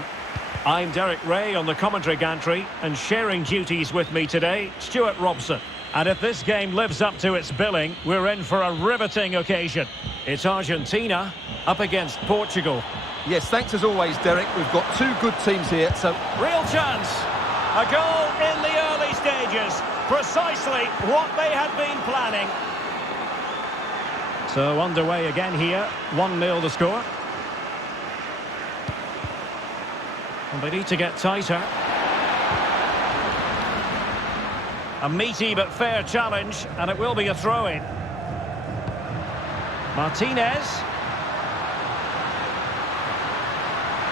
I'm Derek Ray on the commentary gantry, and sharing duties with me today, Stuart Robson. And if this game lives up to its billing, we're in for a riveting occasion. It's Argentina up against Portugal. Yes, thanks as always, Derek. We've got two good teams here, so... Real chance. A goal in the early stages. Precisely what they had been planning. So underway again here. 1-0 the score. And they need to get tighter. A meaty but fair challenge, and it will be a throw-in. Martinez.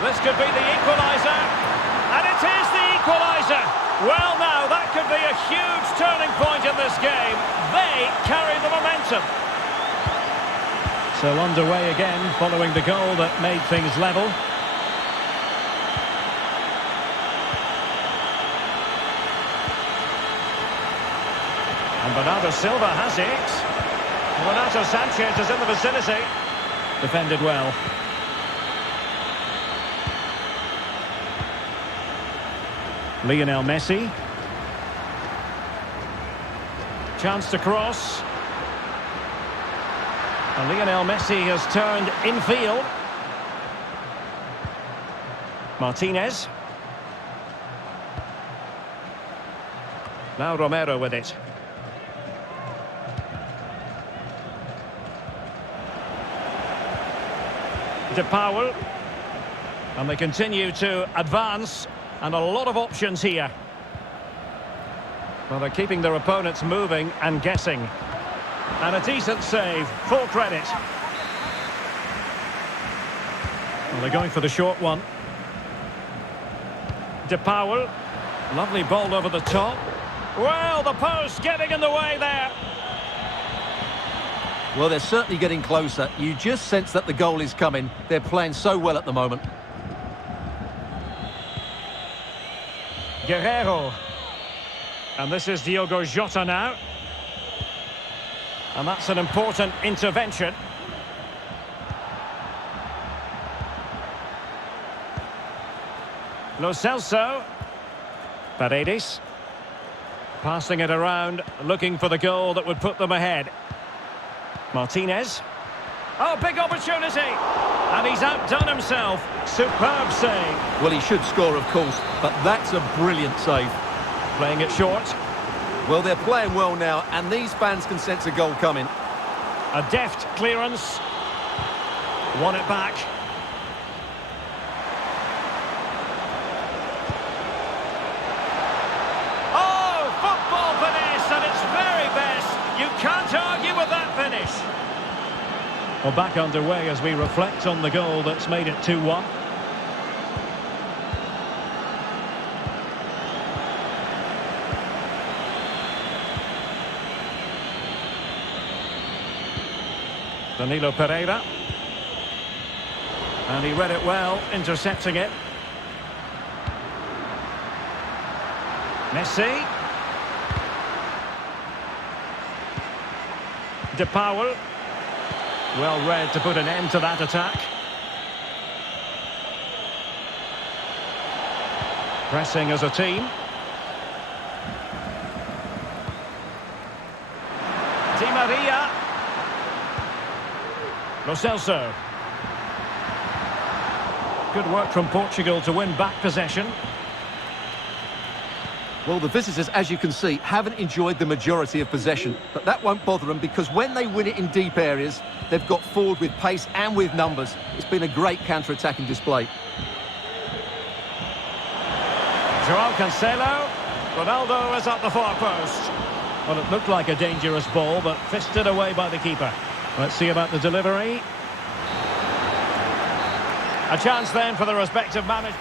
This could be the equaliser. And it is the equaliser. Well, now, that could be a huge turning point in this game. They carry the momentum. So underway again, following the goal that made things level. And Bernardo Silva has it. Renato Sanchez is in the vicinity. Defended well. Lionel Messi. Chance to cross. And Lionel Messi has turned infield. Martinez. Now Romero with it. De Paul. And they continue to advance. And a lot of options here. Well, they're keeping their opponents moving and guessing. And a decent save. Full credit. Well, they're going for the short one. De Paul. Lovely ball over the top. Well, the post getting in the way there. Well, they're certainly getting closer. You just sense that the goal is coming. They're playing so well at the moment. Guerrero. And this is Diogo Jota now. And that's an important intervention. Lo Celso. Paredes. Passing it around, looking for the goal that would put them ahead. Martinez. Oh, big opportunity! And he's outdone himself. Superb save. Well, he should score, of course, but that's a brilliant save. Playing it short. Well, they're playing well now, and these fans can sense a goal coming. A deft clearance. Won it back. Oh, football finesse at its very best. You can't argue with that finish. Well, back underway as we reflect on the goal that's made it 2-1. Danilo Pereira. And he read it well, intercepting it. Messi. De Paul. Well read to put an end to that attack. Pressing as a team. Di Maria. Lo Celso. Good work from Portugal to win back possession. Well, the visitors, as you can see, haven't enjoyed the majority of possession, but that won't bother them because when they win it in deep areas, they've got forward with pace and with numbers. It's been a great counter-attacking display. Joao Cancelo. Ronaldo is at the far post. Well, it looked like a dangerous ball, but fisted away by the keeper. Let's see about the delivery. A chance then for the respective managers.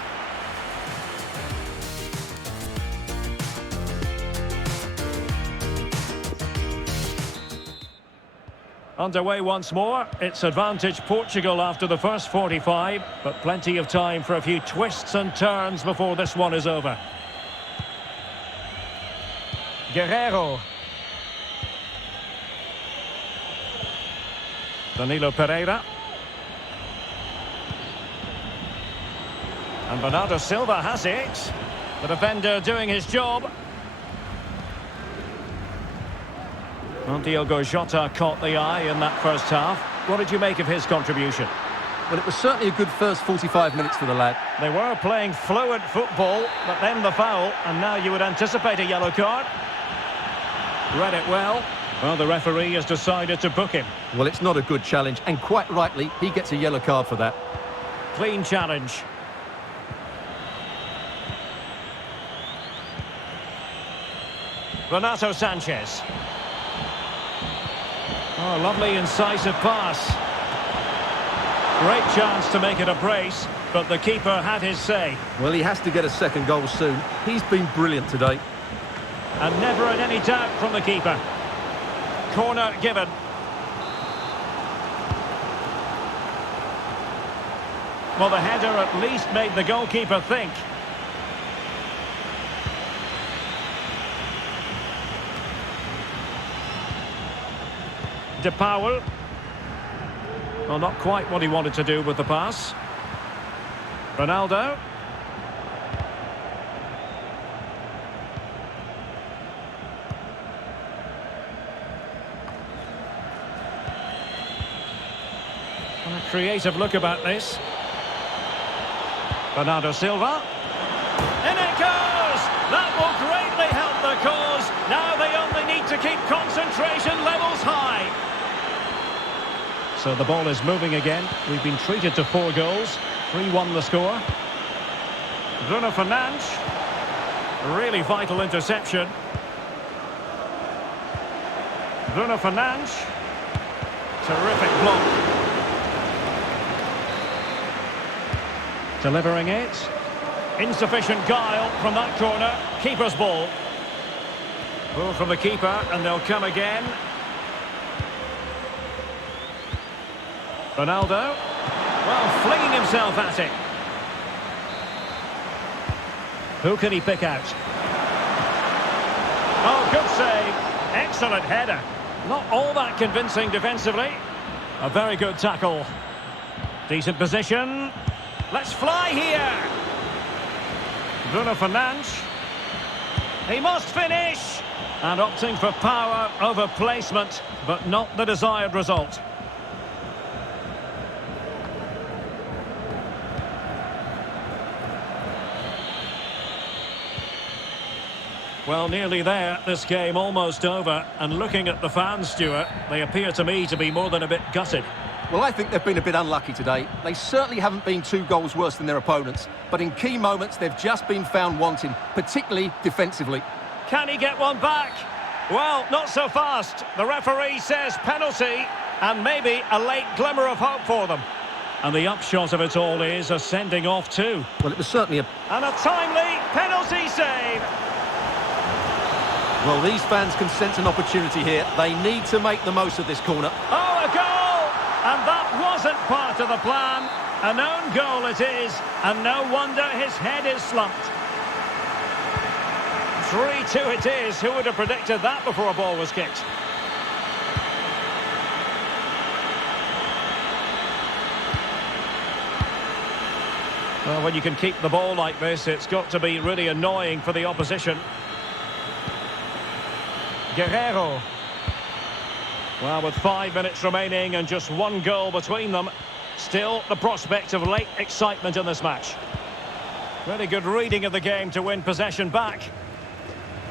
Underway once more. It's advantage Portugal after the first 45, but plenty of time for a few twists and turns before this one is over. Guerrero. Danilo Pereira. And Bernardo Silva has it. The defender doing his job. Well, Diogo Jota caught the eye in that first half. What did you make of his contribution? Well, it was certainly a good first 45 minutes for the lad. They were playing fluent football, but then the foul, and now you would anticipate a yellow card. Read it well. Well, the referee has decided to book him. Well, it's not a good challenge, and quite rightly, he gets a yellow card for that. Clean challenge. Renato Sanchez. Oh, lovely incisive pass. Great chance to make it a brace, but the keeper had his say. Well, he has to get a second goal soon. He's been brilliant today. And never in any doubt from the keeper. Corner given. Well, the header at least made the goalkeeper think. De Paul. Well, not quite what he wanted to do with the pass. Ronaldo. And a creative look about this. Bernardo Silva. In it goes! That will greatly help the cause. Now they only need to keep concentration levels high. So the ball is moving again. We've been treated to 4 goals. 3-1 the score. Bruno Fernandes. Really vital interception. Bruno Fernandes. Terrific block. Delivering it. Insufficient guile from that corner. Keeper's ball. Ball from the keeper, and they'll come again. Ronaldo. Well, flinging himself at it. Who can he pick out? Oh, good save. Excellent header. Not all that convincing defensively. A very good tackle. Decent position. Let's fly here. Bruno Fernandes. He must finish. And opting for power over placement, but not the desired result. Well, nearly there, this game almost over, and looking at the fans, Stuart, they appear to me to be more than a bit gutted. Well, I think they've been a bit unlucky today. They certainly haven't been 2 goals worse than their opponents, but in key moments they've just been found wanting, particularly defensively. Can he get one back? Well, not so fast. The referee says penalty, and maybe a late glimmer of hope for them. And the upshot of it all is a sending off too. Well, it was certainly a... And a timely penalty save. Well, these fans can sense an opportunity here. They need to make the most of this corner. Oh, a goal! And that wasn't part of the plan. An own goal it is, and no wonder his head is slumped. 3-2 it is. Who would have predicted that before a ball was kicked? Well, when you can keep the ball like this, it's got to be really annoying for the opposition. Guerrero. Well, with 5 minutes remaining and just 1 goal between them, still the prospect of late excitement in this match. Really good reading of the game to win possession back.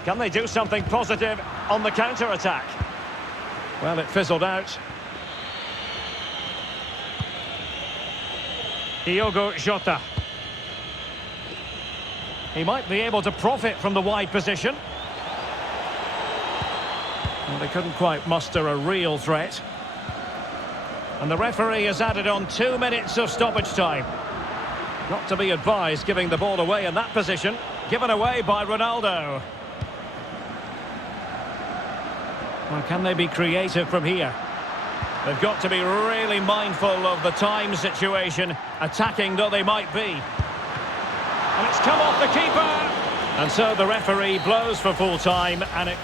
Can they do something positive on the counter-attack? Well, it fizzled out. Diogo Jota. He might be able to profit from the wide position. Well, they couldn't quite muster a real threat. And the referee has added on 2 minutes of stoppage time. Not to be advised giving the ball away in that position. Given away by Ronaldo. Well, can they be creative from here? They've got to be really mindful of the time situation, attacking though they might be. And it's come off the keeper! And so the referee blows for full time, and it...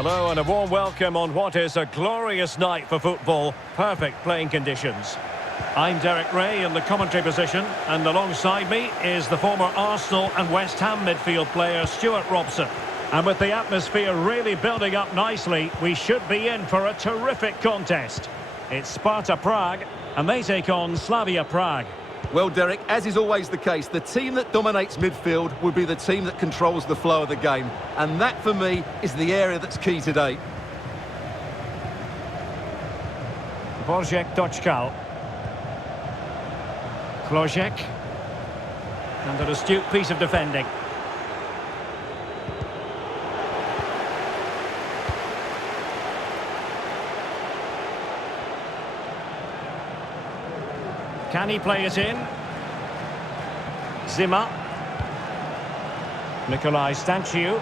Hello and a warm welcome on what is a glorious night for football. Perfect playing conditions. I'm Derek Ray in the commentary position, and alongside me is the former Arsenal and West Ham midfield player Stuart Robson. And with the atmosphere really building up nicely, we should be in for a terrific contest. It's Sparta Prague, and they take on Slavia Prague. Well, Derek, as is always the case, the team that dominates midfield will be the team that controls the flow of the game. And that, for me, is the area that's key today. Borzek Doczkal. Klozek. And an astute piece of defending. Can he play it in? Zimmer. Nikolai Stanciu.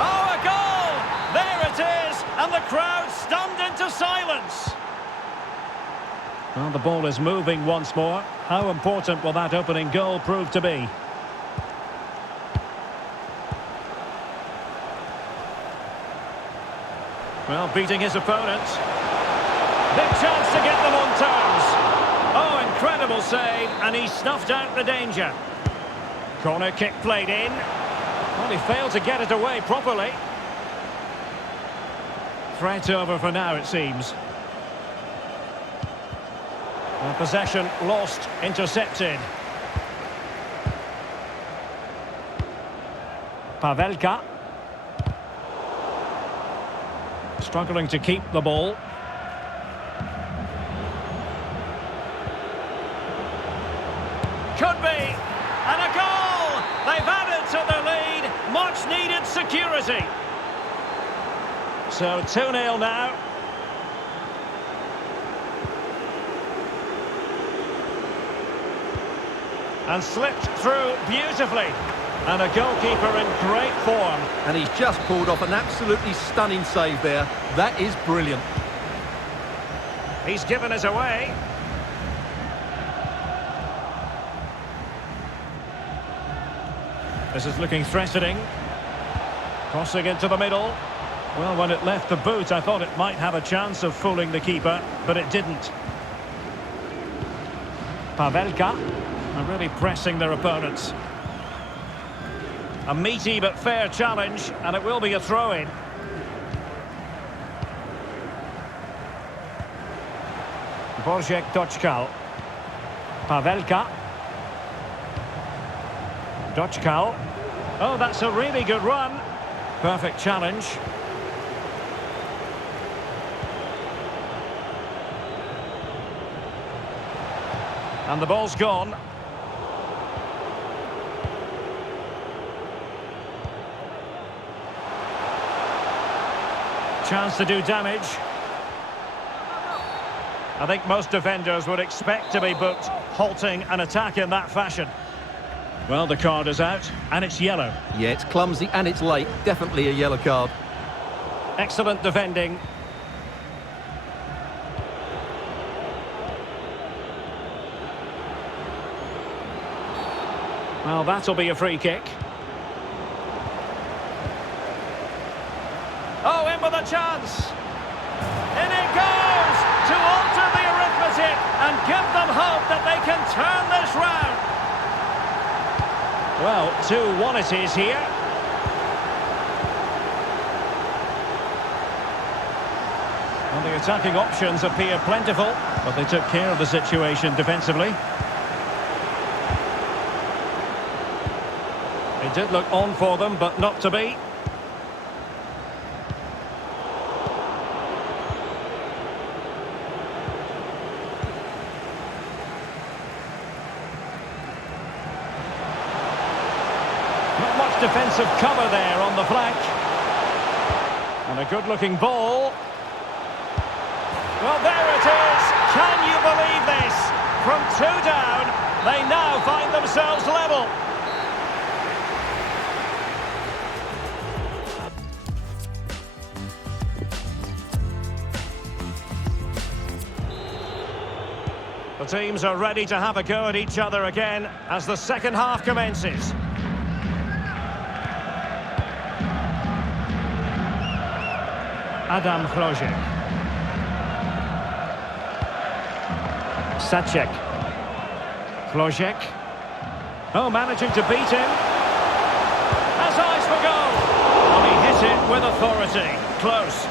Oh, a goal! There it is! And the crowd stunned into silence. Well, the ball is moving once more. How important will that opening goal prove to be? Well, beating his opponent. Big chance to get them on terms. Oh, incredible save, and he snuffed out the danger. Corner kick played in. Well, he failed to get it away properly. Threat over for now, it seems. Possession lost, intercepted. Pavelka. Struggling to keep the ball. Could be, and a goal! They've added to the lead, much needed security. So 2-0 now. And slipped through beautifully. And a goalkeeper in great form. And he's just pulled off an absolutely stunning save there. That is brilliant. He's given us away. This is looking threatening. Crossing into the middle. Well, when it left the boot, I thought it might have a chance of fooling the keeper, but it didn't. Pavelka are really pressing their opponents. A meaty but fair challenge, and it will be a throw-in. Borzek Doczkal. Pavelka. Doczkal. Oh, that's a really good run. Perfect challenge. And the ball's gone. Chance to do damage. I think most defenders would expect to be booked, halting an attack in that fashion. Well, the card is out, and it's yellow. Yeah, it's clumsy and it's late. Definitely a yellow card. Excellent defending. Well, that'll be a free kick. Oh, in with a chance. In it goes to alter the arithmetic and give them hope that they can turn this round. Well, 2-1 it is here. Well, the attacking options appear plentiful, but they took care of the situation defensively. It did look on for them, but not to be. Not much defensive cover there on the flank. And a good-looking ball. Well, there it is. Can you believe this? From 2 down, they now find themselves level. The teams are ready to have a go at each other again as the second half commences. Adam Hlojek. Sacek. Hlojek. Oh, managing to beat him. Has eyes for goal. Well, he hit it with authority. Close.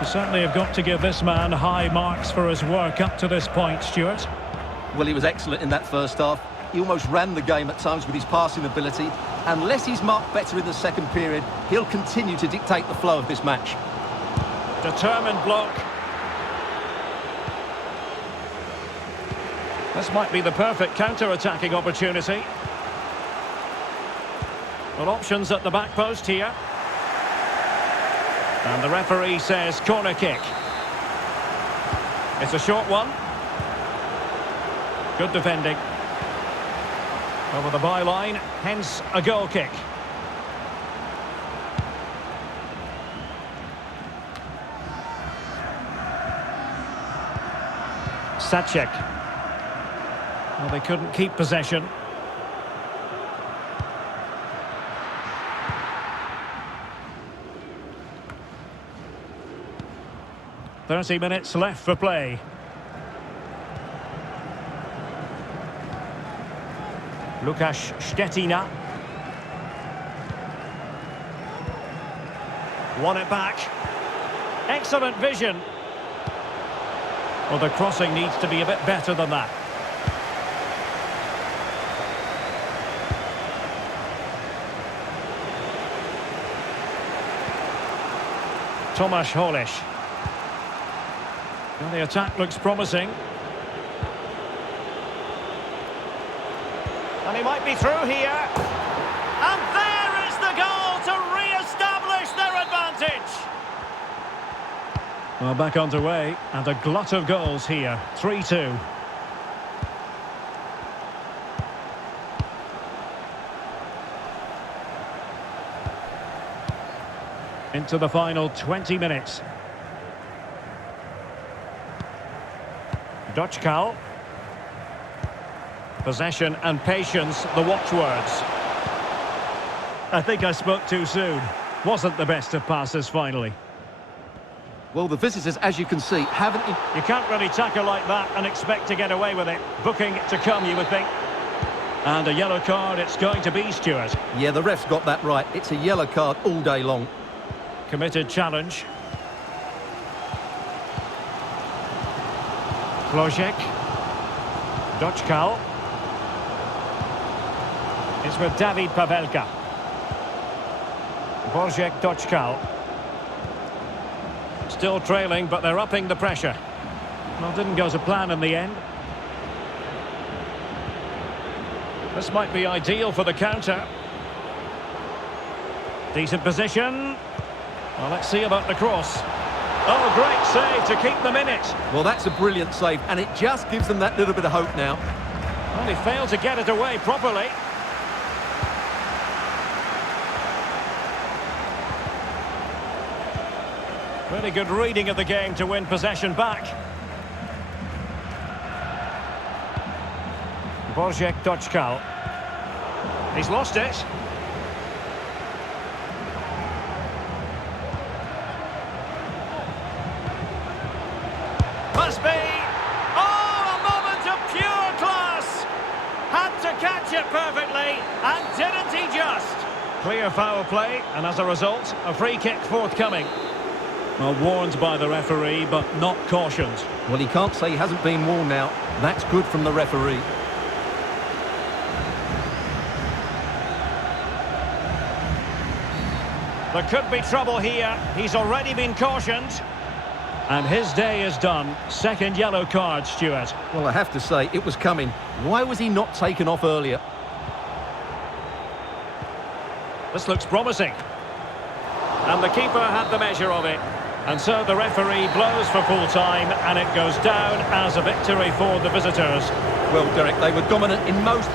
You certainly have got to give this man high marks for his work up to this point, Stuart. Well, he was excellent in that first half. He almost ran the game at times with his passing ability. Unless he's marked better in the second period, he'll continue to dictate the flow of this match. Determined block. This might be the perfect counter-attacking opportunity. Well, options at the back post here. And the referee says corner kick. It's a short one. Good defending. Over the byline, hence a goal kick. Sacek. Well, they couldn't keep possession. "30 minutes left for play." Łukasz Szczetina. Won it back. Excellent vision. Well, the crossing needs to be a bit better than that. Tomasz Holeš. Well, the attack looks promising. And he might be through here. And there is the goal to re-establish their advantage. Well, back underway, and a glut of goals here. 3-2. Into the final 20 minutes. Doczkal. Possession and patience, the watchwords. I think I spoke too soon. Wasn't the best of passes finally. Well, the visitors, as you can see, haven't... You can't really tackle like that and expect to get away with it. Booking to come, you would think. And a yellow card it's going to be, Stuart. Yeah, the ref's got that right. It's a yellow card all day long. Committed challenge. Hlojek. Doczkal. It's with David Pavelka. Wojciech Doczkal. Still trailing, but they're upping the pressure. Well, didn't go to plan in the end. This might be ideal for the counter. Decent position. Well, let's see about the cross. Oh, great save to keep them in it. Well, that's a brilliant save, and it just gives them that little bit of hope now. Well, he failed to get it away properly. Really good reading of the game to win possession back. Wojciech Doczkal. He's lost it. Must be. Oh, a moment of pure class. Had to catch it perfectly, and didn't he just? Clear foul play, and as a result, a free kick forthcoming. Well, warned by the referee, but not cautioned. Well, he can't say he hasn't been warned now. That's good from the referee. There could be trouble here. He's already been cautioned. And his day is done. Second yellow card, Stuart. Well, I have to say, it was coming. Why was he not taken off earlier? This looks promising. And the keeper had the measure of it. And so the referee blows for full time, and it goes down as a victory for the visitors. Well, Derek, they were dominant in most...